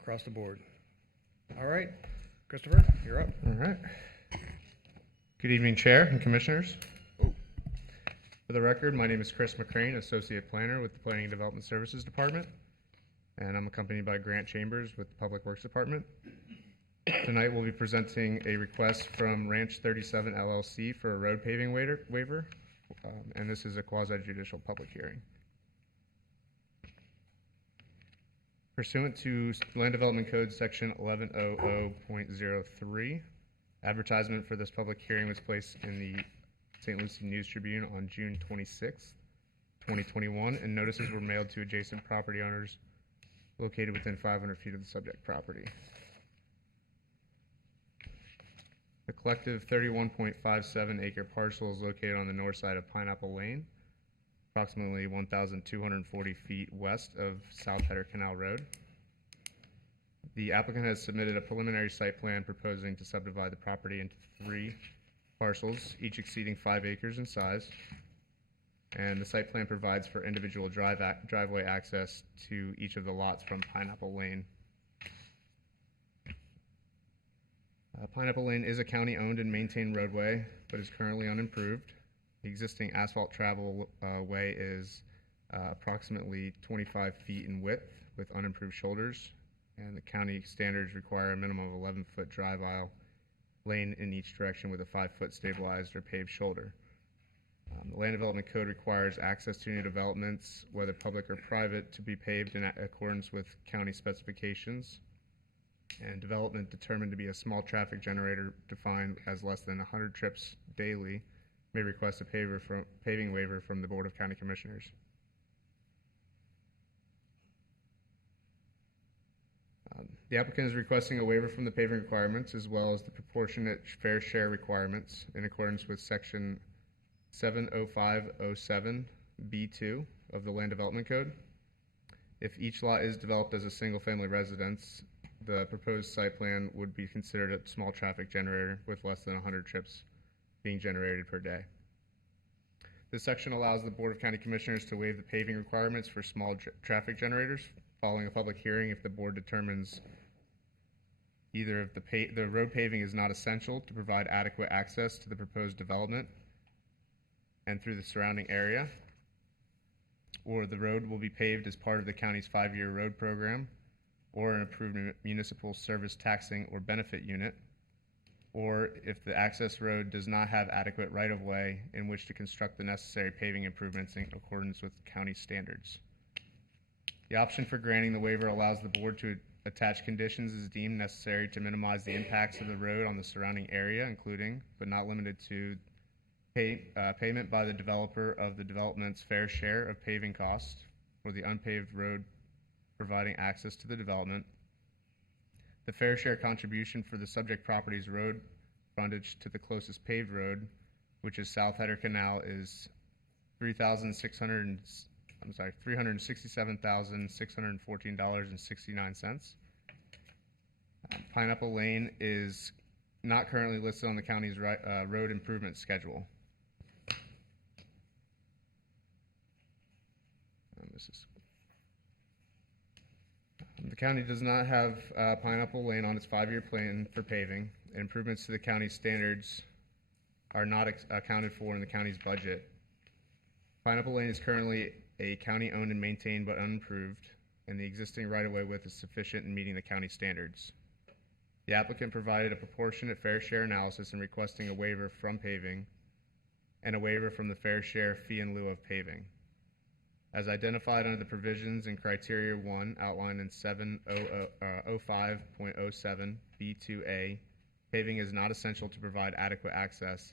across the board. All right, Christopher, you're up. All right. Good evening, Chair and Commissioners. For the record, my name is Chris McCrane, Associate Planner with the Planning and Development Services Department, and I'm accompanied by Grant Chambers with the Public Works Department. Tonight, we'll be presenting a request from Ranch 37 LLC for a road paving waiver, and this is a quasi-judicial public hearing. Pursuant to Land Development Code Section 1100.03, advertisement for this public hearing was placed in the St. Lucie News Tribune on June 26, 2021, and notices were mailed to adjacent property owners located within 500 feet of the subject property. The collective 31.57 acre parcel is located on the north side of Pineapple Lane, approximately 1,240 feet west of South Header Canal Road. The applicant has submitted a preliminary site plan proposing to subdivide the property into 3 parcels, each exceeding 5 acres in size. And the site plan provides for individual driveway access to each of the lots from Pineapple Lane. Pineapple Lane is a county-owned and maintained roadway, but is currently unimproved. The existing asphalt travel way is approximately 25 feet in width with unimproved shoulders, and the county standards require a minimum of 11-foot drive aisle lane in each direction with a 5-foot stabilized or paved shoulder. The Land Development Code requires access to new developments, whether public or private, to be paved in accordance with county specifications, and development determined to be a small traffic generator defined as less than 100 trips daily may request a paving waiver from the Board of County Commissioners. The applicant is requesting a waiver from the paving requirements as well as the proportionate fair share requirements in accordance with Section 70507B2 of the Land Development Code. If each lot is developed as a single-family residence, the proposed site plan would be considered a small traffic generator with less than 100 trips being generated per day. This section allows the Board of County Commissioners to waive the paving requirements for small traffic generators following a public hearing if the board determines either if the road paving is not essential to provide adequate access to the proposed development and through the surrounding area, or the road will be paved as part of the county's 5-year road program or an approved municipal service taxing or benefit unit, or if the access road does not have adequate right-of-way in which to construct the necessary paving improvements in accordance with county standards. The option for granting the waiver allows the board to attach conditions as deemed necessary to minimize the impacts of the road on the surrounding area, including, but not limited to, payment by the developer of the development's fair share of paving costs for the unpaved road providing access to the development. The fair share contribution for the subject property's road frontage to the closest paved road, which is South Header Canal, is $367,614.69. Pineapple Lane is not currently listed on the county's road improvement schedule. The county does not have Pineapple Lane on its 5-year plan for paving, Improvements to the county's standards are not accounted for in the county's budget. Pineapple Lane is currently a county-owned and maintained but unimproved, and the existing right-of-way width is sufficient in meeting the county standards. The applicant provided a proportionate fair share analysis in requesting a waiver from paving and a waiver from the fair share fee in lieu of paving. As identified under the provisions in Criteria 1 outlined in 705.07 B2A, paving is not essential to provide adequate access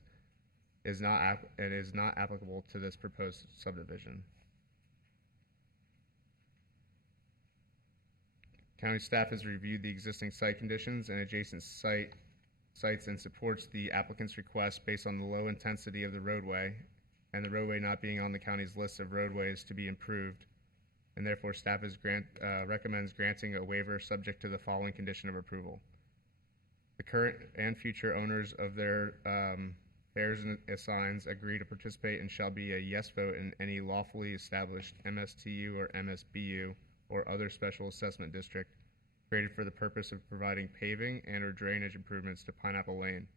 and is not applicable to this proposed subdivision. County staff has reviewed the existing site conditions and adjacent sites and supports the applicant's request based on the low intensity of the roadway and the roadway not being on the county's list of roadways to be improved, and therefore staff recommends granting a waiver subject to the following condition of approval. The current and future owners of their heirs and assigns agree to participate and shall be a yes vote in any lawfully established MSTU or MSBU or other special assessment district created for the purpose of providing paving and or drainage improvements to Pineapple Lane.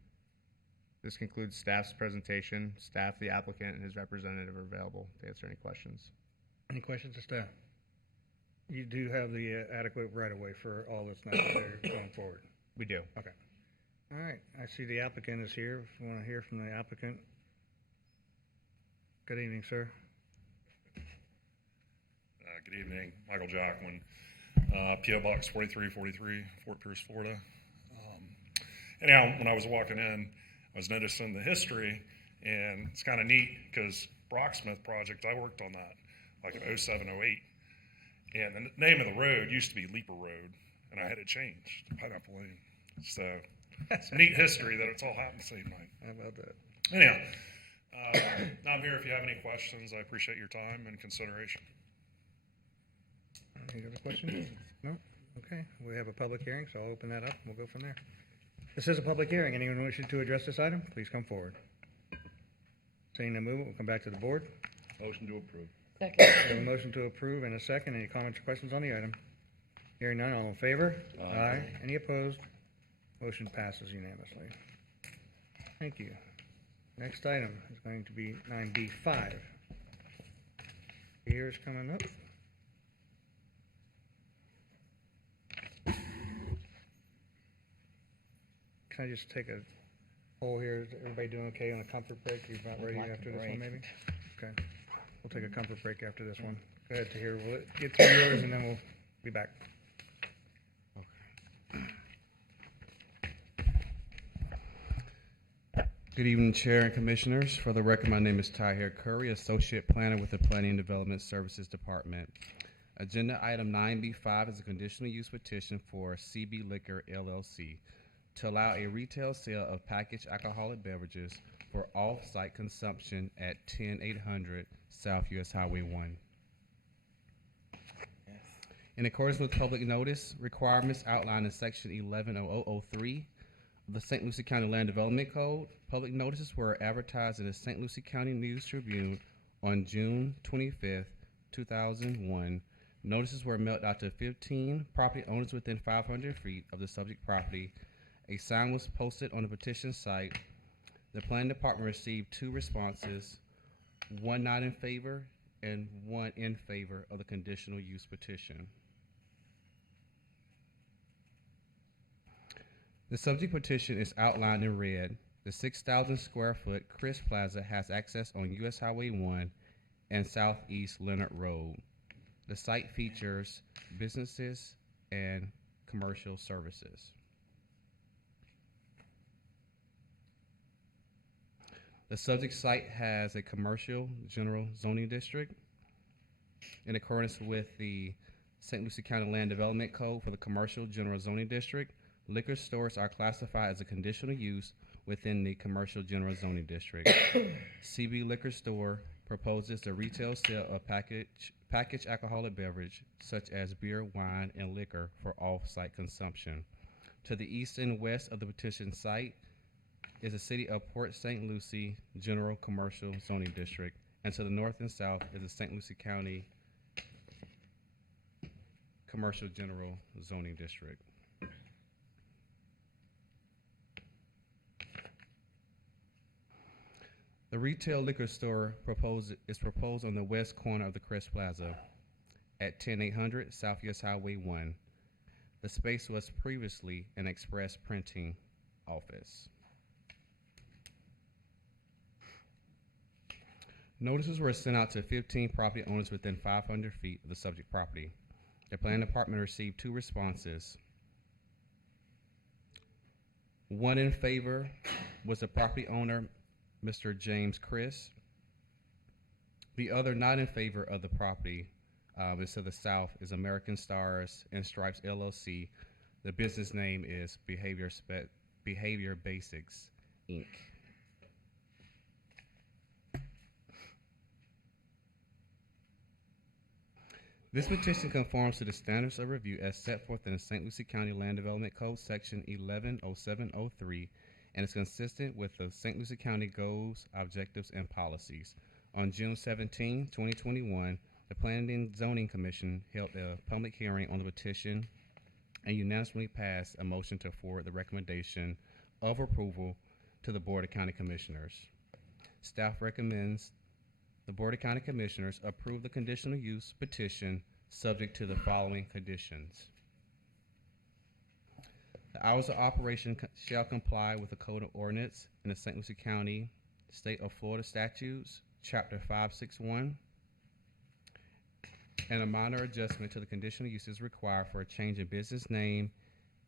This concludes staff's presentation. Staff, the applicant, and his representative are available to answer any questions. Any questions to staff? You do have the adequate right-of-way for all that's necessary going forward? We do. Okay. All right, I see the applicant is here. If you want to hear from the applicant. Good evening, sir. Good evening, Michael Jackman, P.O. Box 4343, Fort Pierce, Florida. Anyhow, when I was walking in, I was noticing the history, and it's kind of neat because Brocksmith project, I worked on that like in 07, 08. And the name of the road used to be Leaper Road, and I had it changed to Pineapple Lane. So it's neat history that it's all happened the same night. How about that? Anyhow, now I'm here if you have any questions. I appreciate your time and consideration. Any other questions? No? Okay, we have a public hearing, so I'll open that up. We'll go from there. This is a public hearing. Anyone wishing to address this item, please come forward. Seeing no movement, we'll come back to the board. Motion to approve. Second. We have a motion to approve and a second. Any comments or questions on the item? Hearing none, all in favor? Aye. Any opposed? Motion passes unanimously. Thank you. Next item is going to be 9B5. Here's coming up. Can I just take a poll here? Is everybody doing okay on a comfort break? You're about ready after this one, maybe? Okay. We'll take a comfort break after this one. Go ahead, Tahir. We'll get through yours, and then we'll be back. Good evening, Chair and Commissioners. For the record, my name is Tahir Curry, Associate Planner with the Planning and Development Services Department. Agenda item 9B5 is a conditional use petition for CB Liquor LLC to allow a retail sale of packaged alcoholic beverages for off-site consumption at 10800 South US Highway 1. In accordance with public notice requirements outlined in Section 110003 of the St. Lucie County Land Development Code, public notices were advertised in the St. Lucie County News Tribune on June 25th, 2001. Notices were mailed out to 15 property owners within 500 feet of the subject property. A sign was posted on the petition site. The planning department received 2 responses, one not in favor and one in favor of the conditional use petition. The subject petition is outlined in red. The 6,000 square foot Chris Plaza has access on US Highway 1 and Southeast Leonard Road. The site features businesses and commercial services. The subject site has a commercial general zoning district. In accordance with the St. Lucie County Land Development Code for the commercial general zoning district, liquor stores are classified as a conditional use within the commercial general zoning district. CB Liquor Store proposes the retail sale of packaged alcoholic beverage such as beer, wine, and liquor for off-site consumption. To the east and west of the petition site is the city of Port St. Lucie General Commercial Zoning District, and to the north and south is the St. Lucie County Commercial General Zoning District. The retail liquor store is proposed on the west corner of the Crest Plaza at 10800 South US Highway 1. The space was previously an express printing office. Notices were sent out to 15 property owners within 500 feet of the subject property. The planning department received 2 responses. One in favor was the property owner, Mr. James Chris. The other not in favor of the property, is to the south, is American Stars and Stripes LLC. The business name is Behavior Basics, Inc. This petition conforms to the standards of review as set forth in the St. Lucie County Land Development Code, Section 110703, and is consistent with the St. Lucie County goals, objectives, and policies. On June 17, 2021, the Planning and Zoning Commission held a public hearing on the petition and unanimously passed a motion to forward the recommendation of approval to the Board of County Commissioners. Staff recommends the Board of County Commissioners approve the conditional use petition subject to the following conditions. The hours of operation shall comply with the Code of Ordinance in the St. Lucie County, State of Florida Statutes, Chapter 561, and a minor adjustment to the conditional use is required for a change in business name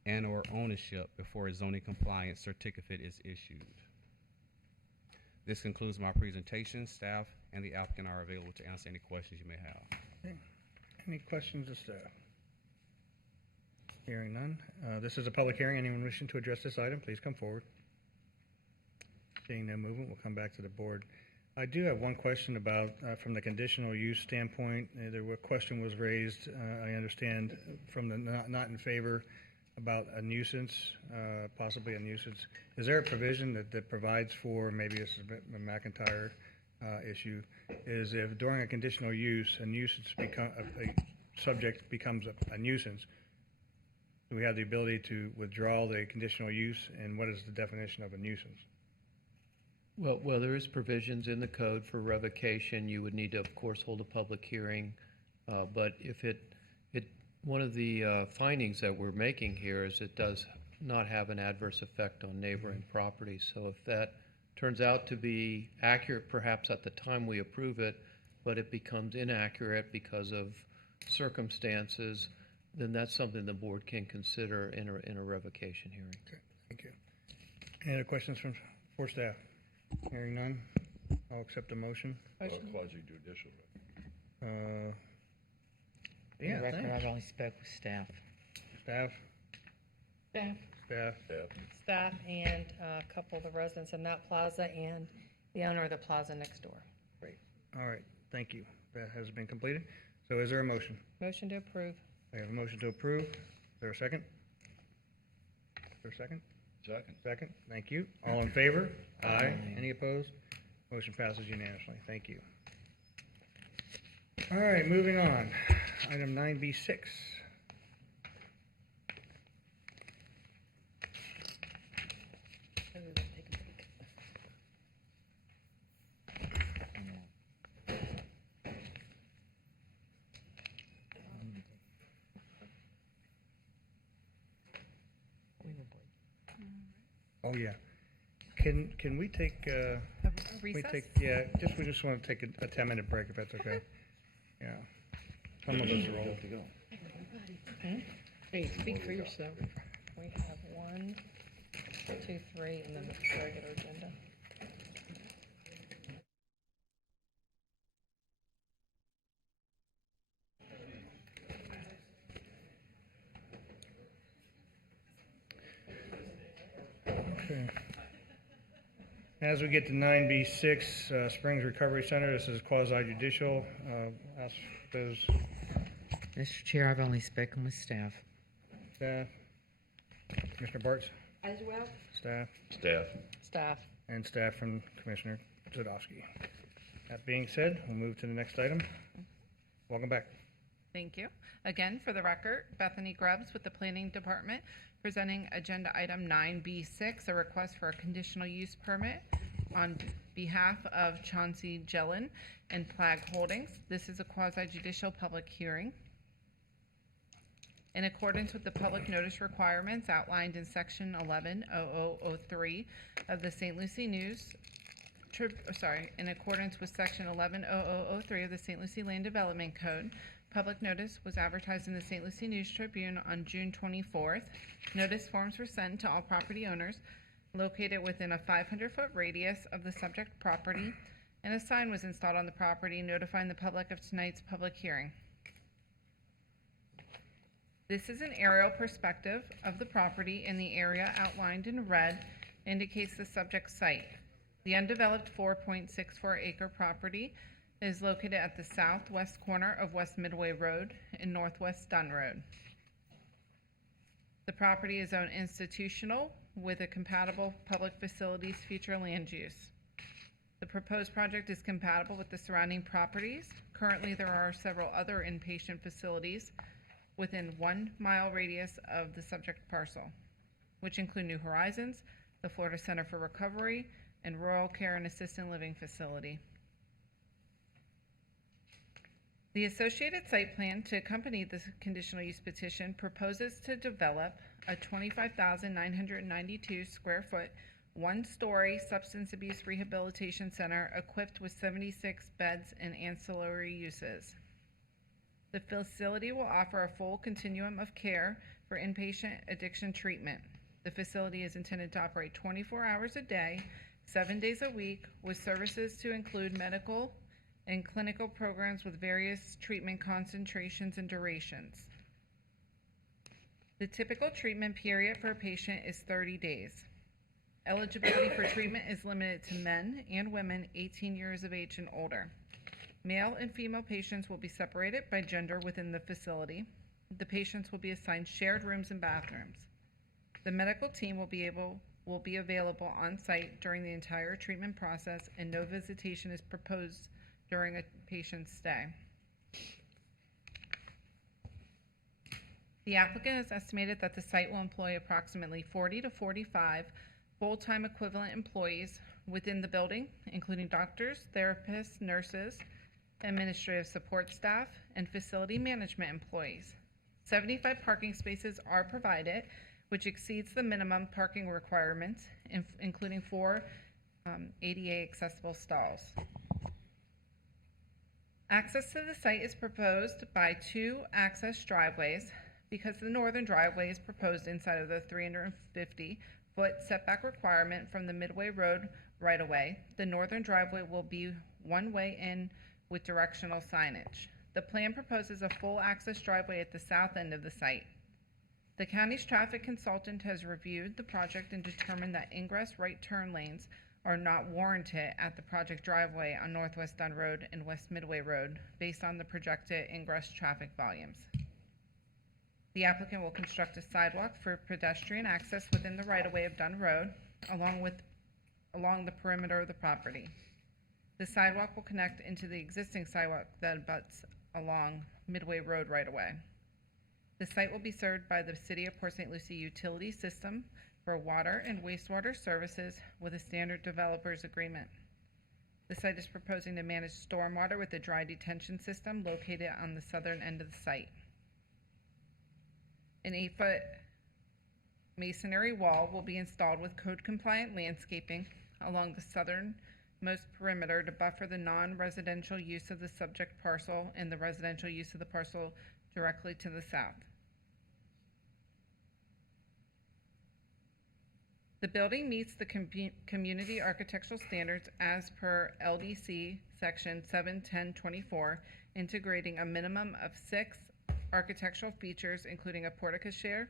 and or ownership before a zoning compliance certificate is issued. This concludes my presentation. Staff and the applicant are available to answer any questions you may have. Okay. Any questions of staff? Hearing none. This is a public hearing. Anyone wishing to address this item, please come forward. Seeing no movement, we'll come back to the board. I do have one question about, from the conditional use standpoint, a question was raised, I understand, from the not in favor about a nuisance, possibly a nuisance. Is there a provision that provides for, maybe this is a McIntyre issue, is if during a conditional use, a nuisance a subject becomes a nuisance, do we have the ability to withdraw the conditional use, and what is the definition of a nuisance? Well, there is provisions in the code for revocation. You would need to, of course, hold a public hearing. But if one of the findings that we're making here is it does not have an adverse effect on neighboring properties. So if that turns out to be accurate, perhaps at the time we approve it, but it becomes inaccurate because of circumstances, then that's something the board can consider in a revocation hearing. Okay, thank you. Any other questions for staff? Hearing none, I'll accept the motion. Quasi judicial. Yeah, For the record, thanks. I've only spoke with staff. Staff? Staff. Staff? Staff and a couple of the residents in that plaza and the owner of the plaza next door. Great. All right, thank you. That has been completed. So is there a motion? Motion to approve. We have a motion to approve. Is there a second? Is there a second? Second. Second, thank you. All in favor? Aye. Any opposed? Motion passes unanimously. Thank you. All right, moving on. Item 9B6. Oh, yeah. Can we take, recess? we just want to take a 10-minute break if that's okay. Yeah. Some of us are old. Hey, speak for yourself. We have 1, 2, 3, and then the regular agenda. Okay. As we get to 9B6, Springs Recovery Center, this is quasi judicial. Ask those Mr. Chair, I've only spoken with staff. staff. Commissioner Bartz? As well. Staff? Staff. Staff. And staff from Commissioner Zadowski. That being said, we'll move to the next item. Welcome back. Thank you. Again, for the record, Bethany Grubbs with the Planning Department, presenting agenda item 9B6, a request for a conditional use permit on behalf of Chauncey Gellin and Plag Holdings. This is a quasi-judicial public hearing. In accordance with the public notice requirements outlined in Section 110003 of the St. Lucie News, in accordance with Section 110003 of the St. Lucie Land Development Code, public notice was advertised in the St. Lucie News Tribune on June 24th. Notice forms were sent to all property owners located within a 500-foot radius of the subject property, and a sign was installed on the property notifying the public of tonight's public hearing. This is an aerial perspective of the property, and the area outlined in red indicates the subject site. The undeveloped 4.64 acre property is located at the southwest corner of West Midway Road and Northwest Dunn Road. The property is zoned institutional with a compatible public facilities future land use. The proposed project is compatible with the surrounding properties. Currently, there are several other inpatient facilities within 1 mile radius of the subject parcel, which include New Horizons, the Florida Center for Recovery, and Rural Care and Assisted Living Facility. The associated site plan to accompany the conditional use petition proposes to develop a 25,992 square foot, one-story substance abuse rehabilitation center equipped with 76 beds and ancillary uses. The facility will offer a full continuum of care for inpatient addiction treatment. The facility is intended to operate 24 hours a day, 7 days a week, with services to include medical and clinical programs with various treatment concentrations and durations. The typical treatment period for a patient is 30 days. Eligibility for treatment is limited to men and women 18 years of age and older. Male and female patients will be separated by gender within the facility. The patients will be assigned shared rooms and bathrooms. The medical team will be available on site during the entire treatment process, and no visitation is proposed during a patient's stay. The applicant has estimated that the site will employ approximately 40 to 45 full-time equivalent employees within the building, including doctors, therapists, nurses, administrative support staff, and facility management employees. 75 parking spaces are provided, which exceeds the minimum parking requirements, including 4 ADA accessible stalls. Access to the site is proposed by 2 access driveways. Because the northern driveway is proposed inside of the 350-foot setback requirement from the Midway Road right-of-way, the northern driveway will be one-way in with directional signage. The plan proposes a full access driveway at the south end of the site. The county's traffic consultant has reviewed the project and determined that ingress right turn lanes are not warranted at the project driveway on Northwest Dunn Road and West Midway Road based on the projected ingress traffic volumes. The applicant will construct a sidewalk for pedestrian access within the right-of-way of Dunn Road, along the perimeter of the property. The sidewalk will connect into the existing sidewalk that abuts along Midway Road right-of-way. The site will be served by the City of Port St. Lucie utility system for water and wastewater services with a standard developers agreement. The site is proposing to manage stormwater with a dry detention system located on the southern end of the site. An 8-foot masonry wall will be installed with code-compliant landscaping along the southernmost perimeter to buffer the non-residential use of the subject parcel and the residential use of the parcel directly to the south. The building meets the community architectural standards as per LDC Section 71024, integrating a minimum of 6 architectural features, including a portico-share,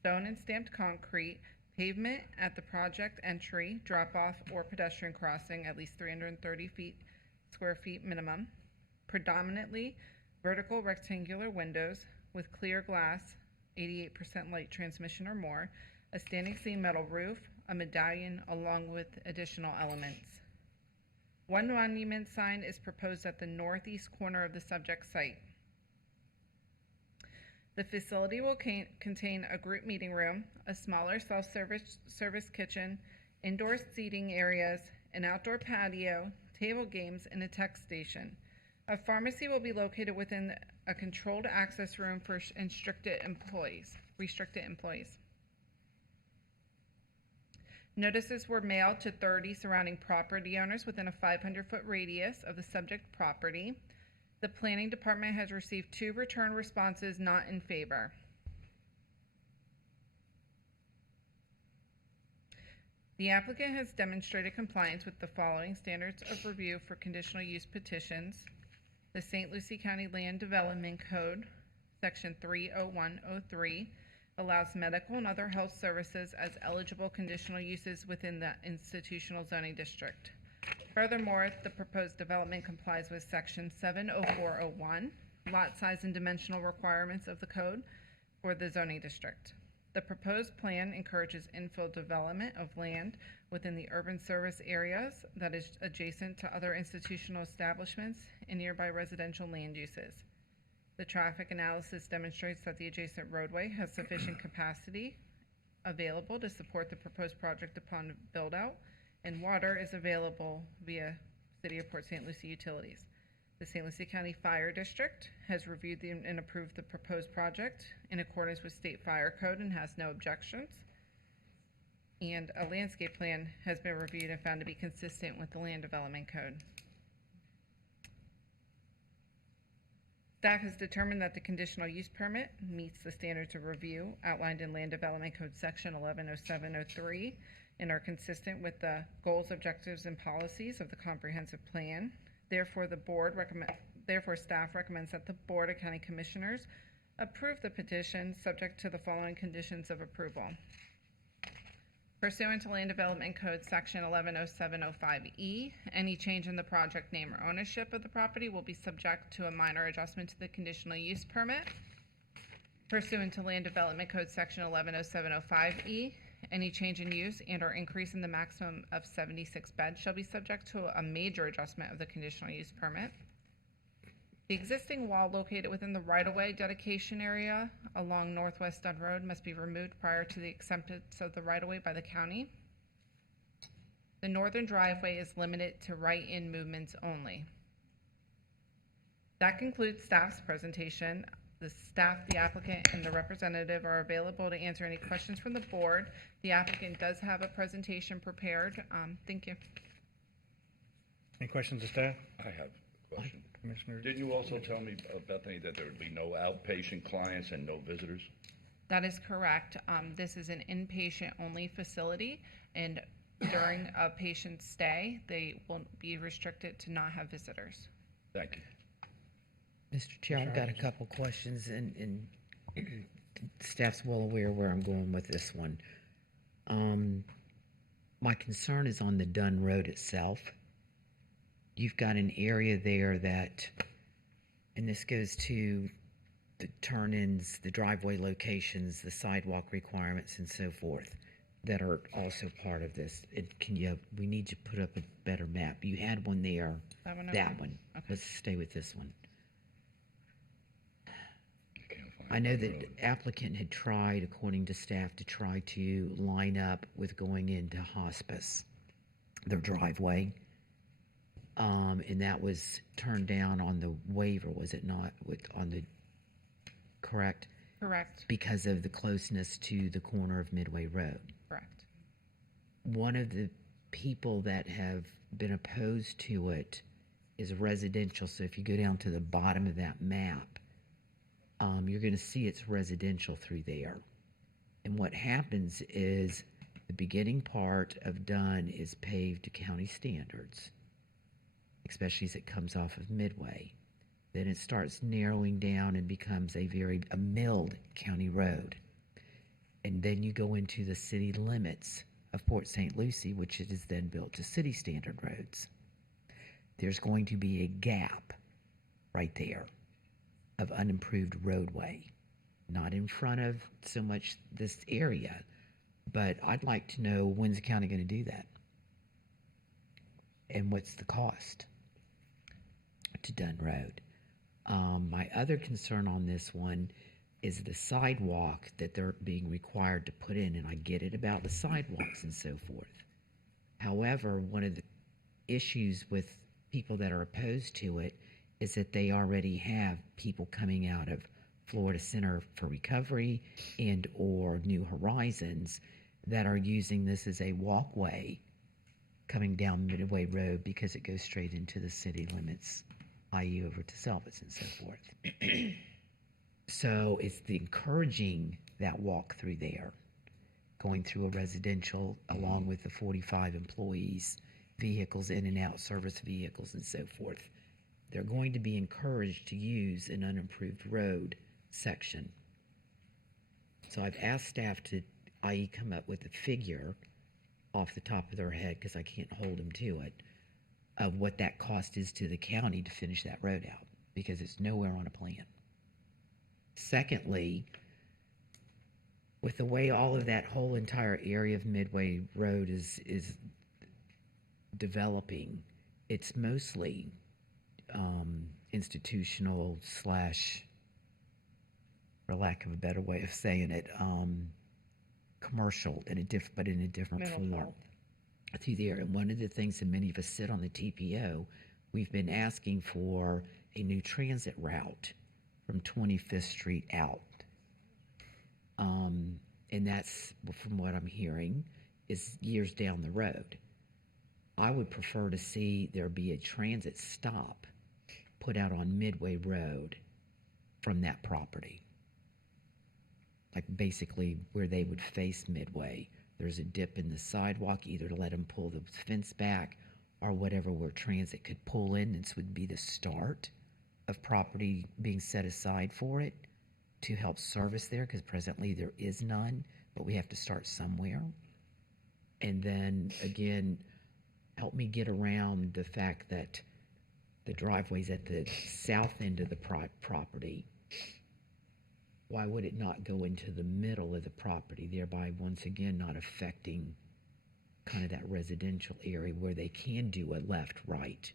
stone and stamped concrete, pavement at the project entry, drop-off, or pedestrian crossing, at least 330 square feet minimum, predominantly vertical rectangular windows with clear glass, 88% light transmission or more, a standing seam metal roof, a medallion, along with additional elements. One monument sign is proposed at the northeast corner of the subject site. The facility will contain a group meeting room, a smaller self-service kitchen, indoor seating areas, an outdoor patio, table games, and a tech station. A pharmacy will be located within a controlled access room for restricted employees. Notices were mailed to 30 surrounding property owners within a 500-foot radius of the subject property. The planning department has received 2 return responses not in favor. The applicant has demonstrated compliance with the following standards of review for conditional use petitions. The St. Lucie County Land Development Code, Section 30103, allows medical and other health services as eligible conditional uses within the institutional zoning district. Furthermore, the proposed development complies with Section 70401, lot size and dimensional requirements of the code for the zoning district. The proposed plan encourages infill development of land within the urban service areas that is adjacent to other institutional establishments and nearby residential land uses. The traffic analysis demonstrates that the adjacent roadway has sufficient capacity available to support the proposed project upon build-out, and water is available via City of Port St. Lucie utilities. The St. Lucie County Fire District has reviewed and approved the proposed project in accordance with state fire code and has no objections. And a landscape plan has been reviewed and found to be consistent with the land development code. Staff has determined that the conditional use permit meets the standards of review outlined in Land Development Code Section 110703 and are consistent with the goals, objectives, and policies of the comprehensive plan. Therefore, staff recommends that the Board of County Commissioners approve the petition subject to the following conditions of approval. Pursuant to Land Development Code Section 110705E, any change in the project name or ownership of the property will be subject to a minor adjustment to the conditional use permit. Pursuant to Land Development Code Section 110705E, any change in use and or increase in the maximum of 76 beds shall be subject to a major adjustment of the conditional use permit. The existing wall located within the right-of-way dedication area along Northwest Dunn Road must be removed prior to the acceptance of the right-of-way by the county. The northern driveway is limited to right-in movements only. That concludes staff's presentation. The staff, the applicant, and the representative are available to answer any questions from the board. The applicant does have a presentation prepared. Thank you. Any questions of staff? I have a question. Commissioner? Didn't you also tell me, Bethany, that there would be no outpatient clients and no visitors? That is correct. This is an inpatient-only facility, and during a patient's stay, they will be restricted to not have visitors. Thank you. Mr. Chair, I've got a couple questions, and staff's well aware where I'm going with this one. My concern is on the Dunn Road itself. You've got an area there that, and this goes to the turn-ins, the driveway locations, the sidewalk requirements, and so forth, that are also part of this. We need to put up a better map. You had one there. That one. Okay. Let's stay with this one. I know that the applicant had tried, according to staff, to try to line up with going into hospice, their driveway. And that was turned down on the waiver, was it not, on the, correct? Correct. Because of the closeness to the corner of Midway Road. Correct. One of the people that have been opposed to it is residential, so if you go down to the bottom of that map, you're going to see it's residential through there. And what happens is the beginning part of Dunn is paved to county standards, especially as it comes off of Midway. Then it starts narrowing down and becomes a milled county road. And then you go into the city limits of Port St. Lucie, which it is then built to city standard roads. There's going to be a gap right there of unimproved roadway, not in front of so much this area, but I'd like to know, when's the county going to do that? And what's the cost to Dunn Road? My other concern on this one is the sidewalk that they're being required to put in, and I get it about the sidewalks and so forth. However, one of the issues with people that are opposed to it is that they already have people coming out of Florida Center for Recovery and or New Horizons that are using this as a walkway coming down Midway Road because it goes straight into the city limits, i.e. over to Selvets and so forth. So it's the encouraging that walk through there, going through a residential along with the 45 employees, vehicles in and out, service vehicles and so forth. They're going to be encouraged to use an unimproved road section. So I've asked staff to, i.e. come up with a figure off the top of their head, because I can't hold them to it, of what that cost is to the county to finish that road out, because it's nowhere on a plan. Secondly, with the way all of that whole entire area of Midway Road is developing, it's mostly institutional slash, for lack of a better way of saying it, commercial but in a different Mental form health. through there. And one of the things that many of us sit on the TPO, we've been asking for a new transit route from 25th Street out. And that's, from what I'm hearing, is years down the road. I would prefer to see there be a transit stop put out on Midway Road from that property. Like basically where they would face Midway. There's a dip in the sidewalk, either to let them pull the fence back or whatever, where transit could pull in. This would be the start of property being set aside for it to help service there, because presently there is none, but we have to start somewhere. And then again, help me get around the fact that the driveway's at the south end of the property. Why would it not go into the middle of the property, thereby once again not affecting kind of that residential area where they can do a left-right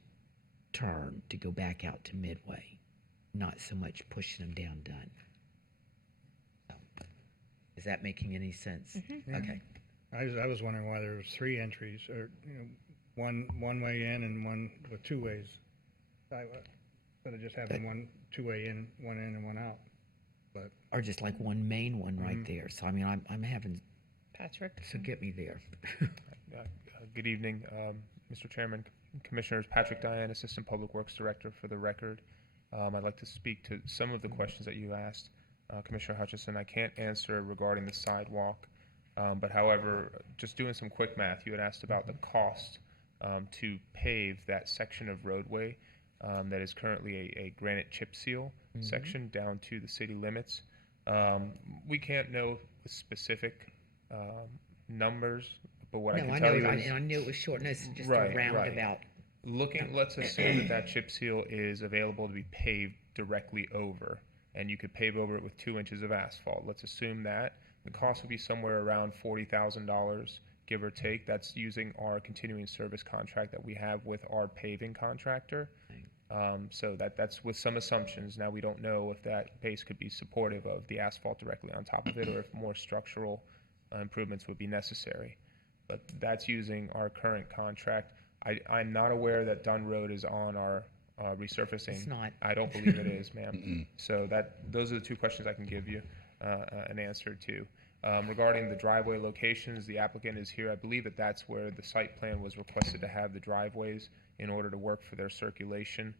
turn to go back out to Midway, not so much pushing them down Dunn. Is that making any sense? Okay. I was wondering why there was 3 entries, or, one way in and one with 2 ways. Instead of just having one 2-way in, one in and one out. But Or just like one main one right there. So I mean, I'm having, Patrick? so get me there. Good evening, Mr. Chairman, Commissioners. Patrick Diane, Assistant Public Works Director for the record. I'd like to speak to some of the questions that you asked, Commissioner Hutchison. I can't answer regarding the sidewalk, but however, just doing some quick math, you had asked about the cost to pave that section of roadway that is currently a granite chip seal section down to the city limits. We can't know the specific numbers, but what I can tell you is... and I knew it was short, no, it's just Right, a roundabout. Let's assume that chip seal is available to be paved directly over, and you could pave over it with 2 inches of asphalt. Let's assume that. The cost would be somewhere around $40,000, give or take. That's using our continuing service contract that we have with our paving contractor. So that's with some assumptions. Now, we don't know if that base could be supportive of the asphalt directly on top of it, or if more structural improvements would be necessary. But that's using our current contract. I'm not aware that Dunn Road is on our resurfacing. It's not. I don't believe it is, ma'am. So those are the 2 questions I can give you an answer to. Regarding the driveway locations, the applicant is here. I believe that's where the site plan was requested to have the driveways in order to work for their circulation.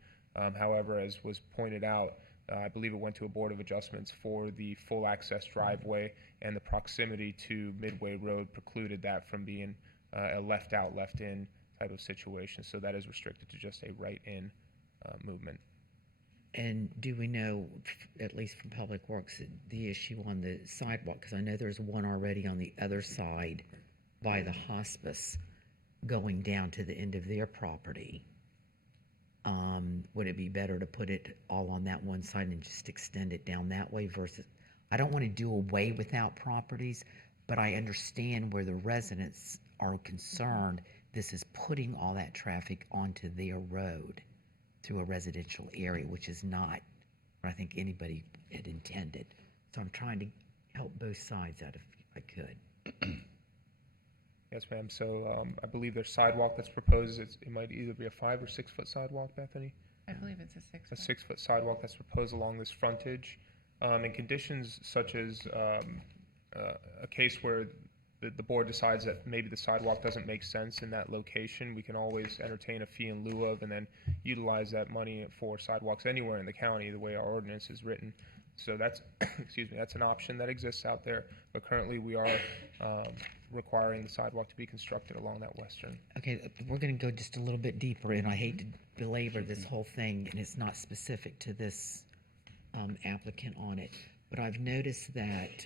However, as was pointed out, I believe it went to a Board of Adjustments for the full access driveway, and the proximity to Midway Road precluded that from being a left out, left in type of situation. So that is restricted to just a right in movement. And do we know, at least from Public Works, the issue on the sidewalk? Because I know there's one already on the other side by the hospice going down to the end of their property. Would it be better to put it all on that one side and just extend it down that way versus, I don't want to do away without properties, but I understand where the residents are concerned. This is putting all that traffic onto their road through a residential area, which is not what I think anybody had intended. So I'm trying to help both sides out if I could. Yes, ma'am. So I believe there's sidewalk that's proposed. It might either be a 5 or 6 foot sidewalk, Bethany? I believe it's a 6 A foot. 6 foot sidewalk that's proposed along this frontage. And conditions such as a case where the board decides that maybe the sidewalk doesn't make sense in that location, we can always entertain a fee in lieu of and then utilize that money for sidewalks anywhere in the county, the way our ordinance is written. So that's, excuse me, that's an option that exists out there, but currently we are requiring the sidewalk to be constructed along that western. Okay, we're gonna go just a little bit deeper, and I hate to belabor this whole thing, and it's not specific to this applicant on it, but I've noticed that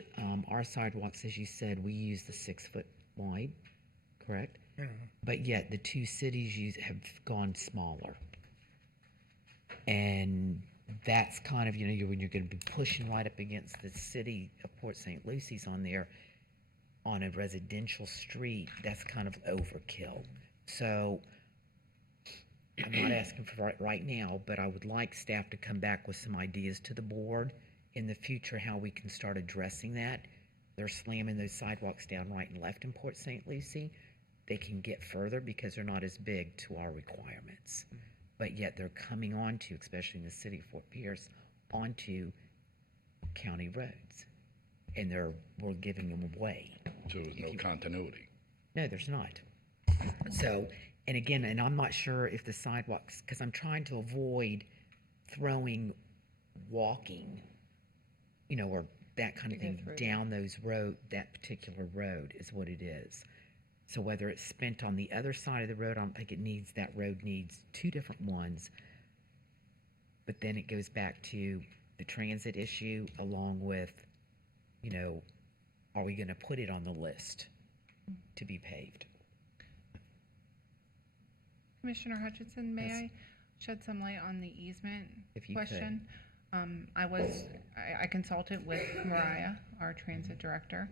our sidewalks, as you said, we use the 6 foot wide, correct? But yet the two cities have gone smaller. And that's kind of, when you're gonna be pushing right up against the city of Port St. Lucy's on there, on a residential street, that's kind of overkill. So I'm not asking for it right now, but I would like staff to come back with some ideas to the board in the future, how we can start addressing that. They're slamming those sidewalks down right and left in Port St. Lucie. They can get further because they're not as big to our requirements. But yet they're coming onto, especially in the city of Fort Pierce, onto county roads. And we're giving them away. So there's no continuity. No, there's not. So, and again, and I'm not sure if the sidewalks, because I'm trying to avoid throwing walking, or that kind of thing down that particular road is what it is. So whether it's spent on the other side of the road, I don't think that road needs two different ones. But then it goes back to the transit issue along with, are we gonna put it on the list to be paved? Commissioner Hutchinson, may Yes. I shed some light on the easement If you could. question? I consulted with Mariah, our transit director.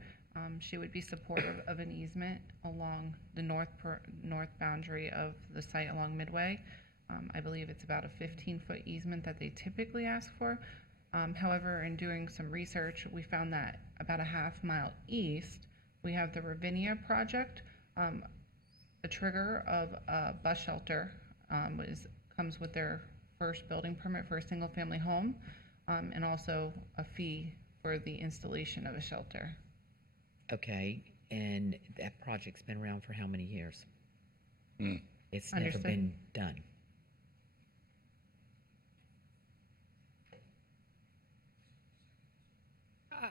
She would be supportive of an easement along the north boundary of the site along Midway. I believe it's about a 15-foot easement that they typically ask for. However, in doing some research, we found that about a half-mile east, we have the Ravinia project. A trigger of a bus shelter comes with their first building permit for a single-family home, and also a fee for the installation of a shelter. Okay, and that project's been around for how many years? It's never Understood. been done.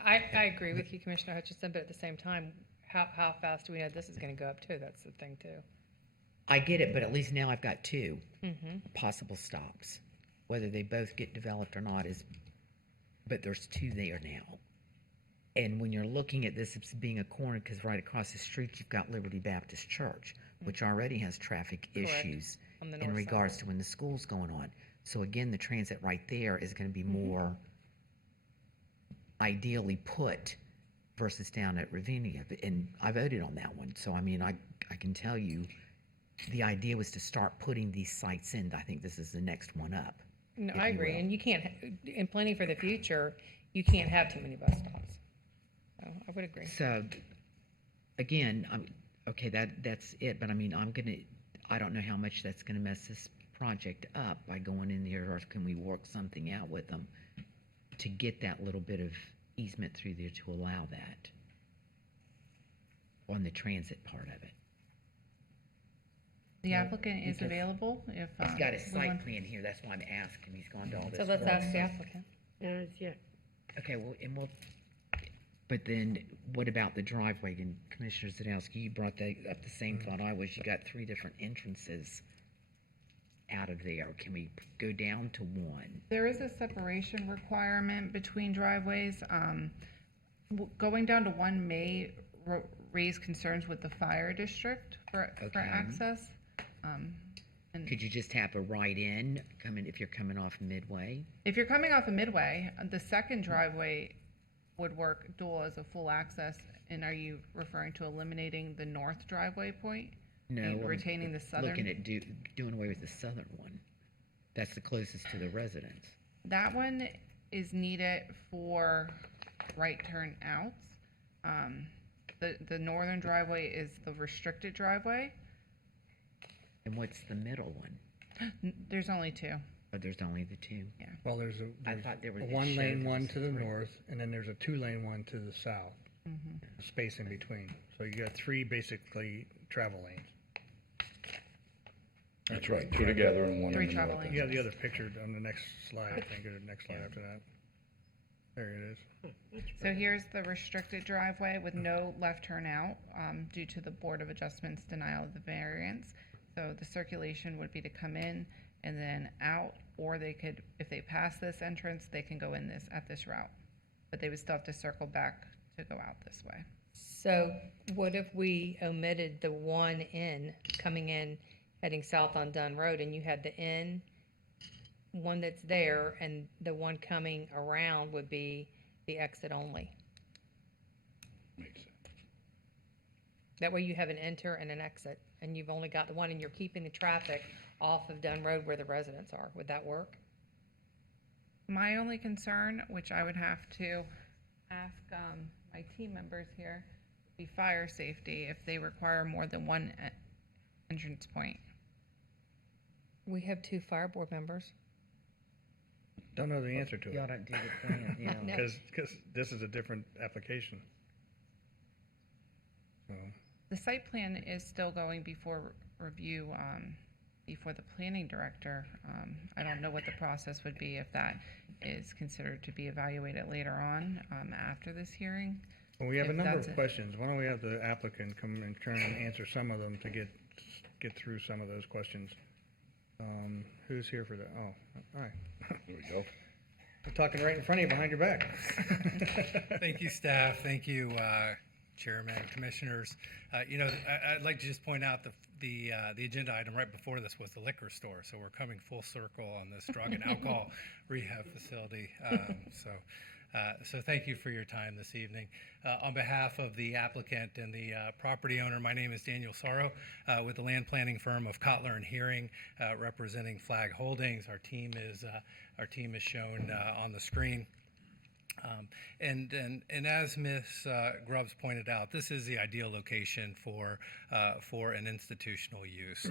I agree with you, Commissioner Hutchinson, but at the same time, how fast do we know this is gonna go up too? That's the thing too. I get it, but at least now I've got two Mhm. possible stops. Whether they both get developed or not but there's two there now. And when you're looking at this, it's being a corner, because right across the street, you've got Liberty Baptist Church, which already has traffic Correct. issues On the in north regards side. to when the school's going on. So again, the transit right there is gonna be more ideally put versus down at Ravinia. And I voted on that one, so I mean, I can tell you, the idea was to start putting these sites in. I think this is the next one up. No, if I you agree, will. and you can't, in planning for the future, you can't have too many bus stops. So I would agree. So, again, okay, that's it, but I mean, I don't know how much that's gonna mess this project up by going in there, or can we work something out with them to get that little bit of easement through there to allow that on the transit part of it? The applicant is because available if. He's got a we site want- plan here, that's why I'm asking, he's gone to all this. So let's work. ask the applicant. Okay, but then what about the driveway? And Commissioner Zadowski, you brought that up, the same thought I was. You got three different entrances out of there. Can we go down to one? There is a separation requirement between driveways. Going down to one may raise concerns with the fire district for Okay. access. And Could you just have a right-in if you're coming off Midway? if you're coming off of Midway, the second driveway would work dual as a full access. And are you referring to eliminating the north driveway point? No. And I'm retaining the southern? Looking at doing away with the southern one. That's the closest to the residence. That one is needed for right turn outs. The northern driveway is the restricted driveway. And what's the middle one? There's only two. Oh, there's only the two? Yeah. Well, there's I a thought there was. a it one-lane showed one as to the three. north, and then there's a two-lane one to the south. Space in between. So you got three basically travel lanes. That's right, two together and one Three in the travel north. lanes. You have the other picture on the next slide, I think, or the next slide after that. There it is. So here's the restricted driveway with no left turn out due to the Board of Adjustments denial of the variance. So the circulation would be to come in and then out, or they could, if they pass this entrance, they can go in this at this route. But they would still have to circle back to go out this way. So what if we omitted the one in, coming in, heading south on Dunn Road, and you had the in, one that's there, and the one coming around would be the exit only? Makes sense. That way you have an enter and an exit, and you've only got the one, and you're keeping the traffic off of Dunn Road where the residents are. Would that work? My only concern, which I would have to ask my team members here, would be fire safety if they require more than one entrance point. We have 2 fire board members. Don't know the answer to Y'all it. don't do the plan, yeah. No. Because this is a different application. So, The site plan is still going before review, before the planning director. I don't know what the process would be if that is considered to be evaluated later on, after this hearing. well, we have a If number that's of it. questions. Why don't we have the applicant come and turn and answer some of them to get through some of those questions? Who's here for that? Oh, all right. There we go. I'm talking right in front of you, behind your back. Thank you, staff. Thank you, Chairman, Commissioners. I'd like to just point out the agenda item right before this was the liquor store, so we're coming full circle on this drug and alcohol rehab facility. So thank you for your time this evening. On behalf of the applicant and the property owner, my name is Daniel Sorrow with the land planning firm of Kotler and Hearing, representing Flag Holdings. Our team is shown on the screen. And as Ms. Grubbs pointed out, this is the ideal location for an institutional use.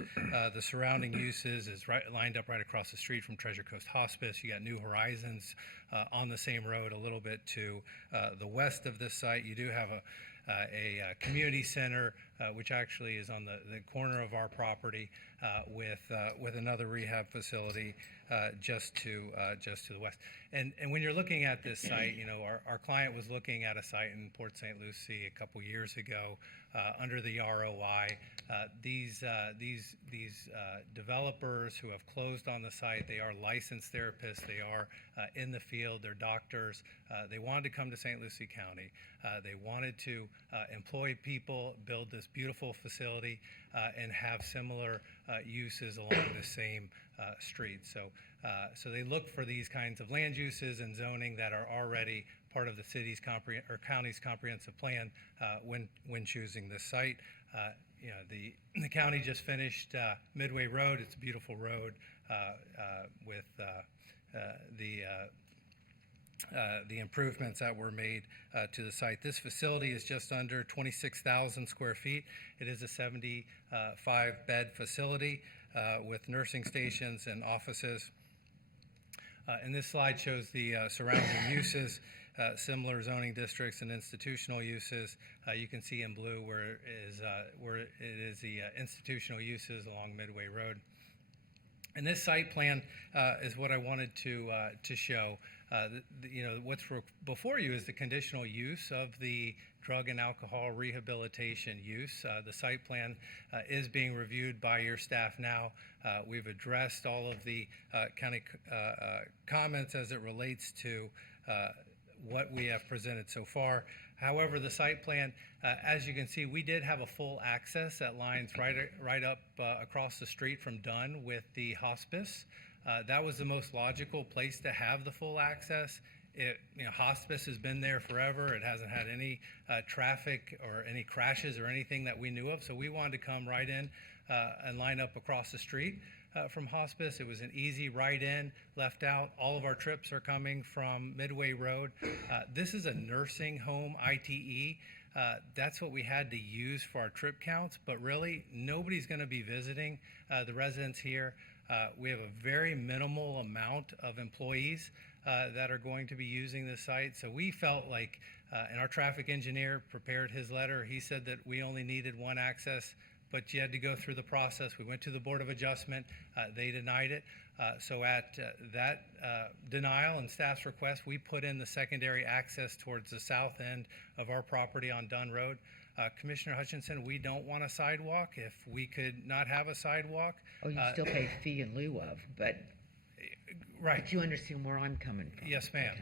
The surrounding uses is lined up right across the street from Treasure Coast Hospice. You got New Horizons on the same road a little bit to the west of this site. You do have a community center, which actually is on the corner of our property with another rehab facility just to the west. And when you're looking at this site, our client was looking at a site in Port St. Lucie a couple years ago under the ROI. These developers who have closed on the site, they are licensed therapists. They are in the field. They're doctors. They wanted to come to St. Lucie County. They wanted to employ people, build this beautiful facility, and have similar uses along the same street. So they look for these kinds of land uses and zoning that are already part of the city's or county's comprehensive plan when choosing this site. The county just finished Midway Road. It's a beautiful road with the improvements that were made to the site. This facility is just under 26,000 square feet. It is a 75-bed facility with nursing stations and offices. And this slide shows the surrounding uses, similar zoning districts and institutional uses. You can see in blue where it is the institutional uses along Midway Road. And this site plan is what I wanted to show. What's before you is the conditional use of the drug and alcohol rehabilitation use. The site plan is being reviewed by your staff now. We've addressed all of the county comments as it relates to what we have presented so far. However, the site plan, as you can see, we did have a full access that lines right up across the street from Dunn with the hospice. That was the most logical place to have the full access. Hospice has been there forever. It hasn't had any traffic or any crashes or anything that we knew of. So we wanted to come right in and line up across the street from hospice. It was an easy right in, left out. All of our trips are coming from Midway Road. This is a nursing home ITE. That's what we had to use for our trip counts, but really, nobody's going to be visiting the residents here. We have a very minimal amount of employees that are going to be using this site. So we felt like, and our traffic engineer prepared his letter. He said that we only needed one access, but you had to go through the process. We went to the Board of Adjustment. They denied it. So at that denial and staff's request, we put in the secondary access towards the south end of our property on Dunn Road. Commissioner Hutchinson, we don't want a sidewalk. If we could not have a sidewalk. Oh, you still pay fee in lieu of, but. Right. But you understand where I'm coming from. Yes, ma'am.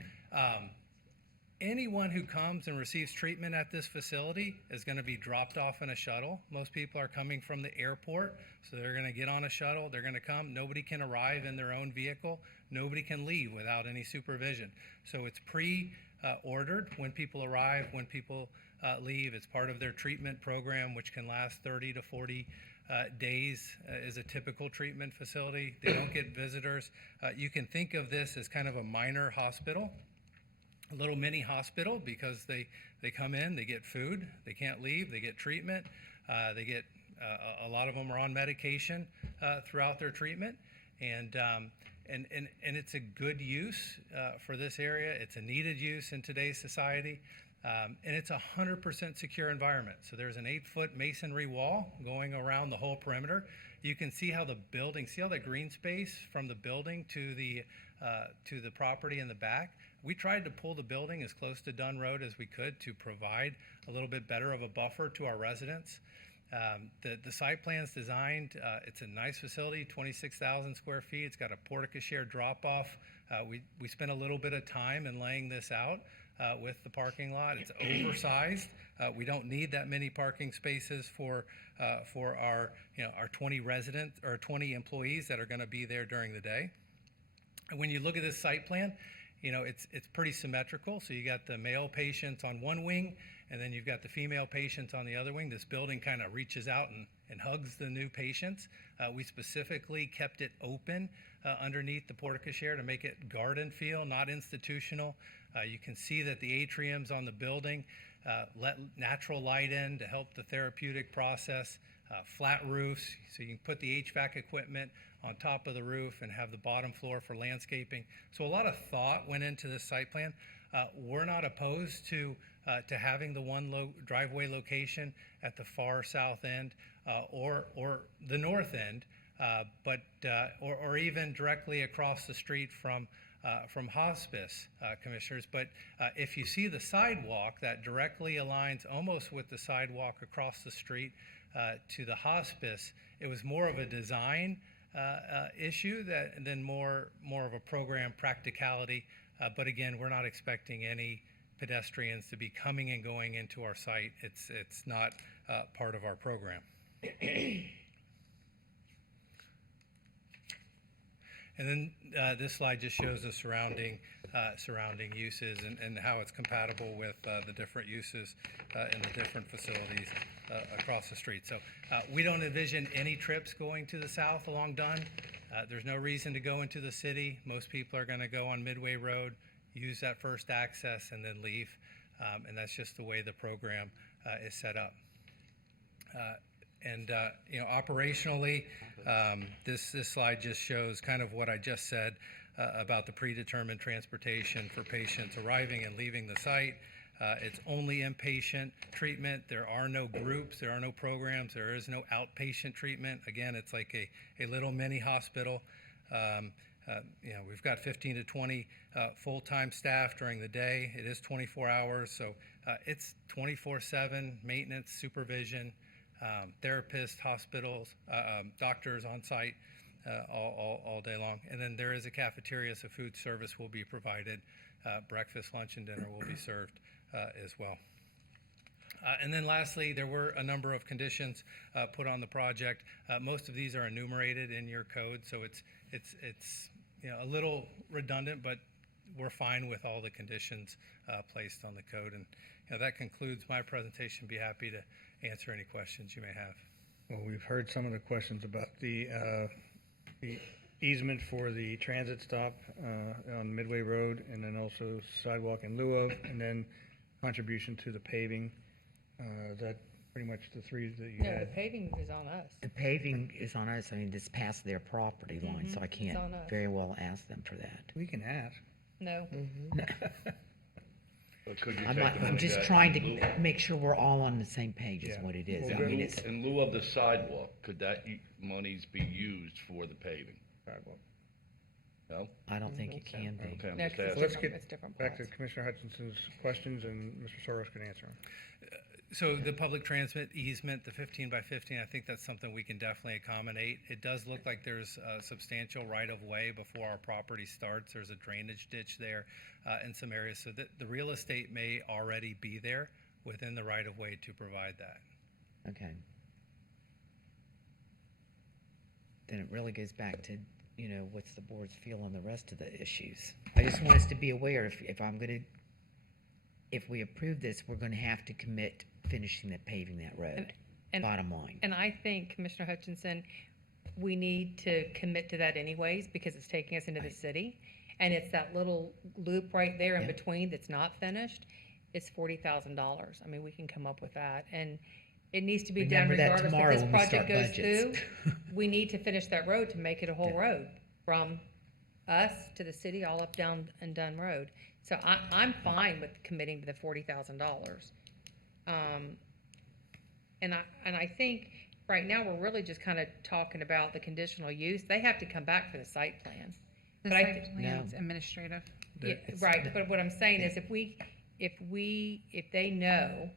Anyone who comes and receives treatment at this facility is going to be dropped off in a shuttle. Most people are coming from the airport, so they're going to get on a shuttle. They're going to come. Nobody can arrive in their own vehicle. Nobody can leave without any supervision. So it's pre-ordered when people arrive, when people leave. It's part of their treatment program, which can last 30 to 40 days is a typical treatment facility. They don't get visitors. You can think of this as kind of a minor hospital, a little mini hospital, because they come in, they get food, they can't leave, they get treatment, they get a lot of them are on medication throughout their treatment, and it's a good use for this area. It's a needed use in today's society. And it's a 100% secure environment. So there's an 8-foot masonry wall going around the whole perimeter. You can see how the building, see all that green space from the building to the property in the back. We tried to pull the building as close to Dunn Road as we could to provide a little bit better of a buffer to our residents. The site plan's designed, it's a nice facility, 26,000 square feet. It's got a porte-cochere drop-off. We spent a little bit of time in laying this out with the parking lot. It's oversized. We don't need that many parking spaces for our 20 residents or 20 employees that are going to be there during the day. And when you look at this site plan, it's pretty symmetrical. So you got the male patients on one wing, and then you've got the female patients on the other wing. This building kind of reaches out and hugs the new patients. We specifically kept it open underneath the porte-cochere to make it garden feel, not institutional. You can see that the atriums on the building let natural light in to help the therapeutic process. Flat roofs, so you can put the HVAC equipment on top of the roof and have the bottom floor for landscaping. So a lot of thought went into this site plan. We're not opposed to having the one driveway location at the far south end or the north end, or even directly across the street from hospice, commissioners. But if you see the sidewalk that directly aligns almost with the sidewalk across the street to the hospice, it was more of a design issue than more of a program practicality. But again, we're not expecting any pedestrians to be coming and going into our site. It's not part of our program. And then this slide just shows the surrounding uses and how it's compatible with the different uses in the different facilities across the street. So we don't envision any trips going to the south along Dunn. There's no reason to go into the city. Most people are going to go on Midway Road, use that first access, and then leave. And that's just the way the program is set up. Operationally, this slide just shows kind of what I just said about the predetermined transportation for patients arriving and leaving the site. It's only inpatient treatment. There are no groups. There are no programs. There is no outpatient treatment. Again, it's like a little mini hospital. We've got 15 to 20 full-time staff during the day. It is 24 hours, so it's 24/7 maintenance, supervision, therapists, hospitals, doctors on site all day long. And then there is a cafeteria, so food service will be provided. Breakfast, lunch, and dinner will be served as well. And then lastly, there were a number of conditions put on the project. Most of these are enumerated in your code, so it's a little redundant, but we're fine with all the conditions placed on the code. And that concludes my presentation. Be happy to answer any questions you may have. Well, we've heard some of the questions about the easement for the transit stop on Midway Road, and then also sidewalk in lieu of, and then contribution to the paving. Is that pretty much the three that you No, the had? paving is on us. The paving is on us, I mean, it's past their property line, so I It's can't on us. very well ask them for that. We can ask. No. But could you I'm take not, the I'm money just that trying in lieu- to make sure we're all on the same page is Yeah. what it is. Well, I mean, In lieu- it's, in lieu of the sidewalk, could that monies be used for the paving? Sidewalk. No? I don't think it can be. Okay, I'm No, just 'cause it's asking. Let's different- get it's different back to plots. Commissioner Hutchinson's questions, and Mr. Soros can answer them. So the public transit easement, the 15 by 15, I think that's something we can definitely accommodate. It does look like there's a substantial right-of-way before our property starts. There's a drainage ditch there in some areas. So the real estate may already be there within the right-of-way to provide that. Okay. Then it really goes back to, you know, what's the board's feel on the rest of the issues? I just want us to be aware, if I'm gonna, if we approve this, we're gonna have to commit finishing that, paving that road, And- bottom line. And I think, Commissioner Hutchinson, we need to commit to that anyways, because it's taking us into the city. And it's that little loop right there in Yeah. between that's not finished. It's $40,000. I mean, we can come up with that. And it needs to be done Remember that regardless tomorrow if this when we project start goes budgets. through. We need to finish that road to make it a whole Yeah. road from us to the city, all up, down, and Dunn Road. So I'm fine with committing to the $40,000. And I think right now, we're really just kind of talking about the conditional use. They have to come back for the site plan. The But I site thi- plan's administrative. Yeah, right, but what I'm saying is if they know,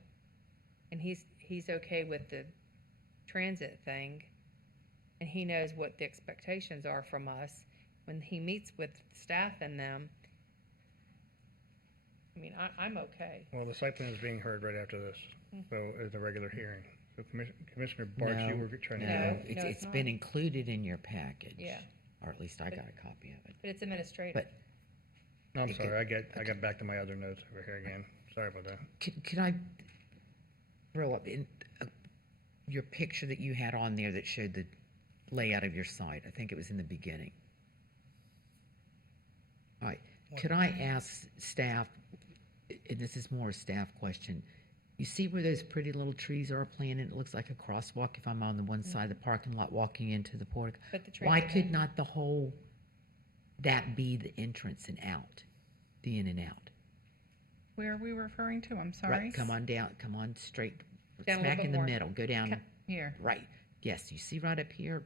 and he's okay with the transit thing, and he knows what the expectations are from us, when he meets with staff and them, I mean, I'm okay. Well, the site plan is being heard right after this, so at the regular hearing. So Commissioner Bartz, you No, were trying to. No. It's, it's it's been not. included in your package. Yeah. Or at least I got a copy of it. But it's administrative. But No, I'm it sorry, could- I got back to my other notes over here again. Sorry about that. Can I throw up in your picture that you had on there that showed the layout of your site? I think it was in the beginning. All right, could I ask staff, and this is more a staff question, you see where those pretty little trees are planted? It looks like a crosswalk if I'm on the one side of the parking lot walking into the portico. But the Why transit could plan- not the whole, that be the entrance and out, the in and out? Where are we referring to? I'm sorry. Right, come on down, come on straight, Down a little smack bit in the more. middle, go down, Here. right. Yes, you see right up here,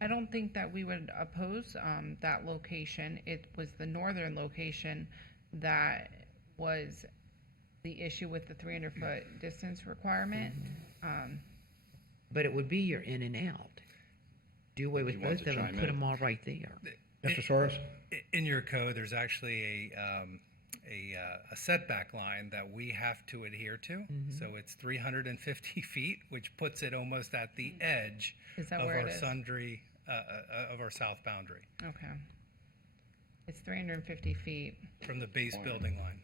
I don't think that we would oppose that location. It was the northern location that was the issue with the 300-foot distance requirement. but it would be your in and out. Do away with You want both to of them, chime put in? them all right there. Mr. Soros? In your code, there's actually a setback line that we have to adhere to. So it's 350 feet, which puts it almost at the edge Is that of where it our is? sundry, of our south boundary, Okay. It's 350 feet, from the base building line.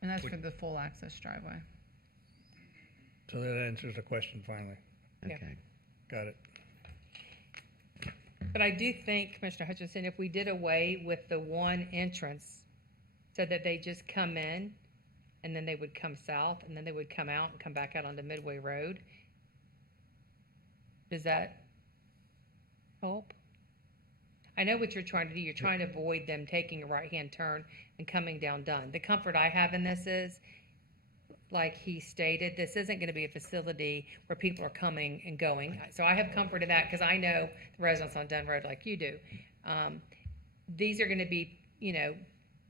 and that's for the full access driveway. So that answers the question finally. Yeah. Okay. Got it. But I do think, Commissioner Hutchinson, if we did away with the one entrance, so that they just come in, and then they would come south, and then they would come out and come back out onto Midway Road, does that help? I know what you're trying to do. You're trying to avoid them taking a right-hand turn and coming down Dunn. The comfort I have in this is, like he stated, this isn't gonna be a facility where people are coming and going. So I have comfort in that, because I know the residents on Dunn Road like you do. These are gonna be, you know,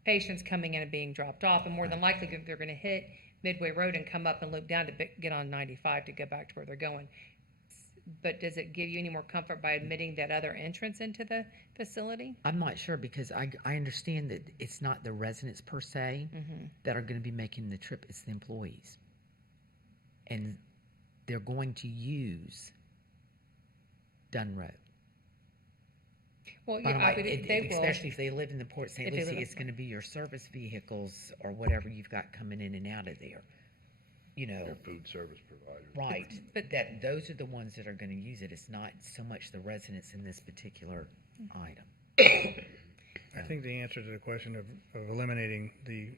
patients coming in and being dropped off, and more than likely, they're gonna hit Midway Road and come up and loop down to get on 95 to go back to where they're going. But does it give you any more comfort by admitting that other entrance into the facility? I'm not sure, because I understand that it's not the residents per se that are gonna be making the trip, it's the employees. And they're going to use Dunn Road. Well, Bottom yeah, line, but they will. especially if they live in the Port St. If they live Lucie, in- it's gonna be your service vehicles or whatever you've got coming in and out of there. You know, Their food service provider. right, but that, those are the ones that are gonna use it, it's not so much the residents in this particular item. I think the answer to the question of eliminating the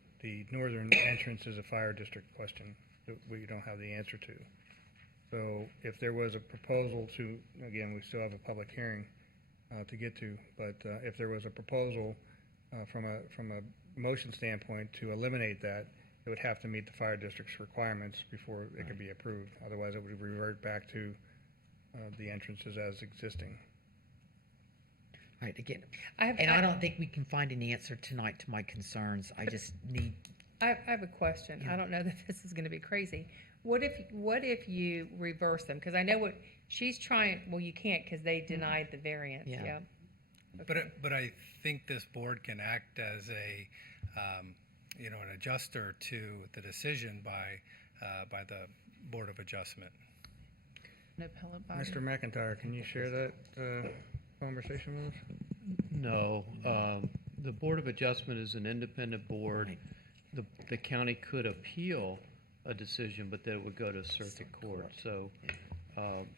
northern entrance is a fire district question. that we don't have the answer to. So if there was a proposal to, again, we still have a public hearing to get to, but if there was a proposal from a motion standpoint to eliminate that, it would have to meet the fire district's requirements before it could be approved. Otherwise, it would revert back to the entrances as existing. Right, again, I have- and I don't think we can find an answer tonight to my concerns. I just need, I have a question. I don't know that this is gonna be crazy. What if you reverse them? Because I know what she's trying, well, you can't because they denied the variance, Yeah. yeah. But I think this board can act as a, an adjuster to the decision by the Board of Adjustment. An appellate body. Mr. McIntyre, can you share that conversation with us? No, the Board of Adjustment is an independent board. The county could appeal a decision, but then it would go to circuit court. So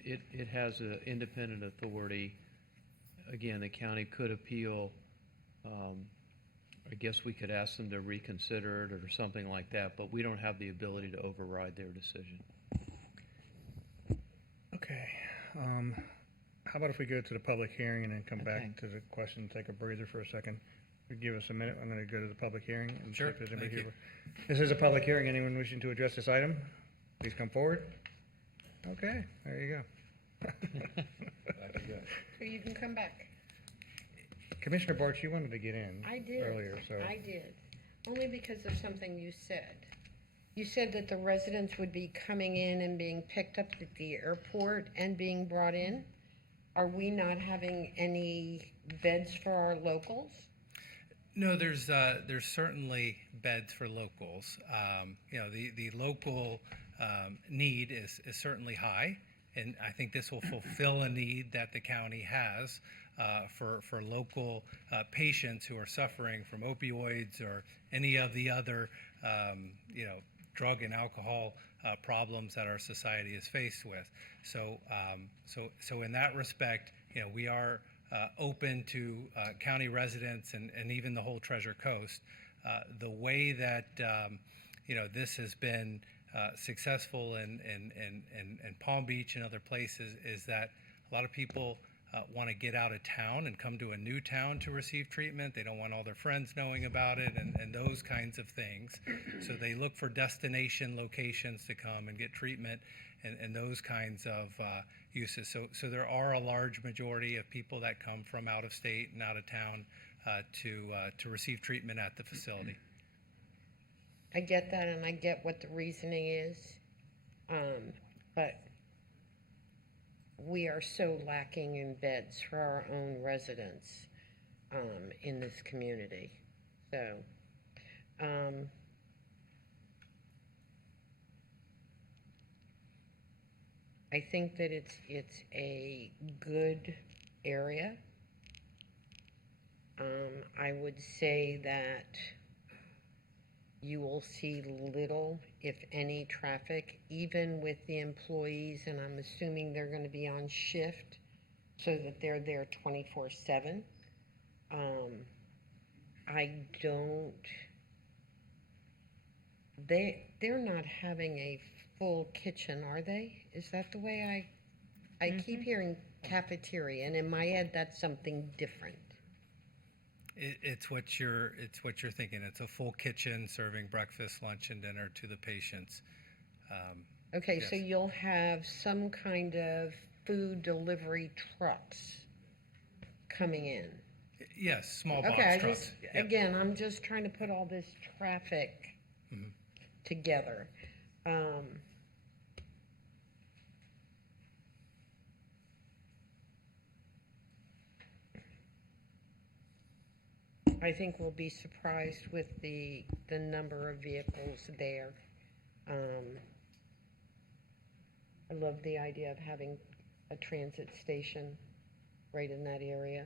it has an independent authority. Again, the county could appeal. I guess we could ask them to reconsider it or something like that, but we don't have the ability to override their decision. Okay. How about if we go to the public hearing and then come back to the question, take a breather for a second? Give us a minute. I'm going to go to the public hearing and see Sure, if there's anybody thank here. This is a public hearing. Anyone wishing to address this item, please come forward. Okay, there you go. So you can come back. Commissioner Bartz, you wanted to get in I did. earlier, so. I did, only because of something you said. You said that the residents would be coming in and being picked up at the airport and being brought in. Are we not having any beds for our locals? No, there's certainly beds for locals. The local need is certainly high, and I think this will fulfill a need that the county has for local patients who are suffering from opioids or any of the other drug and alcohol problems that our society is faced with. So in that respect, we are open to county residents and even the whole Treasure Coast. The way that this has been successful in Palm Beach and other places is that a lot of people want to get out of town and come to a new town to receive treatment. They don't want all their friends knowing about it and those kinds of things. So they look for destination locations to come and get treatment and those kinds of uses. So there are a large majority of people that come from out of state and out of town to receive treatment at the facility. I get that, and I get what the reasoning is, but we are so lacking in beds for our own residents in this community. So, I think that it's a good area. I would say that you will see little, if any, traffic, even with the employees, and I'm assuming they're going to be on shift so that they're there 24/7. They're not having a full kitchen, are they? Is that the way I keep hearing cafeteria, and in my head, that's something different. It's what you're thinking. It's a full kitchen serving breakfast, lunch, and dinner to the patients. Okay, yes. so you'll have some kind of food delivery trucks coming in. Yes, small box Okay, trucks. Yep. again, I'm just trying to put all this traffic together. I think we'll be surprised with the number of vehicles there. I love the idea of having a transit station right in that area.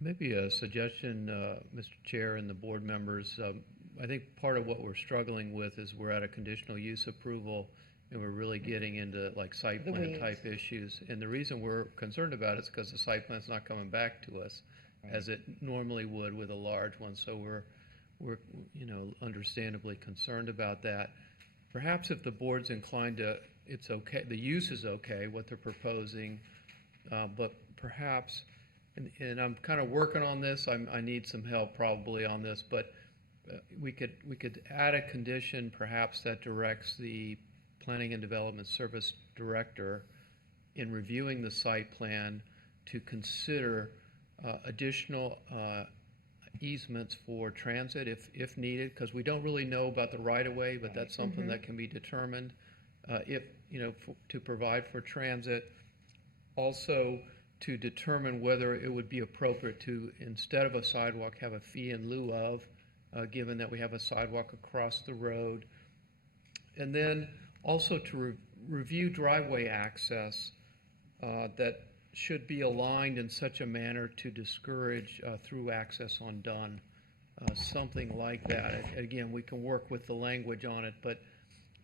Maybe a suggestion, Mr. Chair and the board members. I think part of what we're struggling with is we're at a conditional use approval and we're really getting into like site The plan weeds. type issues. And the reason we're concerned about it is because the site plan's not coming back to us as it normally would with a large one. So we're understandably concerned about that. Perhaps if the board's inclined to, it's okay, the use is okay, what they're proposing, but perhaps, and I'm kind of working on this, I need some help probably on this, but we could add a condition perhaps that directs the Planning and Development Service Director in reviewing the site plan to consider additional easements for transit if needed, because we don't really know about the right-of-way, but that's something that can be determined if, to provide for transit. Also, to determine whether it would be appropriate to, instead of a sidewalk, have a fee in lieu of, given that we have a sidewalk across the road. And then also to review driveway access that should be aligned in such a manner to discourage through access on Dunn, something like that. Again, we can work with the language on it, but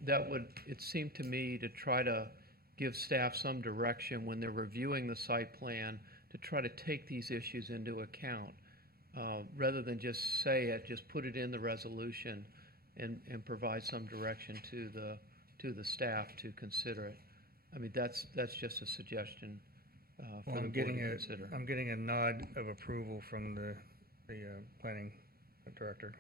that would, it seemed to me, to try to give staff some direction when they're reviewing the site plan to try to take these issues into account, rather than just say it, just put it in the resolution and provide some direction to the staff to consider it. I mean, that's just a suggestion. For the board to consider. I'm getting a nod of approval from the planning director.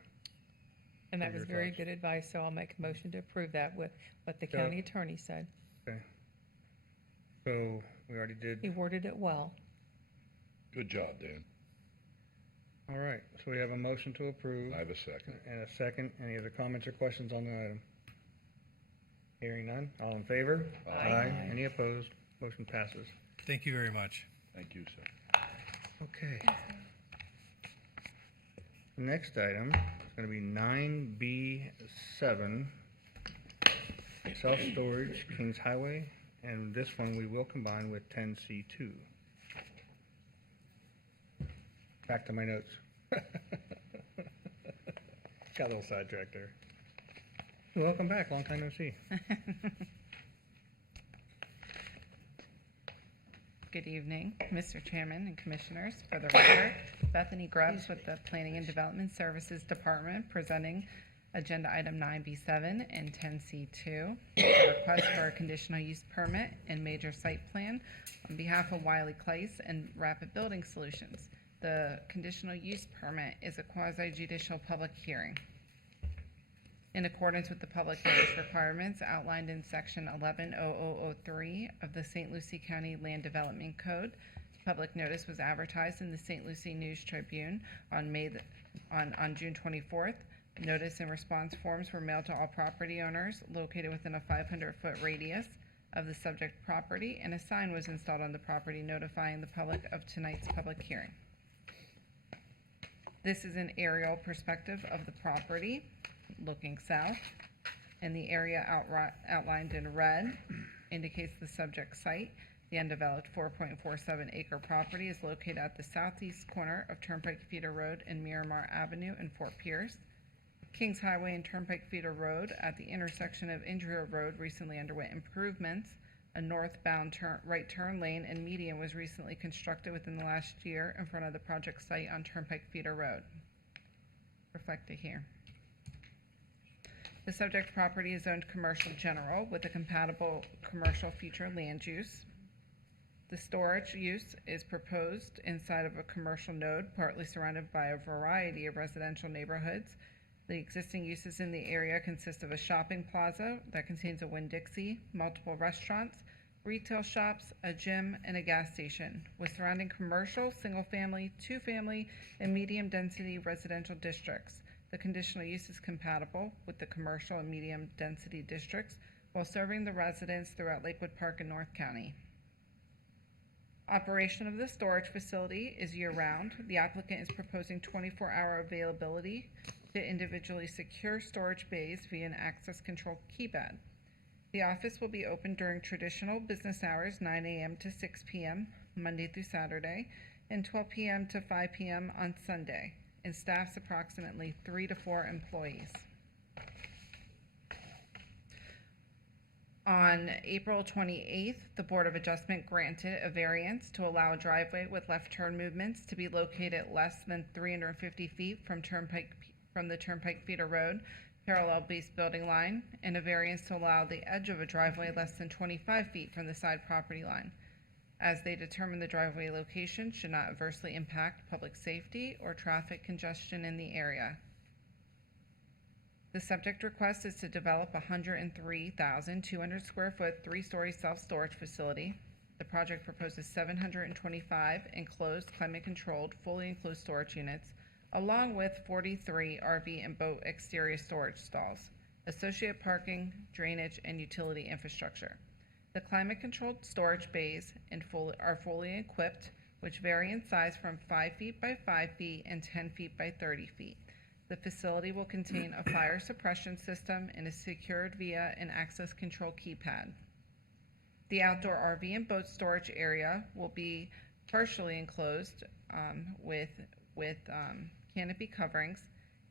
And that What are was your very thoughts? good advice, so I'll make a motion to approve that with what the county attorney said. Okay. So we already did. He worded it well. Good job, Dan. All right. So we have a motion to approve. I have a second. And a second. Any other comments or questions on the item? Hearing none. All in favor? Aye. Any opposed? Motion passes. Thank you very much. Thank you, sir. Okay. The next item is going to be 9B7, self-storage, Kings Highway, and this one we will combine with 10C2. Back to my notes. Got a little sidetracked there. Welcome back, long time no see. Good evening, Mr. Chairman and Commissioners. For the record, Bethany Grubbs with the Planning and Development Services Department presenting Agenda Item 9B7 and 10C2, a request for a conditional use permit and major site plan on behalf of Wiley Place and Rapid Building Solutions. The conditional use permit is a quasi-judicial public hearing. In accordance with the public notice requirements outlined in Section 110003 of the St. Lucie County Land Development Code, public notice was advertised in the St. Lucie News Tribune on June 24th. Notice and response forms were mailed to all property owners located within a 500-foot radius of the subject property, and a sign was installed on the property notifying the public of tonight's public hearing. This is an aerial perspective of the property looking south, and the area outlined in red indicates the subject site. The undeveloped 4.47 acre property is located at the southeast corner of Turnpike Feeder Road and Miramar Avenue in Fort Pierce. Kings Highway and Turnpike Feeder Road at the intersection of Indria Road recently underwent improvements. A northbound right turn lane and median was recently constructed within the last year in front of the project site on Turnpike Feeder Road. Reflected here. The subject property is zoned commercial general with a compatible commercial future land use. The storage use is proposed inside of a commercial node, partly surrounded by a variety of residential neighborhoods. The existing uses in the area consist of a shopping plaza that contains a Winn-Dixie, multiple restaurants, retail shops, a gym, and a gas station, with surrounding commercial, single-family, two-family, and medium-density residential districts. The conditional use is compatible with the commercial and medium-density districts while serving the residents throughout Lakewood Park and North County. Operation of the storage facility is year-round. The applicant is proposing 24-hour availability to individually secure storage bays via an access control keypad. The office will be open during traditional business hours, 9 a.m. to 6 p.m., Monday through Saturday, and 12 p.m. to 5 p.m. on Sunday, and staffs approximately 3 to 4 employees. On April 28th, the Board of Adjustment granted a variance to allow a driveway with left turn movements to be located less than 350 feet from the Turnpike Feeder Road parallel base building line, and a variance to allow the edge of a driveway less than 25 feet from the side property line, as they determine the driveway location should not adversely impact public safety or traffic congestion in the area. The subject request is to develop a 103,200 square foot, 3-story self-storage facility. The project proposes 725 enclosed, climate-controlled, fully enclosed storage units, along with 43 RV and boat exterior storage stalls, associated parking, drainage, and utility infrastructure. The climate-controlled storage bays are fully equipped, which vary in size from 5 feet by 5 feet and 10 feet by 30 feet. The facility will contain a fire suppression system and is secured via an access control keypad. The outdoor RV and boat storage area will be partially enclosed with canopy coverings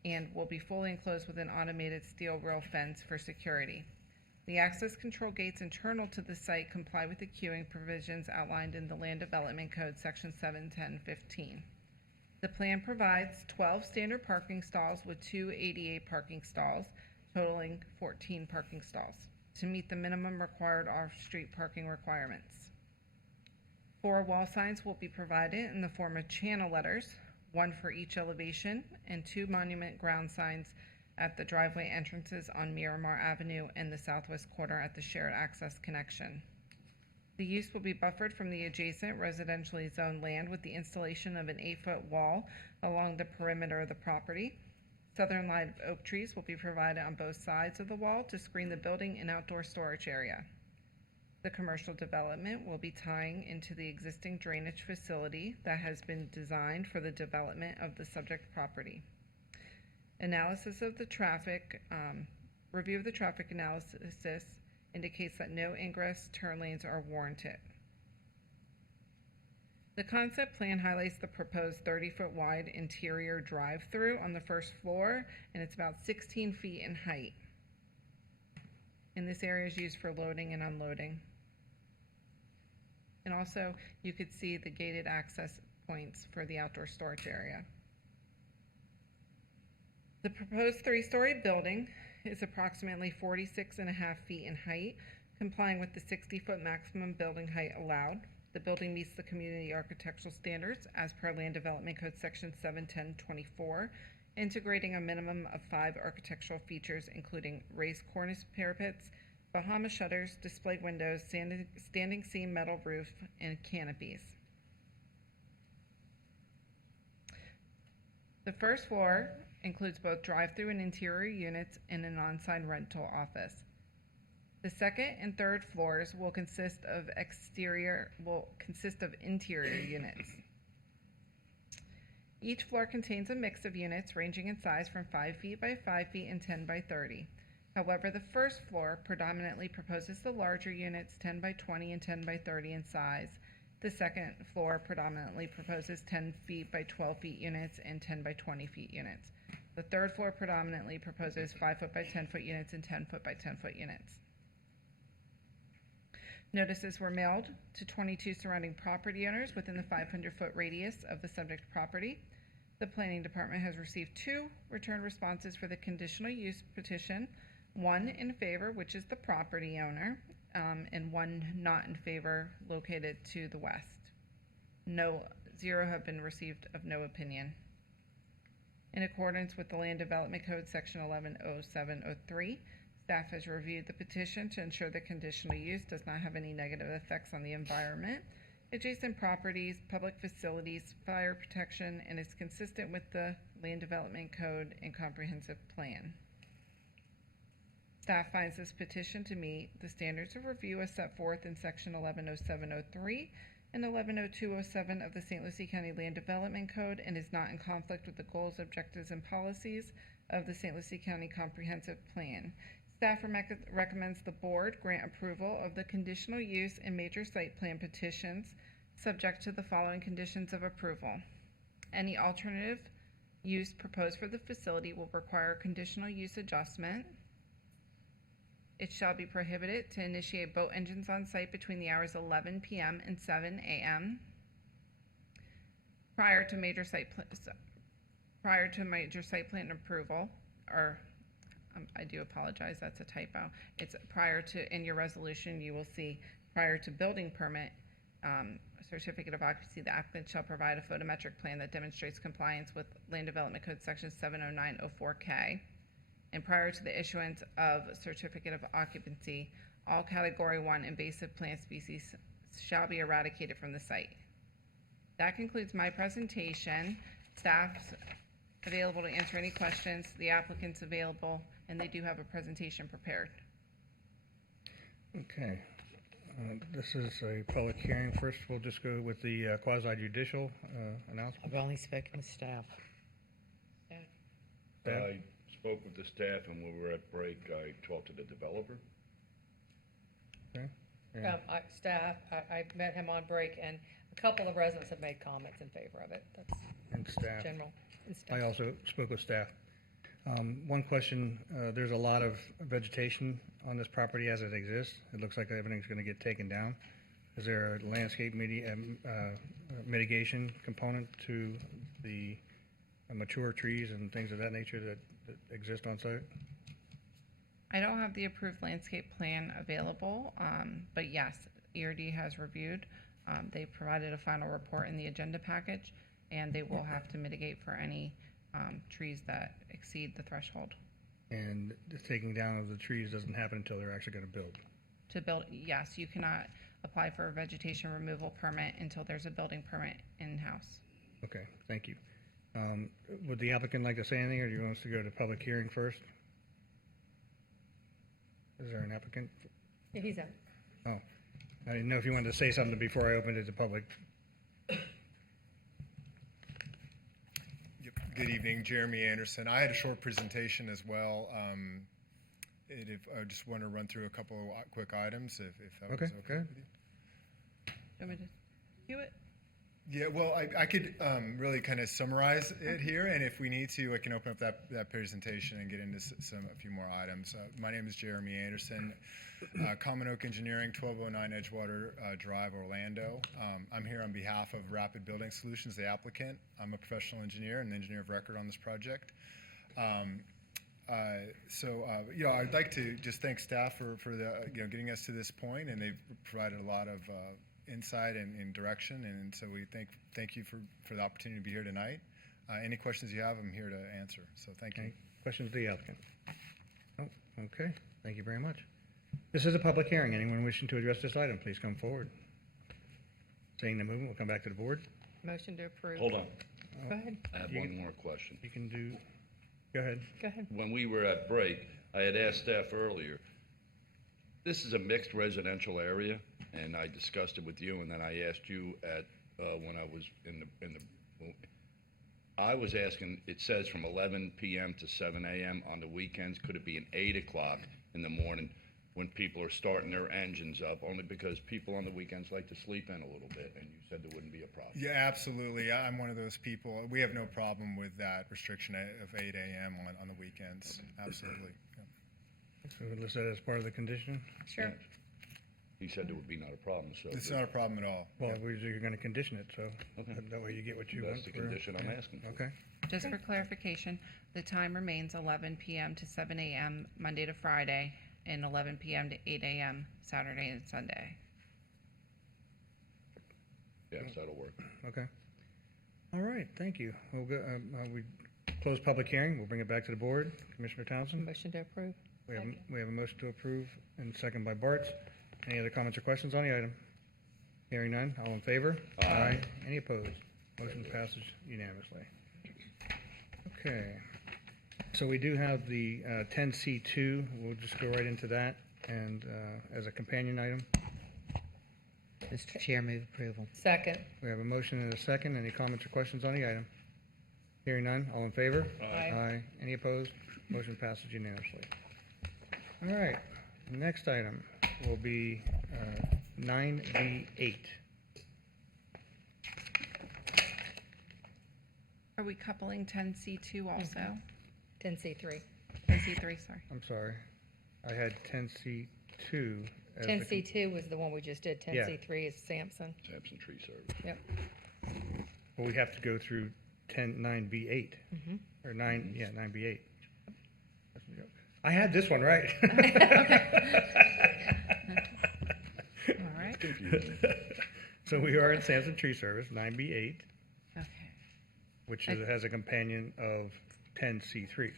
and will be fully enclosed with an automated steel rail fence for security. The access control gates internal to the site comply with the queuing provisions outlined in the Land Development Code, Section 71015. The plan provides 12 standard parking stalls with 2 ADA parking stalls, totaling 14 parking stalls, to meet the minimum required off-street parking requirements. 4 wall signs will be provided in the form of channel letters, 1 for each elevation, and 2 monument ground signs at the driveway entrances on Miramar Avenue and the southwest corner at the shared access connection. The use will be buffered from the adjacent residentially zoned land with the installation of an 8-foot wall along the perimeter of the property. Southern live oak trees will be provided on both sides of the wall to screen the building and outdoor storage area. The commercial development will be tying into the existing drainage facility that has been designed for the development of the subject property. Analysis of the traffic, review of the traffic analysis indicates that no ingress turn lanes are warranted. The concept plan highlights the proposed 30-foot wide interior drive-through on the first floor, and it's about 16 feet in height. And this area is used for loading and unloading. And also, you could see the gated access points for the outdoor storage area. The proposed 3-story building is approximately 46.5 feet in height, complying with the 60-foot maximum building height allowed. The building meets the community architectural standards as per Land Development Code Section 71024, integrating a minimum of 5 architectural features, including raised cornice parapets, Bahama shutters, display windows, standing seam metal roof, and canopies. The first floor includes both drive-through and interior units and an on-site rental office. The second and third floors will consist of interior units. Each floor contains a mix of units ranging in size from 5 feet by 5 feet and 10 by 30. However, the first floor predominantly proposes the larger units, 10 by 20 and 10 by 30 in size. The second floor predominantly proposes 10 feet by 12 feet units and 10 by 20 feet units. The third floor predominantly proposes 5 foot by 10 foot units and 10 foot by 10 foot units. Notices were mailed to 22 surrounding property owners within the 500-foot radius of the subject property. The Planning Department has received 2 return responses for the conditional use petition, 1 in favor, which is the property owner, and 1 not in favor, located to the west. 0 have been received of no opinion. In accordance with the Land Development Code, Section 110703, staff has reviewed the petition to ensure that conditional use does not have any negative effects on the environment, adjacent properties, public facilities, fire protection, and is consistent with the Land Development Code and Comprehensive Plan. Staff finds this petition to meet the standards of review as set forth in Section 110703 and 110207 of the St. Lucie County Land Development Code and is not in conflict with the goals, objectives, and policies of the St. Lucie County Comprehensive Plan. Staff recommends the board grant approval of the conditional use and major site plan petitions subject to the following conditions of approval. Any alternative use proposed for the facility will require a conditional use adjustment. It shall be prohibited to initiate boat engines on site between the hours 11 p.m. and 7 a.m. prior to major site plan approval, or I do apologize, that's a typo. It's prior to, in your resolution, you will see, prior to building permit, certificate of occupancy, the applicant shall provide a photometric plan that demonstrates compliance with Land Development Code Section 70904K. And prior to the issuance of certificate of occupancy, all Category 1 invasive plant species shall be eradicated from the site. That concludes my presentation. Staff's available to answer any questions. The applicant's available, and they do have a presentation prepared. Okay. This is a public hearing. First, we'll just go with the quasi judicial announcement. I've only spoken with staff. Staff? I spoke with the staff, and when we were at break, I talked to the developer. Okay. Yeah. I met him on break, and a couple of residents have made comments in favor of it. That's And staff. general. And staff. I also spoke with staff. One question, there's a lot of vegetation on this property as it exists. It looks like everything's going to get taken down. Is there a landscape mitigation component to the mature trees and things of that nature that exist on site? I don't have the approved landscape plan available, but yes, ERD has reviewed. They provided a final report in the agenda package, and they will have to mitigate for any trees that exceed the threshold. And the taking down of the trees doesn't happen until they're actually going to build? To build, yes, you cannot apply for a vegetation removal permit until there's a building permit in-house. Okay, thank you. Would the applicant like to say anything, or do you want us to go to public hearing first? Is there an applicant? Yeah, he's out. Oh, I didn't know if you wanted to say something before I opened it to public. Good evening, Jeremy Anderson. I had a short presentation as well. I just want to run through a couple of quick items, if that was Okay, okay good. with you. Do you want me to cue it? Yeah, well, I could really kind of summarize it here, and if we need to, I can open up that presentation and get into a few more items. My name is Jeremy Anderson, Common Oak Engineering, 1209 Edgewater Drive, Orlando. I'm here on behalf of Rapid Building Solutions, the applicant. I'm a professional engineer and engineer of record on this project. I'd like to just thank staff for the, getting us to this point, and they've provided a lot of insight and direction, and so we thank you for the opportunity to be here tonight. Any questions you have, I'm here to answer, so thank you. Okay. Questions to the applicant? Oh, okay, thank you very much. This is a public hearing. Anyone wishing to address this item, please come forward. Seeing the movement, we'll come back to the board. Motion to approve. Hold on. Go ahead. I have one more question. You can do, go ahead. Go ahead. When we were at break, I had asked staff earlier, this is a mixed residential area, and I discussed it with you, and then I asked you when I was I was asking, it says from 11 p.m. to 7 a.m. on the weekends. Could it be an 8 o'clock in the morning when people are starting their engines up? Only because people on the weekends like to sleep in a little bit, and you said there wouldn't be a problem. Yeah, absolutely. I'm one of those people. We have no problem with that restriction of 8 a.m. on the weekends. Absolutely. Yeah. So we'll list that as part of the condition? Sure. He said there would be not a problem, so. It's not a problem at all. Well, you're going to condition it, so Okay. that way you get what you want. That's the condition I'm asking for. Okay. Just for clarification, the time remains 11 p.m. to 7 a.m. Monday to Friday, and 11 p.m. to 8 a.m. Saturday and Sunday. Yes, that'll work. Okay. All right, thank you. We'll go, we close public hearing. We'll bring it back to the board. Commissioner Townsend? Motion to approve. We have a motion to approve and second by Bartz. Any other comments or questions on the item? Hearing none. All in favor? Aye. Any opposed? Motion passes unanimously. Okay. So we do have the 10C2. We'll just go right into that and as a companion item. Mr. Chair, move approval. Second. We have a motion and a second. Any comments or questions on the item? Hearing none. All in favor? Aye. Any opposed? Motion passes unanimously. All right. Next item will be 9B8. Are we coupling 10C2 also? 10C3. 10C3, sorry. I'm sorry. I had 10C2. as the 10C2 was the one we just did. 10C3 is Sampson. Sampson Tree Service. Yep. Well, we have to go through 9B8. Mhm. Or 9B8. I had this one right. All right. So we are in Sampson Tree Service, 9B8, Okay, which has a companion of 10C3.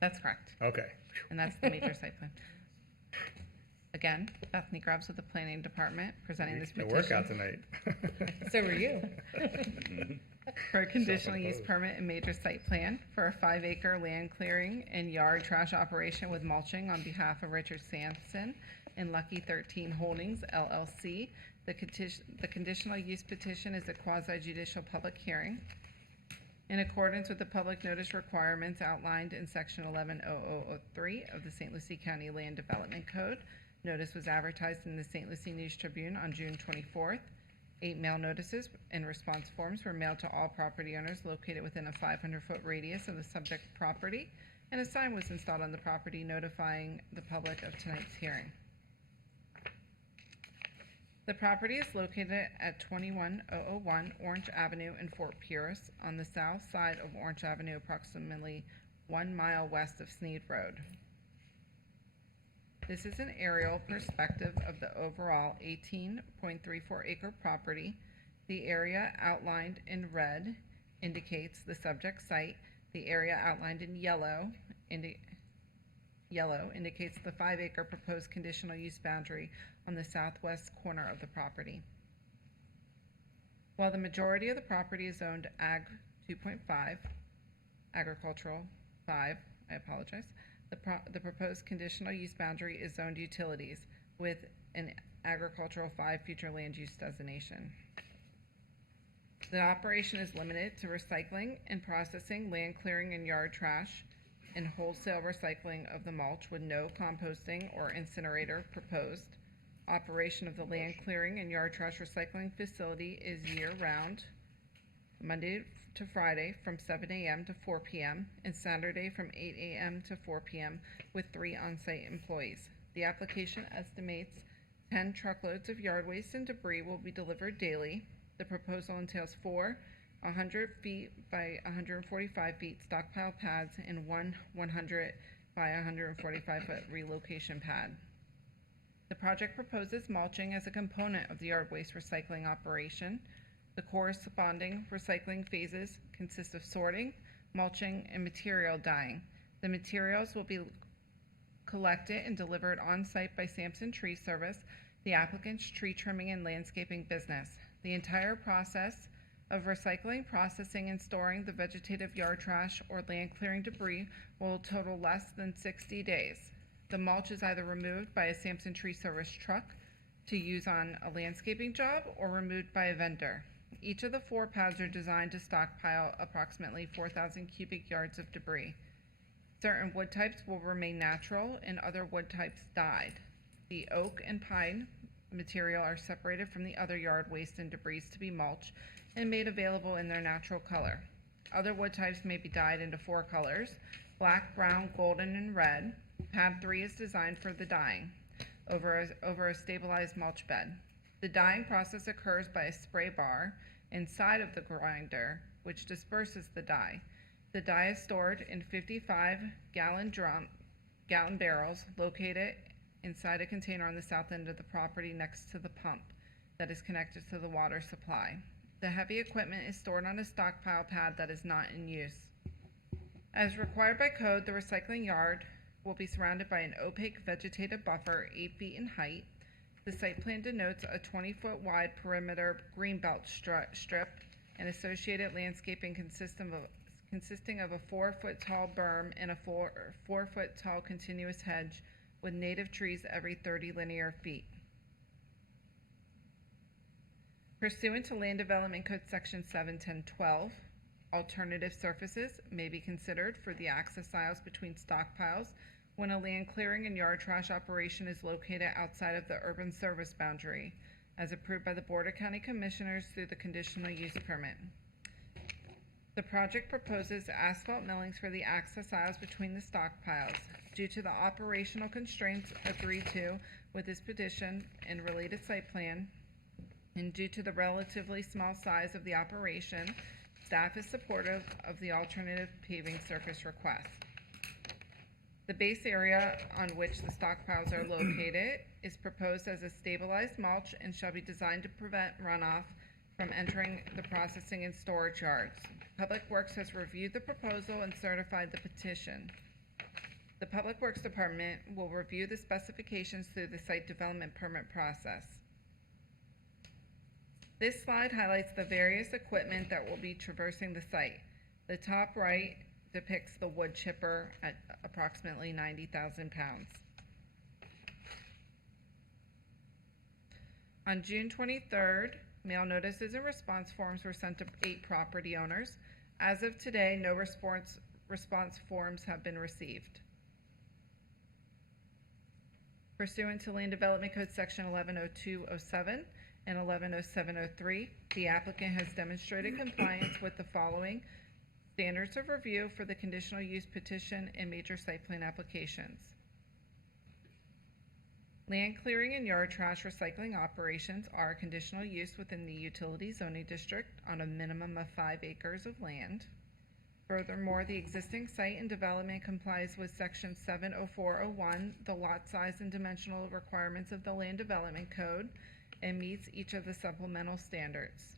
that's correct. Okay. And that's the major site plan. Again, Bethany Grubbs with the Planning Department presenting this The petition. workout tonight. So were you. For a conditional use permit and major site plan for a 5-acre land clearing and yard trash operation with mulching on behalf of Richard Sampson and Lucky 13 Holdings LLC. The conditional use petition is a quasi-judicial public hearing. In accordance with the public notice requirements outlined in section 110003 of the St. Lucie County Land Development Code, notice was advertised in the St. Lucie News Tribune on June 24th. 8 mail notices and response forms were mailed to all property owners located within a 500-foot radius of the subject property, and a sign was installed on the property notifying the public of tonight's hearing. The property is located at 21001 Orange Avenue in Fort Pierce on the south side of Orange Avenue, approximately 1 mile west of Sneed Road. This is an aerial perspective of the overall 18.34 acre property. The area outlined in red indicates the subject site. The area outlined in yellow indicates the 5-acre proposed conditional use boundary on the southwest corner of the property. While the majority of the property is zoned Ag 2.5, Agricultural 5, I apologize, the proposed conditional use boundary is zoned utilities with an Agricultural 5 future land use designation. The operation is limited to recycling and processing, land clearing and yard trash, and wholesale recycling of the mulch with no composting or incinerator proposed. Operation of the land clearing and yard trash recycling facility is year-round, Monday to Friday from 7 a.m. to 4 p.m. and Saturday from 8 a.m. to 4 p.m. with 3 on-site employees. The application estimates 10 truckloads of yard waste and debris will be delivered daily. The proposal entails 4 100 feet by 145 feet stockpile pads and 1 100 by 145 foot relocation pad. The project proposes mulching as a component of the yard waste recycling operation. The corresponding recycling phases consist of sorting, mulching, and material dyeing. The materials will be collected and delivered on-site by Sampson Tree Service, the applicant's tree trimming and landscaping business. The entire process of recycling, processing, and storing the vegetative yard trash or land clearing debris will total less than 60 days. The mulch is either removed by a Sampson Tree Service truck to use on a landscaping job or removed by a vendor. Each of the 4 pads are designed to stockpile approximately 4,000 cubic yards of debris. Certain wood types will remain natural and other wood types dyed. The oak and pine material are separated from the other yard waste and debris to be mulched and made available in their natural color. Other wood types may be dyed into 4 colors: black, brown, golden, and red. Pad 3 is designed for the dyeing over a stabilized mulch bed. The dyeing process occurs by a spray bar inside of the grinder, which disperses the dye. The dye is stored in 55-gallon barrels located inside a container on the south end of the property next to the pump that is connected to the water supply. The heavy equipment is stored on a stockpile pad that is not in use. As required by code, the recycling yard will be surrounded by an opaque vegetative buffer 8 feet in height. The site plan denotes a 20-foot wide perimeter greenbelt strip and associated landscaping consisting of a 4-foot tall berm and a 4-foot tall continuous hedge with native trees every 30 linear feet. Pursuant to Land Development Code Section 71012, alternative surfaces may be considered for the access aisles between stockpiles when a land clearing and yard trash operation is located outside of the urban service boundary, as approved by the Board of County Commissioners through the conditional use permit. The project proposes asphalt millings for the access aisles between the stockpiles. Due to the operational constraints agreed to with this petition and related site plan, and due to the relatively small size of the operation, staff is supportive of the alternative paving surface request. The base area on which the stockpiles are located is proposed as a stabilized mulch and shall be designed to prevent runoff from entering the processing and storage yards. Public Works has reviewed the proposal and certified the petition. The Public Works Department will review the specifications through the site development permit process. This slide highlights the various equipment that will be traversing the site. The top right depicts the wood chipper at approximately 90,000 pounds. On June 23rd, mail notices and response forms were sent to 8 property owners. As of today, no response forms have been received. Pursuant to Land Development Code Section 110207 and 110703, the applicant has demonstrated compliance with the following standards of review for the conditional use petition and major site plan applications. Land clearing and yard trash recycling operations are a conditional use within the utility zoning district on a minimum of 5 acres of land. Furthermore, the existing site and development complies with Section 70401, the lot size and dimensional requirements of the Land Development Code, and meets each of the supplemental standards.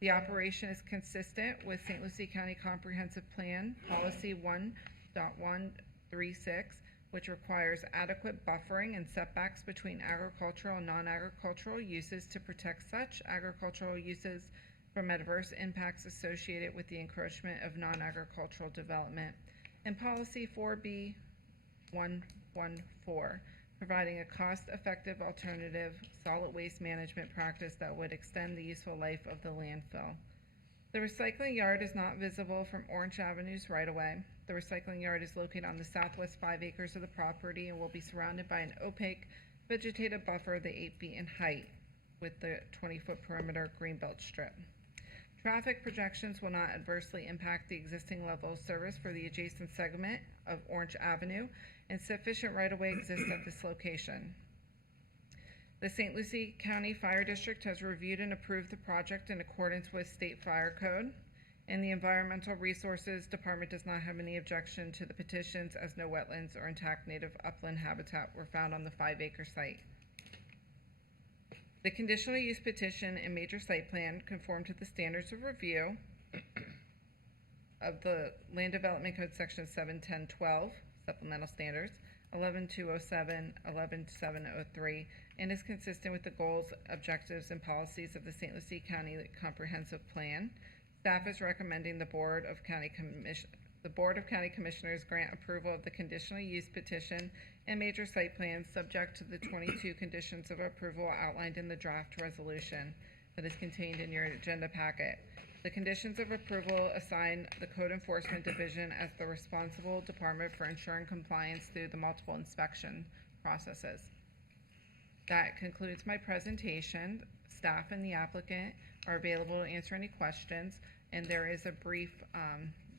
The operation is consistent with St. Lucie County Comprehensive Plan Policy 1.136, which requires adequate buffering and setbacks between agricultural and non-agricultural uses to protect such agricultural uses from adverse impacts associated with the encroachment of non-agricultural development, and Policy 4B114, providing a cost-effective alternative solid waste management practice that would extend the useful life of the landfill. The recycling yard is not visible from Orange Avenue's right-of-way. The recycling yard is located on the southwest 5 acres of the property and will be surrounded by an opaque vegetative buffer of 8 feet in height with the 20-foot perimeter greenbelt strip. Traffic projections will not adversely impact the existing level of service for the adjacent segment of Orange Avenue, and sufficient right-of-way exists at this location. The St. Lucie County Fire District has reviewed and approved the project in accordance with State Fire Code, and the Environmental Resources Department does not have any objection to the petitions, as no wetlands or intact native upland habitat were found on the 5-acre site. The conditional use petition and major site plan conform to the standards of review of the Land Development Code Section 71012, supplemental standards, 11207, 11703, and is consistent with the goals, objectives, and policies of the St. Lucie County Comprehensive Plan. Staff is recommending the Board of County Commissioners grant approval of the conditional use petition and major site plans subject to the 22 conditions of approval outlined in the draft resolution that is contained in your agenda packet. The conditions of approval assign the Code Enforcement Division as the responsible department for ensuring compliance through the multiple inspection processes. That concludes my presentation. Staff and the applicant are available to answer any questions, and there is a brief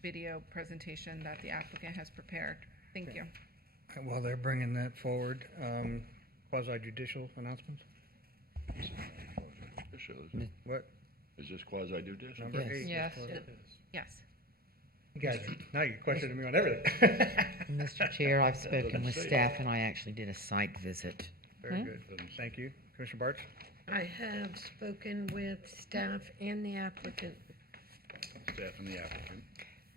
video presentation that the applicant has prepared. Thank you. While they're bringing that forward, quasi-judicial announcements? What? Is this quasi-judicial? Number 8. Yes. Yes. You guys, now you're questioning me on everything. Mr. Chair, I've spoken with staff and I actually did a site visit. Very good. Thank you. Commissioner Bartz? I have spoken with staff and the applicant. Staff and the applicant.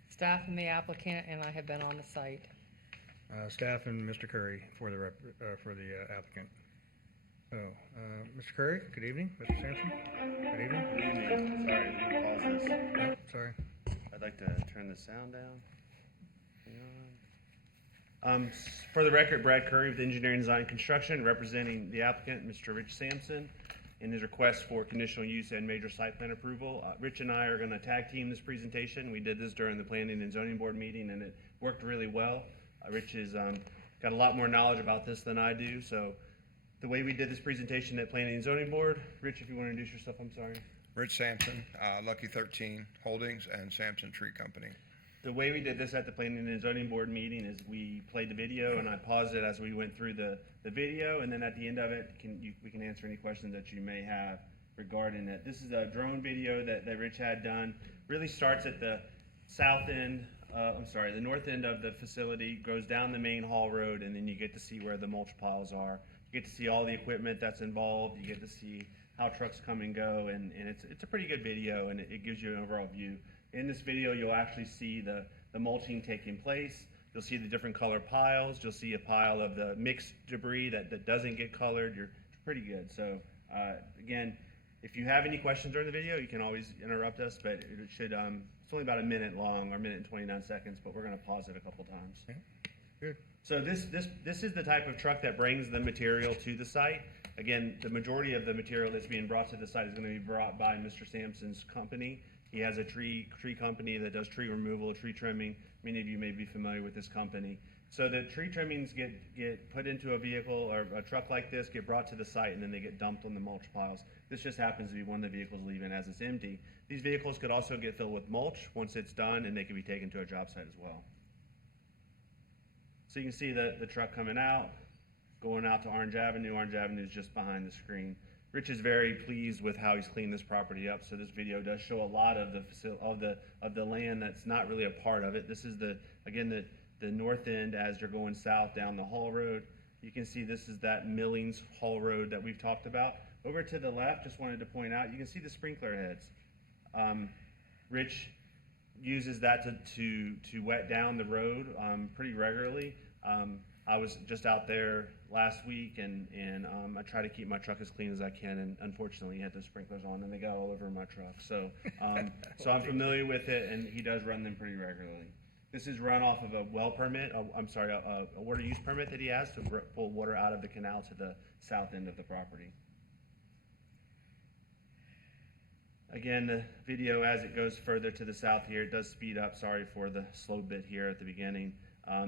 Staff and the applicant, and I have been on the site. Staff and Mr. Curry for the applicant. So, Mr. Curry, good evening. Mr. Sampson, good evening. Good evening. Sorry, let me pause this. Oh, sorry. I'd like to turn the sound down. For the record, Brad Curry with Engineering Design and Construction, representing the applicant, Mr. Rich Sampson, in his request for conditional use and major site plan approval. Rich and I are going to tag team this presentation. We did this during the Planning and Zoning Board meeting, and it worked really well. Rich has got a lot more knowledge about this than I do, so the way we did this presentation at Planning and Zoning Board, Rich, if you want to introduce yourself, I'm sorry. Rich Sampson, Lucky 13 Holdings and Sampson Tree Company. The way we did this at the Planning and Zoning Board meeting is we played the video and I paused it as we went through the video, and then at the end of it, we can answer any questions that you may have regarding it. This is a drone video that Rich had done. Really starts at the south end the north end of the facility goes down the main hall road, and then you get to see where the mulch piles are. You get to see all the equipment that's involved. You get to see how trucks come and go, and it's a pretty good video, and it gives you an overall view. In this video, you'll actually see the mulching taking place. You'll see the different color piles. You'll see a pile of the mixed debris that doesn't get colored. It's pretty good. So again, if you have any questions during the video, you can always interrupt us, but it should, it's only about a minute long, or a minute and 29 seconds, but we're gonna pause it a couple times. Yeah, good. So this is the type of truck that brings the material to the site. Again, the majority of the material that's being brought to the site is gonna be brought by Mr. Sampson's company. He has a tree company that does tree removal, tree trimming. Many of you may be familiar with this company. So the tree trimmings get put into a vehicle or a truck like this, get brought to the site, and then they get dumped on the mulch piles. This just happens to be one of the vehicles leaving as it's empty. These vehicles could also get filled with mulch once it's done, and they can be taken to a job site as well. So you can see the truck coming out, going out to Orange Avenue. Orange Avenue is just behind the screen. Rich is very pleased with how he's cleaned this property up. So this video does show a lot of the land that's not really a part of it. This is the north end as you're going south down the Hall Road. You can see this is that Millings Hall Road that we've talked about. Over to the left, just wanted to point out, you can see the sprinkler heads. Rich uses that to wet down the road pretty regularly. I was just out there last week, and I try to keep my truck as clean as I can, and unfortunately he had the sprinklers on and they got all over my truck. So, so I'm familiar with it, and he does run them pretty regularly. This is run off of a well permit, a water use permit that he has to pull water out of the canal to the south end of the property. Again, the video, as it goes further to the south here, it does speed up. Sorry for the slow bit here at the beginning.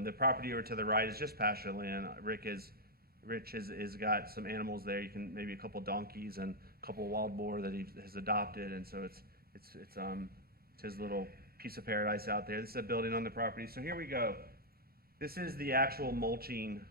The property over to the right is just pasture land. Rich has got some animals there. You can maybe a couple donkeys and a couple wild boar that he has adopted, and so it's his little piece of paradise out there. This is a building on the property. So here we go. This is the actual mulching,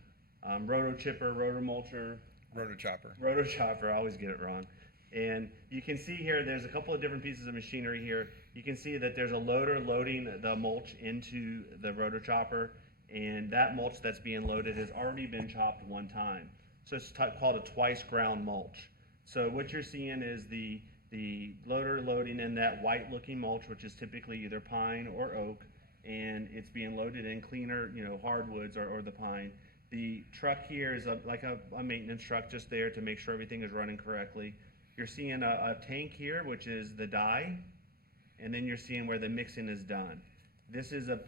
roto chipper, roto mulcher, roto chopper. I always get it wrong. And you can see here, there's a couple of different pieces of machinery here. You can see that there's a loader loading the mulch into the roto chopper, and that mulch that's being loaded has already been chopped one time. So it's called a twice ground mulch. So what you're seeing is the loader loading in that white looking mulch, which is typically either pine or oak, and it's being loaded in cleaner, hardwoods or the pine. The truck here is like a maintenance truck just there to make sure everything is running correctly. You're seeing a tank here, which is the dye, and then you're seeing where the mixing is done. This is a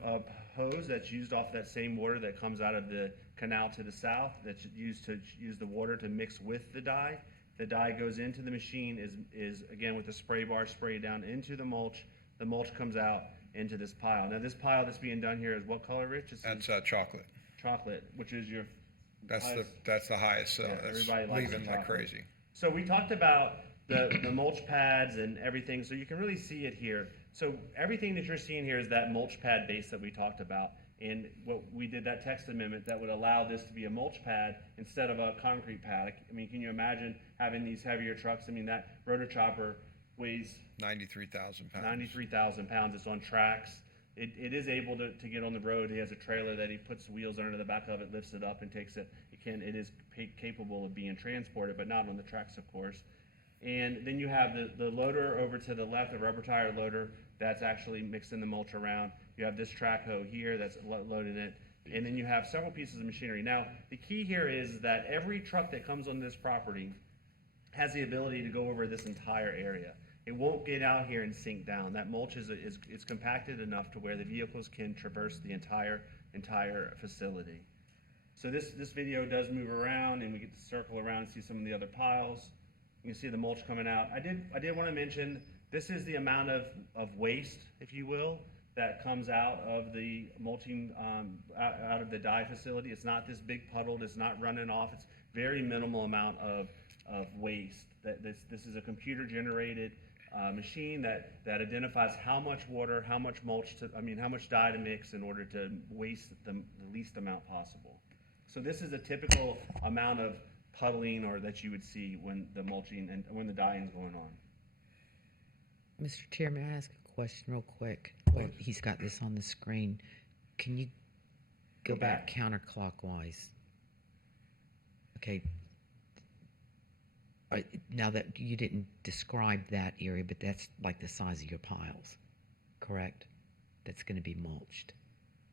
hose that's used off that same water that comes out of the canal to the south, that's used to use the water to mix with the dye. The dye goes into the machine, is again with the spray bar sprayed down into the mulch. The mulch comes out into this pile. Now this pile that's being done here is what color, Rich? That's chocolate. Chocolate, which is your That's the highest. So it's leaving like crazy. So we talked about the mulch pads and everything, so you can really see it here. So everything that you're seeing here is that mulch pad base that we talked about. And what we did, that text amendment that would allow this to be a mulch pad instead of a concrete pad. I mean, can you imagine having these heavier trucks? I mean, that rotor chopper weighs 93,000 pounds. 93,000 pounds. It's on tracks. It is able to get on the road. He has a trailer that he puts wheels under the back of it, lifts it up, and takes it. It is capable of being transported, but not on the tracks, of course. And then you have the loader over to the left, the rubber tire loader, that's actually mixing the mulch around. You have this track hoe here that's loading it. And then you have several pieces of machinery. Now, the key here is that every truck that comes on this property has the ability to go over this entire area. It won't get out here and sink down. That mulch is compacted enough to where the vehicles can traverse the entire facility. So this video does move around, and we get to circle around and see some of the other piles. You can see the mulch coming out. I did want to mention, this is the amount of waste, if you will, that comes out of the mulching, out of the dye facility. It's not this big puddle. It's not running off. It's very minimal amount of waste. This is a computer-generated machine that identifies how much water, how much how much dye to mix in order to waste the least amount possible. So this is a typical amount of puddling or that you would see when the mulching and when the dyeing is going on. Mr. Chair, may I ask a question real quick? Well, he's got this on the screen. Can you go back counterclockwise? Okay. Now that you didn't describe that area, but that's like the size of your piles, correct? That's going to be mulched.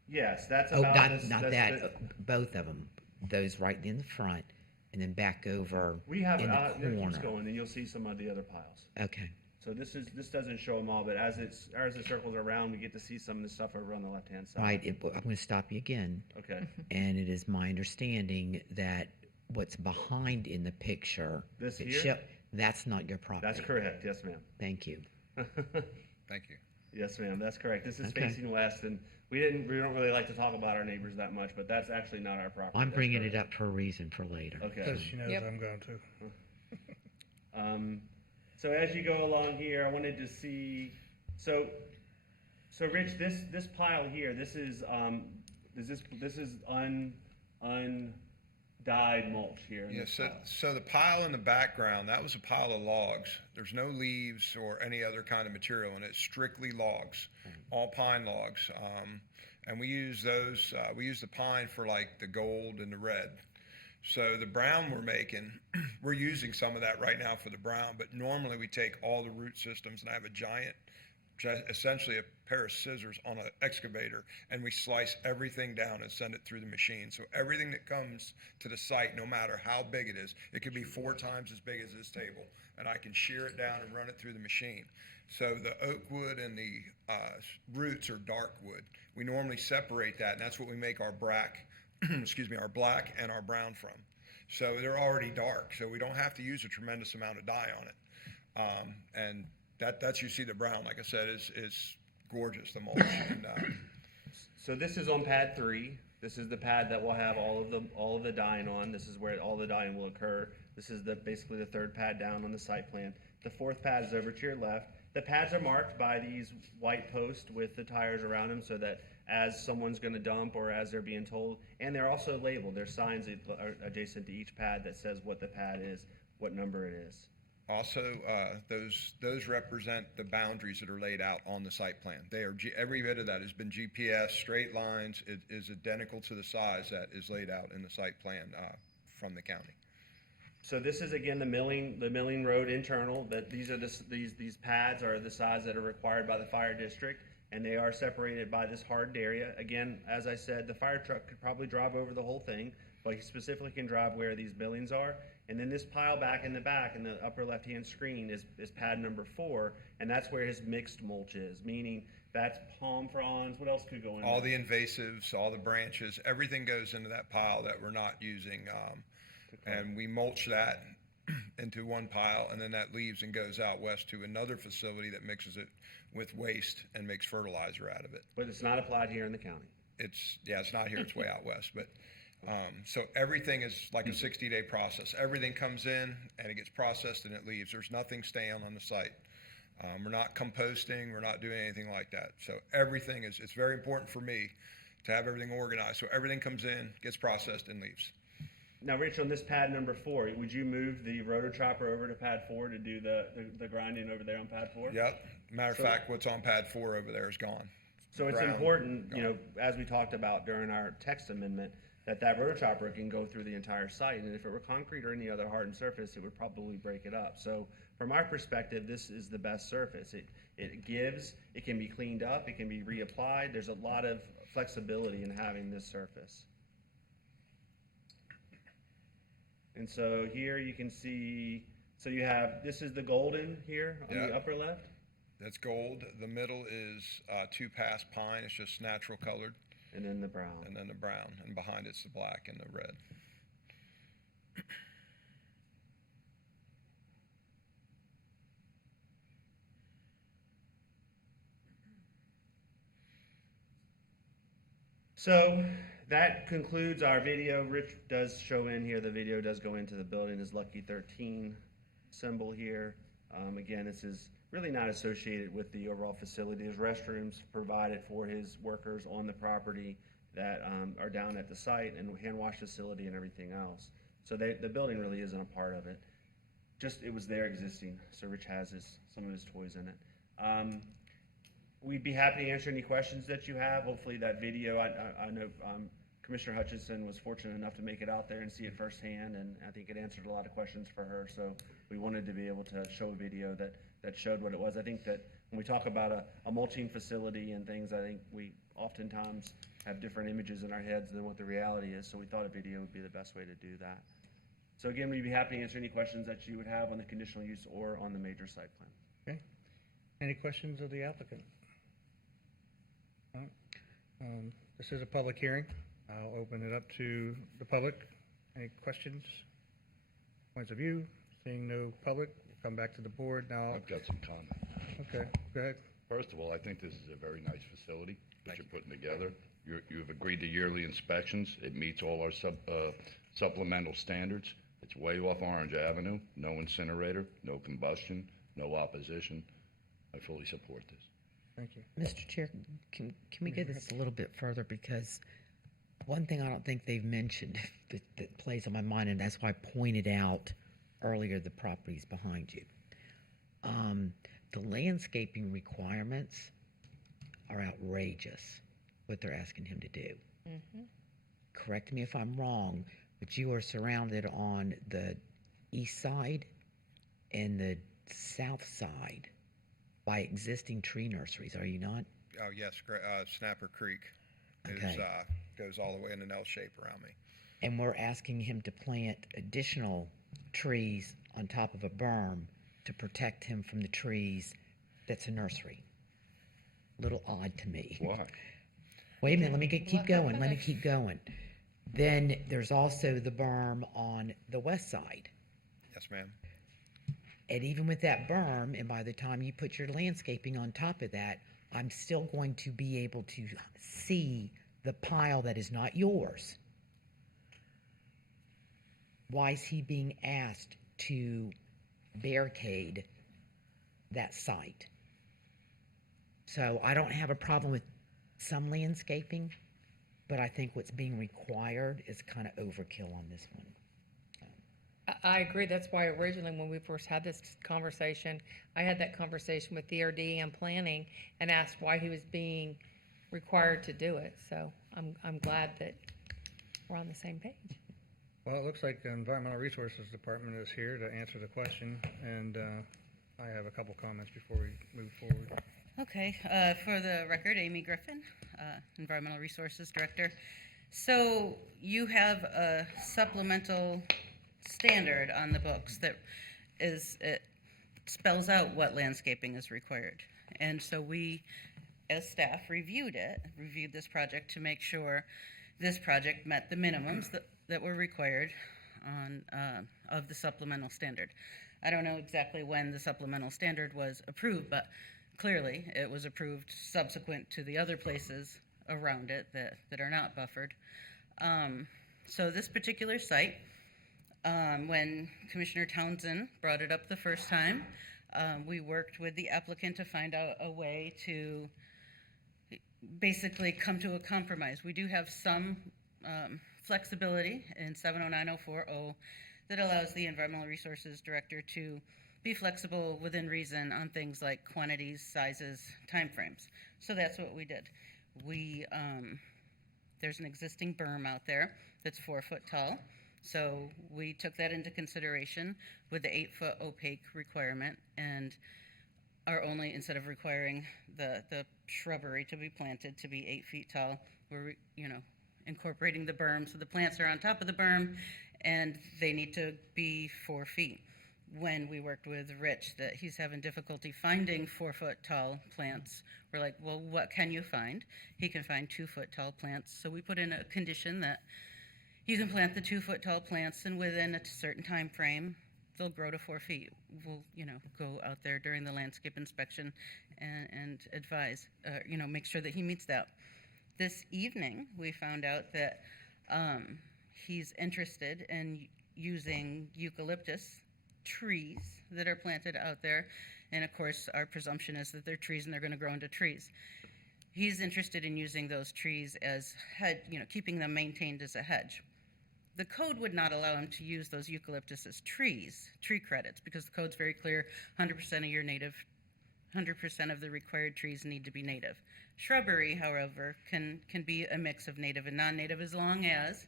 Yes, that's Oh, about not, this. not that's that, the- both of them. Those right in the front and then back over We have, in it the keeps corner. going, and you'll see some of the other piles. Okay. So this doesn't show them all, but as it circles around, we get to see some of the stuff over on the left-hand side. Right. I'm going to stop you again. Okay. And it is my understanding that what's behind in the picture, This it here? that's not your property. That's correct, yes, ma'am. Thank you. Thank you. Yes, ma'am, that's correct. This is Okay. facing west, and we don't really like to talk about our neighbors that much, but that's actually not our property. I'm That's bringing correct. it up for a reason for later. Okay. Because she knows Yep. I'm going to. So as you go along here, I wanted to see, so Rich, this pile here, this is undyed mulch here. in Yeah, this so, pile. so the pile in the background, that was a pile of logs. There's no leaves or any other kind of material in it, strictly logs, all pine logs. And we use those, we use the pine for like the gold and the red. So the brown we're making, we're using some of that right now for the brown, but normally we take all the root systems and I have a giant, essentially a pair of scissors on an excavator, and we slice everything down and send it through the machine. So everything that comes to the site, no matter how big it is, it could be 4 times as big as this table, and I can shear it down and run it through the machine. So the oak wood and the roots are dark wood. We normally separate that, and that's what we make our black, our black and our brown from. So they're already dark, so we don't have to use a tremendous amount of dye on it. And that's you see the brown, like I said, is gorgeous, the mulch. And, So this is on pad 3. This is the pad that will have all of the dyeing on. This is where all the dyeing will occur. This is basically the third pad down on the site plan. The fourth pad is over to your left. The pads are marked by these white posts with the tires around them so that as someone's going to dump or as they're being told, and they're also labeled. There's signs that are adjacent to each pad that says what the pad is, what number it is. Also, those represent the boundaries that are laid out on the site plan. They are every bit of that has been GPS, straight lines. It is identical to the size that is laid out in the site plan from the county. So this is again the milling road internal. That these are these pads are the size that are required by the fire district, and they are separated by this hardened area. Again, as I said, the fire truck could probably drive over the whole thing, but he specifically can drive where these millings are. And then this pile back in the upper left-hand screen is pad number 4, and that's where his mixed mulch is, meaning that's palm fronds. What else could go in All there? the invasives, all the branches, everything goes into that pile that we're not using. And we mulch that into one pile, and then that leaves and goes out west to another facility that mixes it with waste and makes fertilizer out of it. But it's not applied here in the county. It's not here, it's way out west, but so everything is like a 60-day process. Everything comes in and it gets processed and it leaves. There's nothing staying on the site. We're not composting, we're not doing anything like that. So everything it's very important for me to have everything organized. So everything comes in, gets processed and leaves. Now, Rich, on this pad number 4, would you move the rotor chopper over to pad 4 to do the grinding over there on pad 4? Yep. Matter of fact, what's on pad 4 over there is gone. So it's Brown, important, gone. as we talked about during our text amendment, that rotor chopper can go through the entire site. And if it were concrete or any other hardened surface, it would probably break it up. So from our perspective, this is the best surface. It gives, it can be cleaned up, it can be reapplied. There's a lot of flexibility in having this surface. And so here you can see, so you have, this is the golden here on the upper left. That's gold. The middle is 2-pass pine. It's just natural colored. And then the brown. And then the brown. And behind it's the black and the red. So that concludes our video. Rich does show in here, the video does go into the building, his Lucky 13 symbol here. Again, this is really not associated with the overall facility. There's restrooms provided for his workers on the property that are down at the site, and hand wash facility and everything else. So the building really isn't a part of it. Just, it was there existing, so Rich has some of his toys in it. we'd be happy to answer any questions that you have. Hopefully that video, I know Commissioner Hutchinson was fortunate enough to make it out there and see it firsthand, and I think it answered a lot of questions for her. So we wanted to be able to show a video that showed what it was. I think that when we talk about a mulching facility and things, I think we oftentimes have different images in our heads than what the reality is. So we thought a video would be the best way to do that. So again, we'd be happy to answer any questions that you would have on the conditional use or on the major site plan. Okay. Any questions of the applicant? All right. This is a public hearing. I'll open it up to the public. Any questions, points of view? Seeing no public, we'll come back to the board now. I've got some comment. Okay, go ahead. First of all, I think this is a very nice facility that you're putting together. You've agreed to yearly inspections. It meets all our supplemental standards. It's way off Orange Avenue, no incinerator, no combustion, no opposition. I fully support this. Thank you. Mr. Chair, can we get this a little bit further? Because one thing I don't think they've mentioned that plays on my mind, and that's why I pointed out earlier the properties behind you. The landscaping requirements are outrageous, what they're asking him to do. Correct me if I'm wrong, but you are surrounded on the east side and the south side by existing tree nurseries, are you not? Oh, yes, Snapper Creek is, Okay. goes all the way in an L shape around me. And we're asking him to plant additional trees on top of a berm to protect him from the trees that's a nursery. Little odd to me. Why? Wait a minute, let me keep going, let me keep going. Then there's also the berm on the west side. Yes, ma'am. And even with that berm, and by the time you put your landscaping on top of that, I'm still going to be able to see the pile that is not yours. Why is he being asked to barricade that site? So I don't have a problem with some landscaping, but I think what's being required is kind of overkill on this one. I agree. That's why originally when we first had this conversation, I had that conversation with DRD and planning and asked why he was being required to do it. So I'm glad that we're on the same page. Well, it looks like the Environmental Resources Department is here to answer the question, and I have a couple comments before we move forward. Okay, for the record, Amy Griffin, Environmental Resources Director. So you have a supplemental standard on the books that it spells out what landscaping is required. And so we, as staff, reviewed this project to make sure this project met the minimums that were required of the supplemental standard. I don't know exactly when the supplemental standard was approved, but clearly it was approved subsequent to the other places around it that are not buffered. So this particular site, when Commissioner Townsend brought it up the first time, we worked with the applicant to find out a way to basically come to a compromise. We do have some flexibility in 709040 that allows the Environmental Resources Director to be flexible within reason on things like quantities, sizes, timeframes. So that's what we did. There's an existing berm out there that's 4 foot tall. So we took that into consideration with the 8 foot opaque requirement, and are only, instead of requiring the shrubbery to be planted to be 8 feet tall, we're, incorporating the berm. So the plants are on top of the berm and they need to be 4 feet. When we worked with Rich that he's having difficulty finding 4 foot tall plants, we're like, well, what can you find? He can find 2 foot tall plants. So we put in a condition that you can plant the 2 foot tall plants, and within a certain time frame, they'll grow to 4 feet. We'll, go out there during the landscape inspection and advise, make sure that he meets that. This evening, we found out that he's interested in using eucalyptus trees that are planted out there. And of course, our presumption is that they're trees and they're going to grow into trees. He's interested in using those trees as keeping them maintained as a hedge. The code would not allow him to use those eucalyptus as tree credits, because the code's very clear, 100% of your native 100% of the required trees need to be native. Shrubbery, however, can be a mix of native and non-native as long as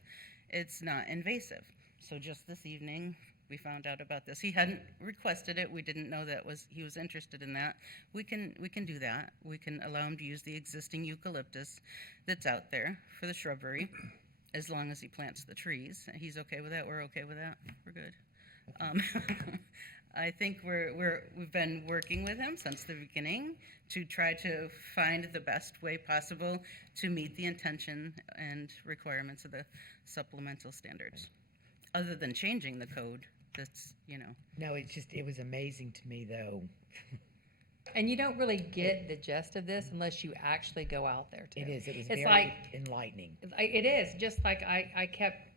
it's not invasive. So just this evening, we found out about this. He hadn't requested it. We didn't know he was interested in that. We can do that. We can allow him to use the existing eucalyptus that's out there for the shrubbery, as long as he plants the trees. He's okay with that. We're okay with that. We're good. I think we've been working with him since the beginning to try to find the best way possible to meet the intention and requirements of the supplemental standards. Other than changing the code, that's, No, it was amazing to me, though. And you don't really get the gist of this unless you actually go out there too. It is. It was It's very like, enlightening. it is, just like I kept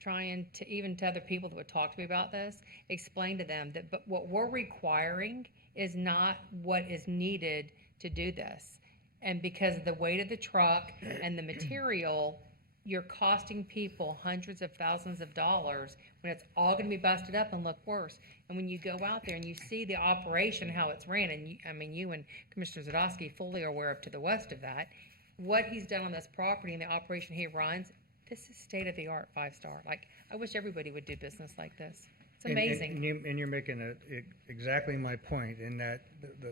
trying to, even to other people that would talk to me about this, explain to them that, but what we're requiring is not what is needed to do this. And because of the weight of the truck and the material, you're costing people hundreds of thousands of dollars when it's all gonna be busted up and look worse. And when you go out there and you see the operation, how it's ran, and you and Commissioner Zadowski fully are aware of to the west of that, what he's done on this property and the operation he runs, this is state-of-the-art, 5-star. Like, I wish everybody would do business like this. It's amazing. And you're making exactly my point in that,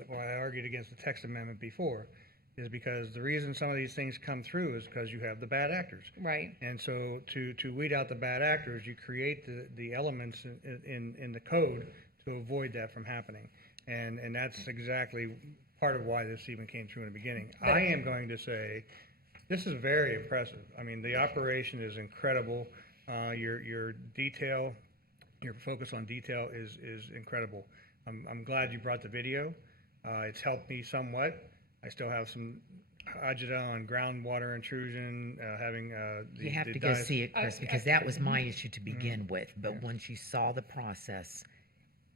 why I argued against the text amendment before, is because the reason some of these things come through is because you have the bad actors. Right. And so to weed out the bad actors, you create the elements in the code to avoid that from happening. And that's exactly part of why this even came through in the beginning. I am going to say, this is very impressive. I mean, the operation is incredible. Your detail, your focus on detail is incredible. I'm glad you brought the video. It's helped me somewhat. I still have some agita on groundwater intrusion, having You have to go see it, Chris, because that was my issue to begin with. But once you saw the process,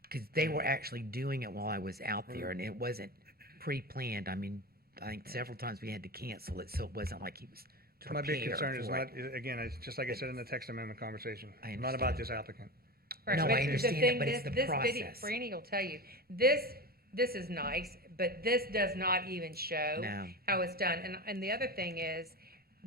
because they were actually doing it while I was out there, and it wasn't pre-planned. I mean, I think several times we had to cancel it, so it wasn't like he was My big concern is for not, it. again, it's just like I said in the text amendment conversation, I not understand. about this applicant. Right, No, but I the understand thing, that, but it's the this video, process. Franny will tell you, this is nice, but this does not even show No. how it's done. And the other thing is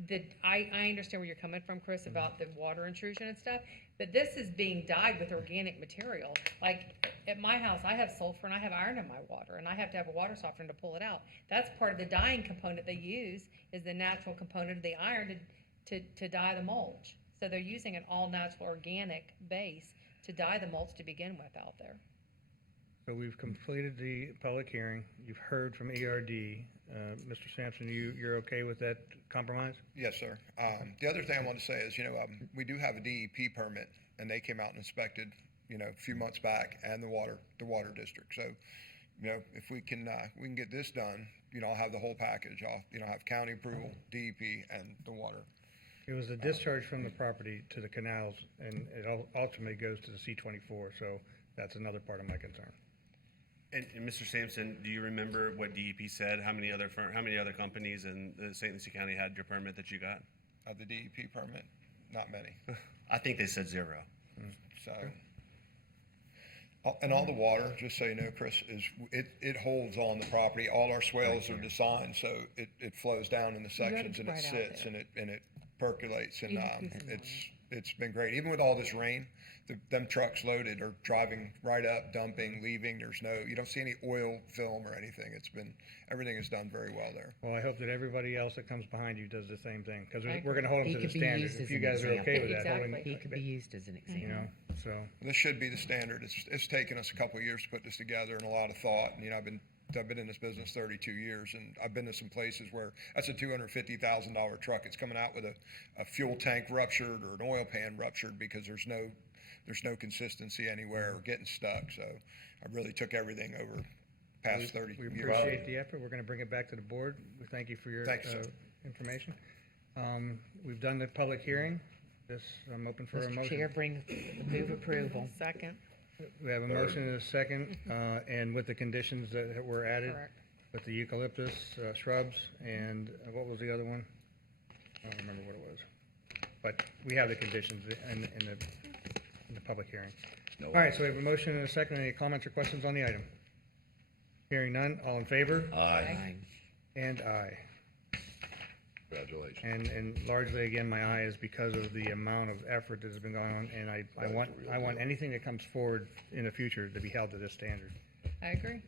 that I understand where you're coming from, Chris, about the water intrusion and stuff, but this is being dyed with organic material. Like at my house, I have sulfur and I have iron in my water, and I have to have a water softener to pull it out. That's part of the dyeing component they use, is the natural component of the iron to dye the mulch. So they're using an all-natural organic base to dye the mulch to begin with out there. So we've completed the public hearing. You've heard from ERD. Mr. Sampson, you're okay with that compromise? Yes, sir. The other thing I want to say is, we do have a DEP permit, and they came out and inspected, a few months back, and the water district. So, if we can get this done, I'll have the whole package. I'll have county approval, DEP, and the water. It was the discharge from the property to the canals, and it ultimately goes to the C-24, so that's another part of my concern. And Mr. Sampson, do you remember what DEP said? How many other companies in St. Lucie County had your permit that you got? The DEP permit, not many. I think they said 0. So, and all the water, just so you know, Chris, it holds on the property. All our swales are designed so it flows down in the sections and it sits and it percolates, and it's been great. Even with all this rain, them trucks loaded are driving right up, dumping, leaving. You don't see any oil film or anything. Everything is done very well there. Well, I hope that everybody else that comes behind you does the same thing, because we're going to hold them to the He could be standard. used If as you an guys are okay with example. that, He could be used as an example. so. This should be the standard. It's taken us a couple of years to put this together and a lot of thought. And I've been in this business 32 years, and I've been to some places where that's a $250,000 truck. It's coming out with a fuel tank ruptured or an oil pan ruptured because there's no consistency anywhere or getting stuck. So I really took everything over past 30 We years. appreciate the effort. We're going to bring it back to the board. We thank you for your Thank you, sir. information. We've done the public hearing. I'm open for a Mr. motion. Chair, move approval. Second. We have a motion and a second, and with the conditions that were added, Correct. with the eucalyptus shrubs, and what was the other one? I don't remember what it was. But we have the conditions in the public hearing. All right, so we have a motion and a second. Any comments or questions on the item? Hearing none, all in favor? Aye. And aye. Congratulations. And largely, again, my aye is because of the amount of effort that has been going on, and I want anything that comes forward in the future to be held to this standard. I agree.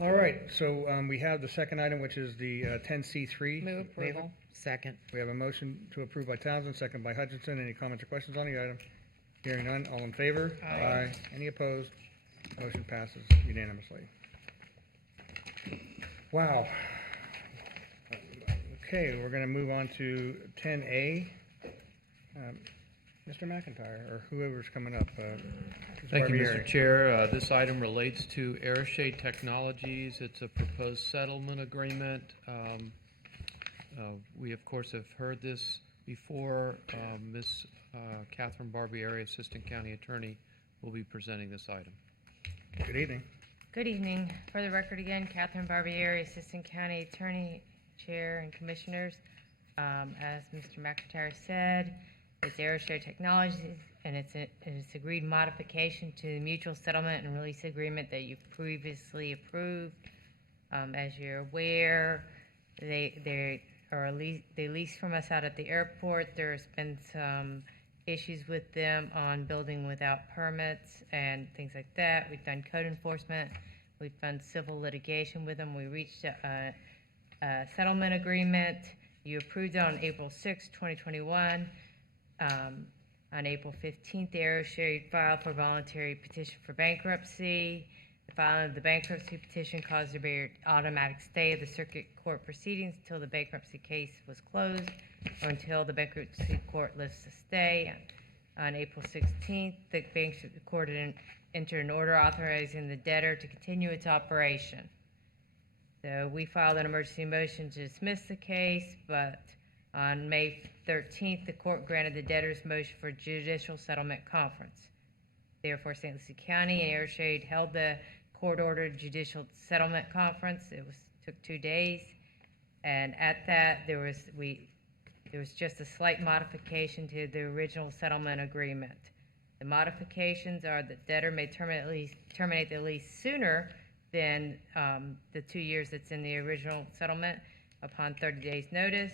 All right, so we have the second item, which is the 10C3. Move approval. Second. We have a motion to approve by Townsend, second by Hutchinson. Any comments or questions on the item? Hearing none, all in favor? Aye. Any opposed? Motion passes unanimously. Wow. Okay, we're going to move on to 10A. Mr. McIntyre, or whoever's coming up. Thank you, Barbieri. Mr. Chair. This item relates to Airshade Technologies. It's a proposed settlement agreement. We, of course, have heard this before. Ms. Catherine Barbieri, Assistant County Attorney, will be presenting this item. Good evening. Good evening. For the record again, Catherine Barbieri, Assistant County Attorney, Chair, and Commissioners. As Mr. McIntyre said, it's Airshare Technologies, and it's agreed modification to the mutual settlement and release agreement that you previously approved. As you're aware, they lease from us out at the airport. There's been some issues with them on building without permits and things like that. We've done code enforcement. We've done civil litigation with them. We reached a settlement agreement. You approved it on April 6, 2021. On April 15th, the Airshare filed for voluntary petition for bankruptcy. The filing of the bankruptcy petition caused there to be an automatic stay of the circuit court proceedings until the bankruptcy case was closed or until the bankruptcy court lifts the stay. On April 16th, the bankruptcy court entered an order authorizing the debtor to continue its operation. So we filed an emergency motion to dismiss the case, but on May 13th, the court granted the debtor's motion for judicial settlement conference. Therefore, St. Lucie County and Airshade held the court-ordered judicial settlement conference. It took 2 days, and at that, there was just a slight modification to the original settlement agreement. The modifications are that debtor may terminate the lease sooner than the 2 years that's in the original settlement upon 30 days' notice.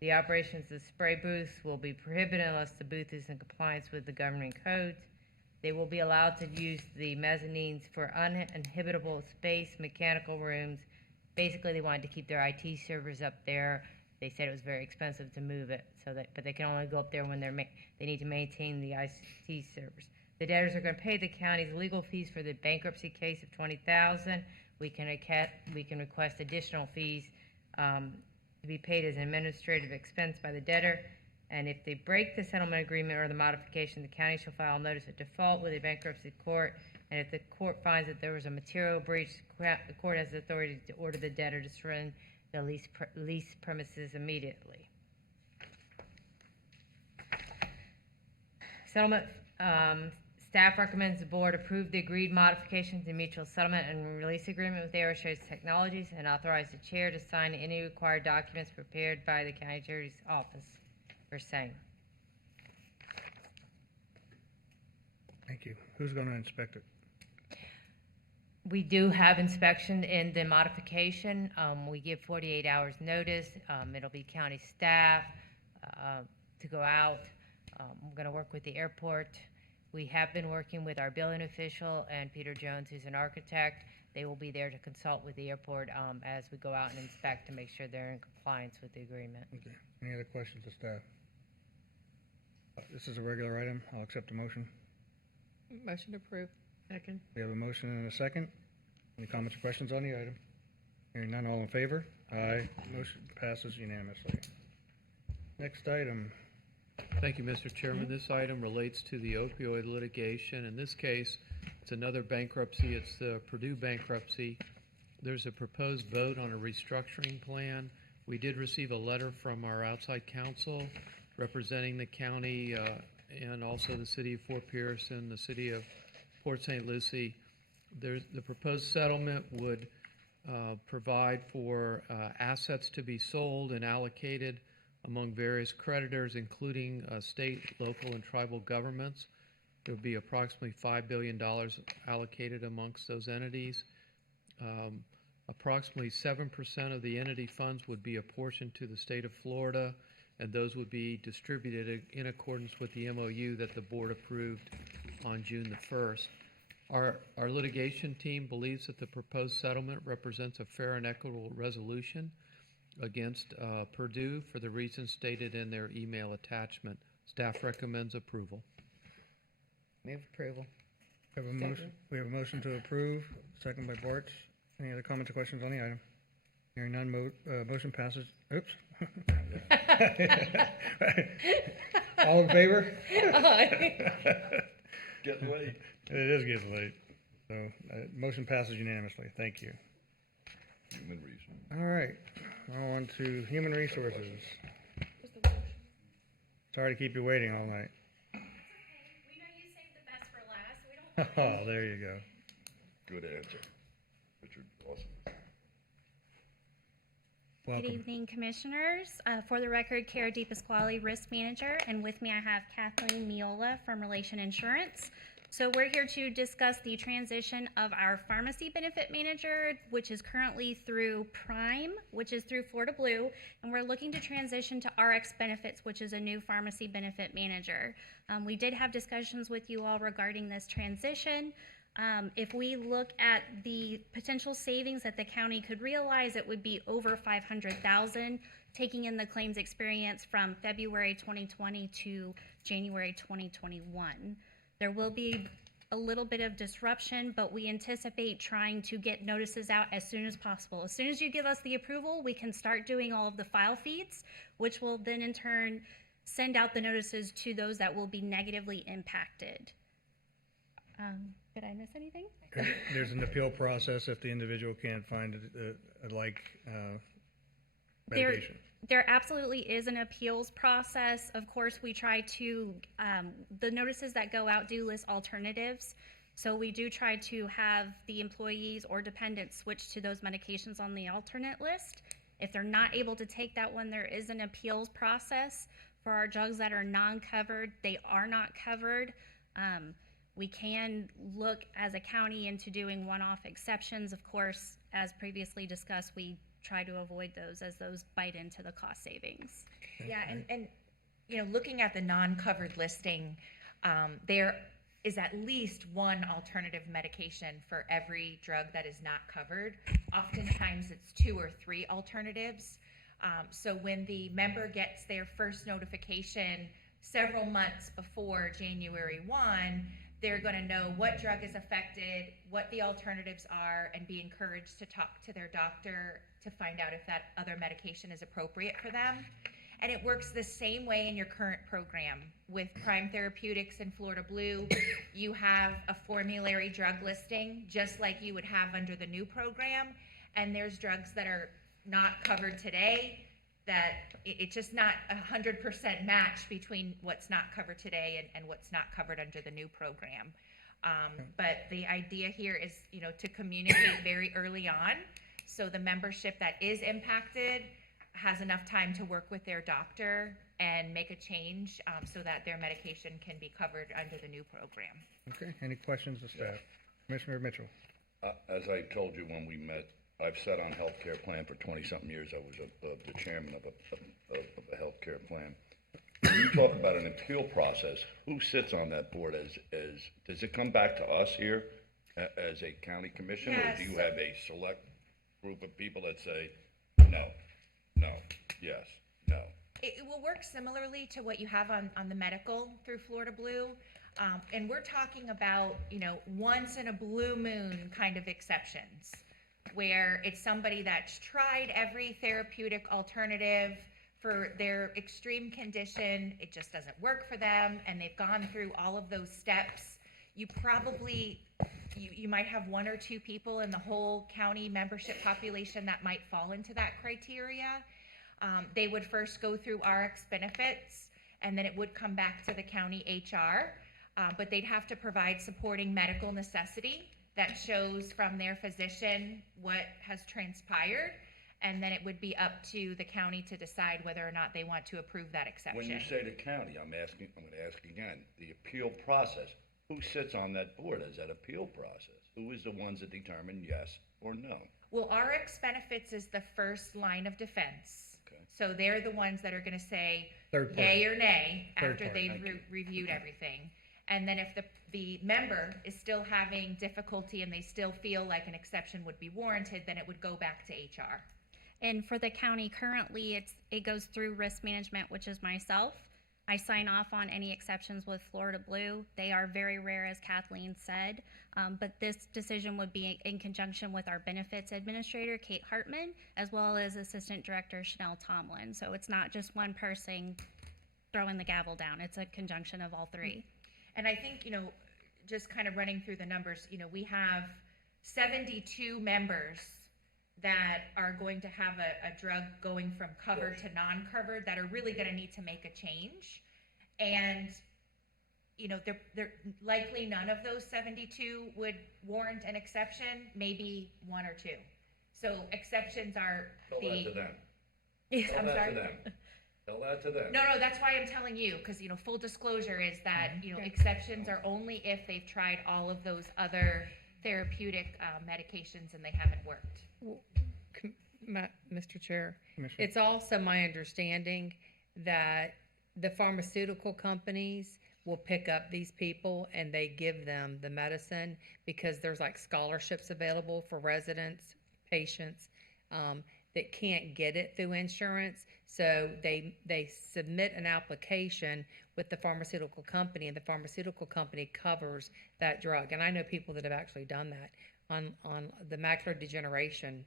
The operations of the spray booths will be prohibited unless the booth is in compliance with the governing codes. They will be allowed to use the mezzanines for uninhabitable space, mechanical rooms. Basically, they wanted to keep their IT servers up there. They said it was very expensive to move it, but they can only go up there when they need to maintain the IT servers. The debtors are going to pay the county's legal fees for the bankruptcy case of $20,000. We can request additional fees to be paid as an administrative expense by the debtor. And if they break the settlement agreement or the modification, the county shall file notice of default with the bankruptcy court. And if the court finds that there was a material breach, the court has the authority to order the debtor to surrender the lease premises immediately. Settlement, staff recommends the board approve the agreed modifications to mutual settlement and release agreement with Airshade Technologies and authorize the chair to sign any required documents prepared by the county attorney's office for same. Thank you. Who's going to inspect it? We do have inspection in the modification. We give 48 hours notice. It'll be county staff to go out. I'm going to work with the airport. We have been working with our building official and Peter Jones, who's an architect. They will be there to consult with the airport as we go out and inspect to make sure they're in compliance with the agreement. Okay. Any other questions of staff? This is a regular item. I'll accept the motion. Motion to approve. Second. We have a motion and a second. Any comments or questions on the item? Hearing none, all in favor? Aye. Motion passes unanimously. Next item. Thank you, Mr. Chairman. This item relates to the opioid litigation. In this case, it's another bankruptcy. It's the Purdue bankruptcy. There's a proposed vote on a restructuring plan. We did receive a letter from our outside counsel representing the county and also the city of Fort Pierce and the city of Port St. Lucie. The proposed settlement would provide for assets to be sold and allocated among various creditors, including state, local, and tribal governments. There would be approximately $5 billion allocated amongst those entities. Approximately 7% of the entity funds would be apportioned to the state of Florida, and those would be distributed in accordance with the MOU that the board approved on June the 1st. Our litigation team believes that the proposed settlement represents a fair and equitable resolution against Purdue for the reasons stated in their email attachment. Staff recommends approval. Move approval. We have a motion to approve, second by Bartz. Any other comments or questions on the item? Hearing none, motion passes. Oops. All in favor? Aye. Getting late. It is getting late. So, motion passes unanimously. Thank you. Human reason. All right, now on to human resources. Sorry to keep you waiting all night. We know you saved the best for last. We don't. Oh, there you go. Good answer. Richard, awesome. Welcome. Good evening, Commissioners. For the record, Cara DePasquale, Risk Manager, and with me I have Kathleen Miola from Relation Insurance. So we're here to discuss the transition of our pharmacy benefit manager, which is currently through Prime, which is through Florida Blue, and we're looking to transition to RX Benefits, which is a new pharmacy benefit manager. We did have discussions with you all regarding this transition. If we look at the potential savings that the county could realize, it would be over $500,000, taking in the claims experience from February 2020 to January 2021. There will be a little bit of disruption, but we anticipate trying to get notices out as soon as possible. As soon as you give us the approval, we can start doing all of the file feeds, which will then in turn send out the notices to those that will be negatively impacted. Did I miss anything? There's an appeal process if the individual can't find a like medication. There absolutely is an appeals process. Of course, we try to, the notices that go out do list alternatives. So we do try to have the employees or dependents switch to those medications on the alternate list. If they're not able to take that one, there is an appeals process. For our drugs that are non-covered, they are not covered. We can look as a county into doing one-off exceptions. Of course, as previously discussed, we try to avoid those as those bite into the cost savings. Yeah, and you know, looking at the non-covered listing, there is at least one alternative medication for every drug that is not covered. Oftentimes it's 2 or 3 alternatives. So when the member gets their first notification several months before January 1, they're going to know what drug is affected, what the alternatives are, and be encouraged to talk to their doctor to find out if that other medication is appropriate for them. And it works the same way in your current program. With Prime Therapeutics and Florida Blue, you have a formulary drug listing, just like you would have under the new program. And there's drugs that are not covered today, that it's just not 100% match between what's not covered today and what's not covered under the new program. But the idea here is, you know, to communicate very early on, so the membership that is impacted has enough time to work with their doctor and make a change so that their medication can be covered under the new program. Okay, any questions of staff? Commissioner Mitchell. As I told you when we met, I've sat on healthcare plan for 20-something years. I was the chairman of a healthcare plan. When you talk about an appeal process, who sits on that board? Does it come back to us here as a county commission, Yes. or do you have a select group of people that say, no, no, yes, no? It will work similarly to what you have on the medical through Florida Blue. And we're talking about, you know, once in a blue moon kind of exceptions, where it's somebody that's tried every therapeutic alternative for their extreme condition, it just doesn't work for them, and they've gone through all of those steps. You probably, you might have 1 or 2 people in the whole county membership population that might fall into that criteria. They would first go through RX Benefits, and then it would come back to the county HR, but they'd have to provide supporting medical necessity that shows from their physician what has transpired, and then it would be up to the county to decide whether or not they want to approve that exception. When you say the county, I'm going to ask again, the appeal process, who sits on that board as that appeal process? Who is the ones that determine yes or no? Well, RX Benefits is the first line of defense. Okay. So they're the ones that are gonna say Third yay party. or nay Third after party, they've thank you. reviewed everything. And then if the member is still having difficulty and they still feel like an exception would be warranted, then it would go back to HR. And for the county, currently, it goes through risk management, which is myself. I sign off on any exceptions with Florida Blue. They are very rare, as Kathleen said, but this decision would be in conjunction with our benefits administrator, Kate Hartman, as well as Assistant Director Chanel Tomlin. So it's not just one person throwing the gavel down. It's a conjunction of all three. And I think, just kind of running through the numbers, we have 72 members that are going to have a drug going from covered to non-covered that are really going to need to make a change. And, they're likely none of those 72 would warrant an exception, maybe one or two. So exceptions are Tell that to them. Yes, Tell I'm that sorry. to them. Tell that to them. No, that's why I'm telling you, because, full disclosure is that, exceptions are only if they've tried all of those other therapeutic medications and they haven't worked. Mr. Chair, Commissioner. it's also my understanding that the pharmaceutical companies will pick up these people and they give them the medicine because there's like scholarships available for residents, patients, that can't get it through insurance. So they submit an application with the pharmaceutical company, and the pharmaceutical company covers that drug. And I know people that have actually done that on the macular degeneration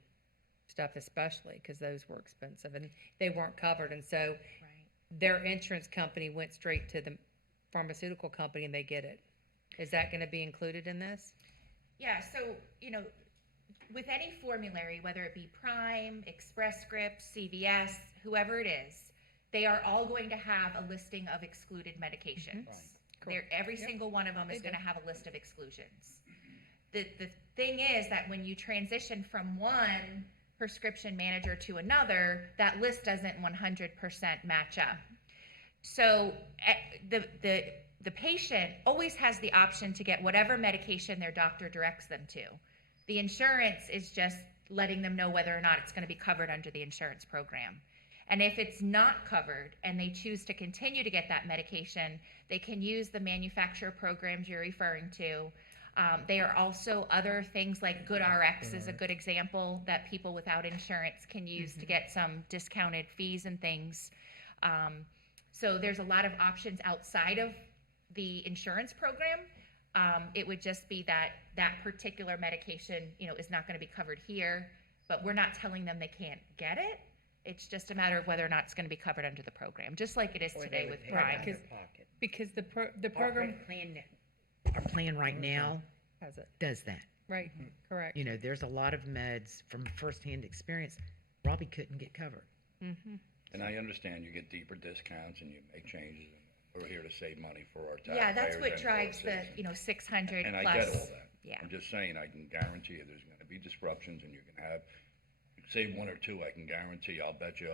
stuff, especially because those were expensive and they weren't covered. And so their insurance company went straight to the pharmaceutical company and they get it. Is that going to be included in this? Yeah, so, with any formulary, whether it be Prime, Express Scripts, CVS, whoever it is, they are all going to have a listing of excluded medications. Every single one of them is going to have a list of exclusions. The thing is that when you transition from one prescription manager to another, that list doesn't 100% match up. So the patient always has the option to get whatever medication their doctor directs them to. The insurance is just letting them know whether or not it's going to be covered under the insurance program. And if it's not covered and they choose to continue to get that medication, they can use the manufacturer programs you're referring to. There are also other things like GoodRx is a good example that people without insurance can use to get some discounted fees and things. So there's a lot of options outside of the insurance program. It would just be that particular medication, is not going to be covered here, but we're not telling them they can't get it. It's just a matter of whether or not it's going to be covered under the program, just like it is today with Prime. Because the program Our plan right now has it. does that. Right, correct. There's a lot of meds from firsthand experience Robbie couldn't get covered. Mm-hmm. And I understand you get deeper discounts and you make changes. We're here to save money for our taxpayers. Yeah, that's what and for drives our the, citizens. 600 And plus. I get all that. Yeah. I'm just saying, I can guarantee you there's gonna be disruptions and you can have, say one or two, I can guarantee, I'll bet you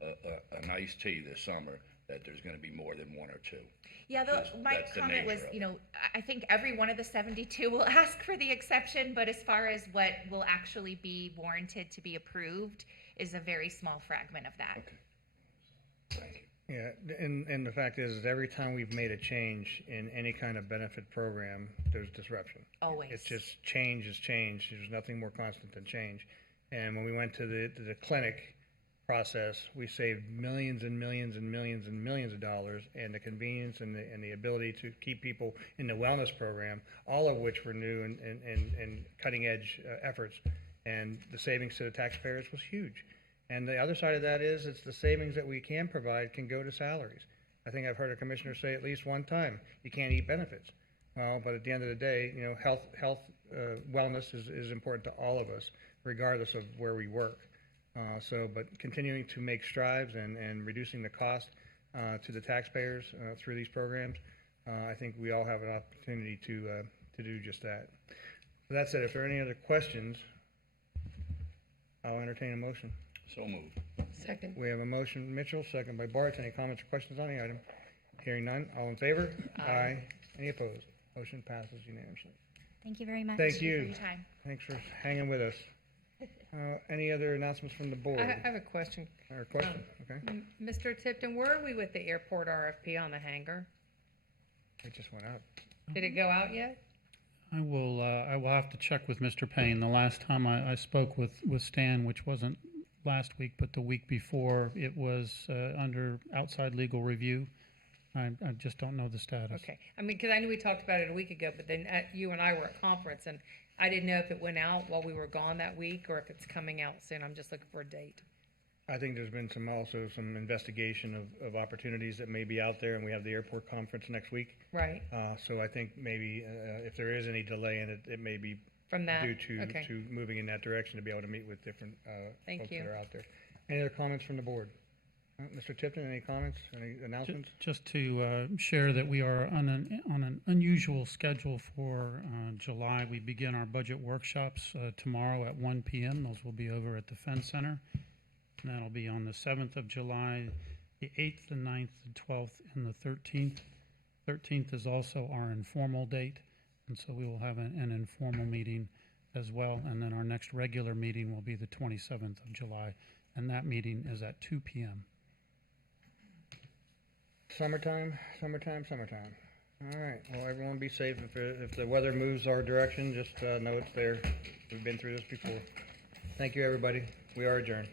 an iced tea this summer that there's gonna be more than one or two. Yeah, my That's the comment was, nature of it. I think every one of the 72 will ask for the exception, but as far as what will actually be warranted to be approved is a very small fragment of that. Yeah, and the fact is every time we've made a change in any kind of benefit program, there's disruption. Always. It's just change is change. There's nothing more constant than change. And when we went to the clinic process, we saved millions and millions and millions and millions of dollars, and the convenience and the ability to keep people in the wellness program, all of which were new and cutting edge efforts. And the savings to the taxpayers was huge. And the other side of that is it's the savings that we can provide can go to salaries. I think I've heard a commissioner say at least one time, you can't eat benefits. Well, but at the end of the day, wellness is important to all of us, regardless of where we work. But continuing to make strides and reducing the cost to the taxpayers through these programs, I think we all have an opportunity to do just that. With that said, if there are any other questions, I'll entertain a motion. So moved. Second. We have a motion, Mitchell, second by Bart. Any comments or questions on the item? Hearing none. All in favor? Aye. Any opposed? Motion passes unanimously. Thank you very much. Thank for you. your time. Thanks for hanging with us. Any other announcements from the board? I have a question. Or a question, okay? Mr. Tipton, where are we with the airport RFP on the hangar? It just went out. Did it go out yet? I will have to check with Mr. Payne. The last time I spoke with Stan, which wasn't last week, but the week before, it was under outside legal review. I just don't know the status. Okay. I mean, because I knew we talked about it a week ago, but then you and I were at conference, and I didn't know if it went out while we were gone that week or if it's coming out soon. I'm just looking for a date. I think there's been some investigation of opportunities that may be out there, and we have the airport conference next week. Right. So I think maybe if there is any delay in it, it may be From that? due Okay. to moving in that direction to be able to meet with different Thank folks you. that are out there. Any other comments from the board? Mr. Tipton, any comments, any announcements? Just to share that we are on an unusual schedule for July. We begin our budget workshops tomorrow at 1 p.m. Those will be over at the Fenn Center. And that'll be on the 7th of July, the 8th, the 9th, the 12th, and the 13th. 13th is also our informal date, and so we will have an informal meeting as well. And then our next regular meeting will be the 27th of July, and that meeting is at 2 p.m. Summertime. All right, well, everyone be safe. If the weather moves our direction, just know it's there. We've been through this before. Thank you, everybody. We are adjourned.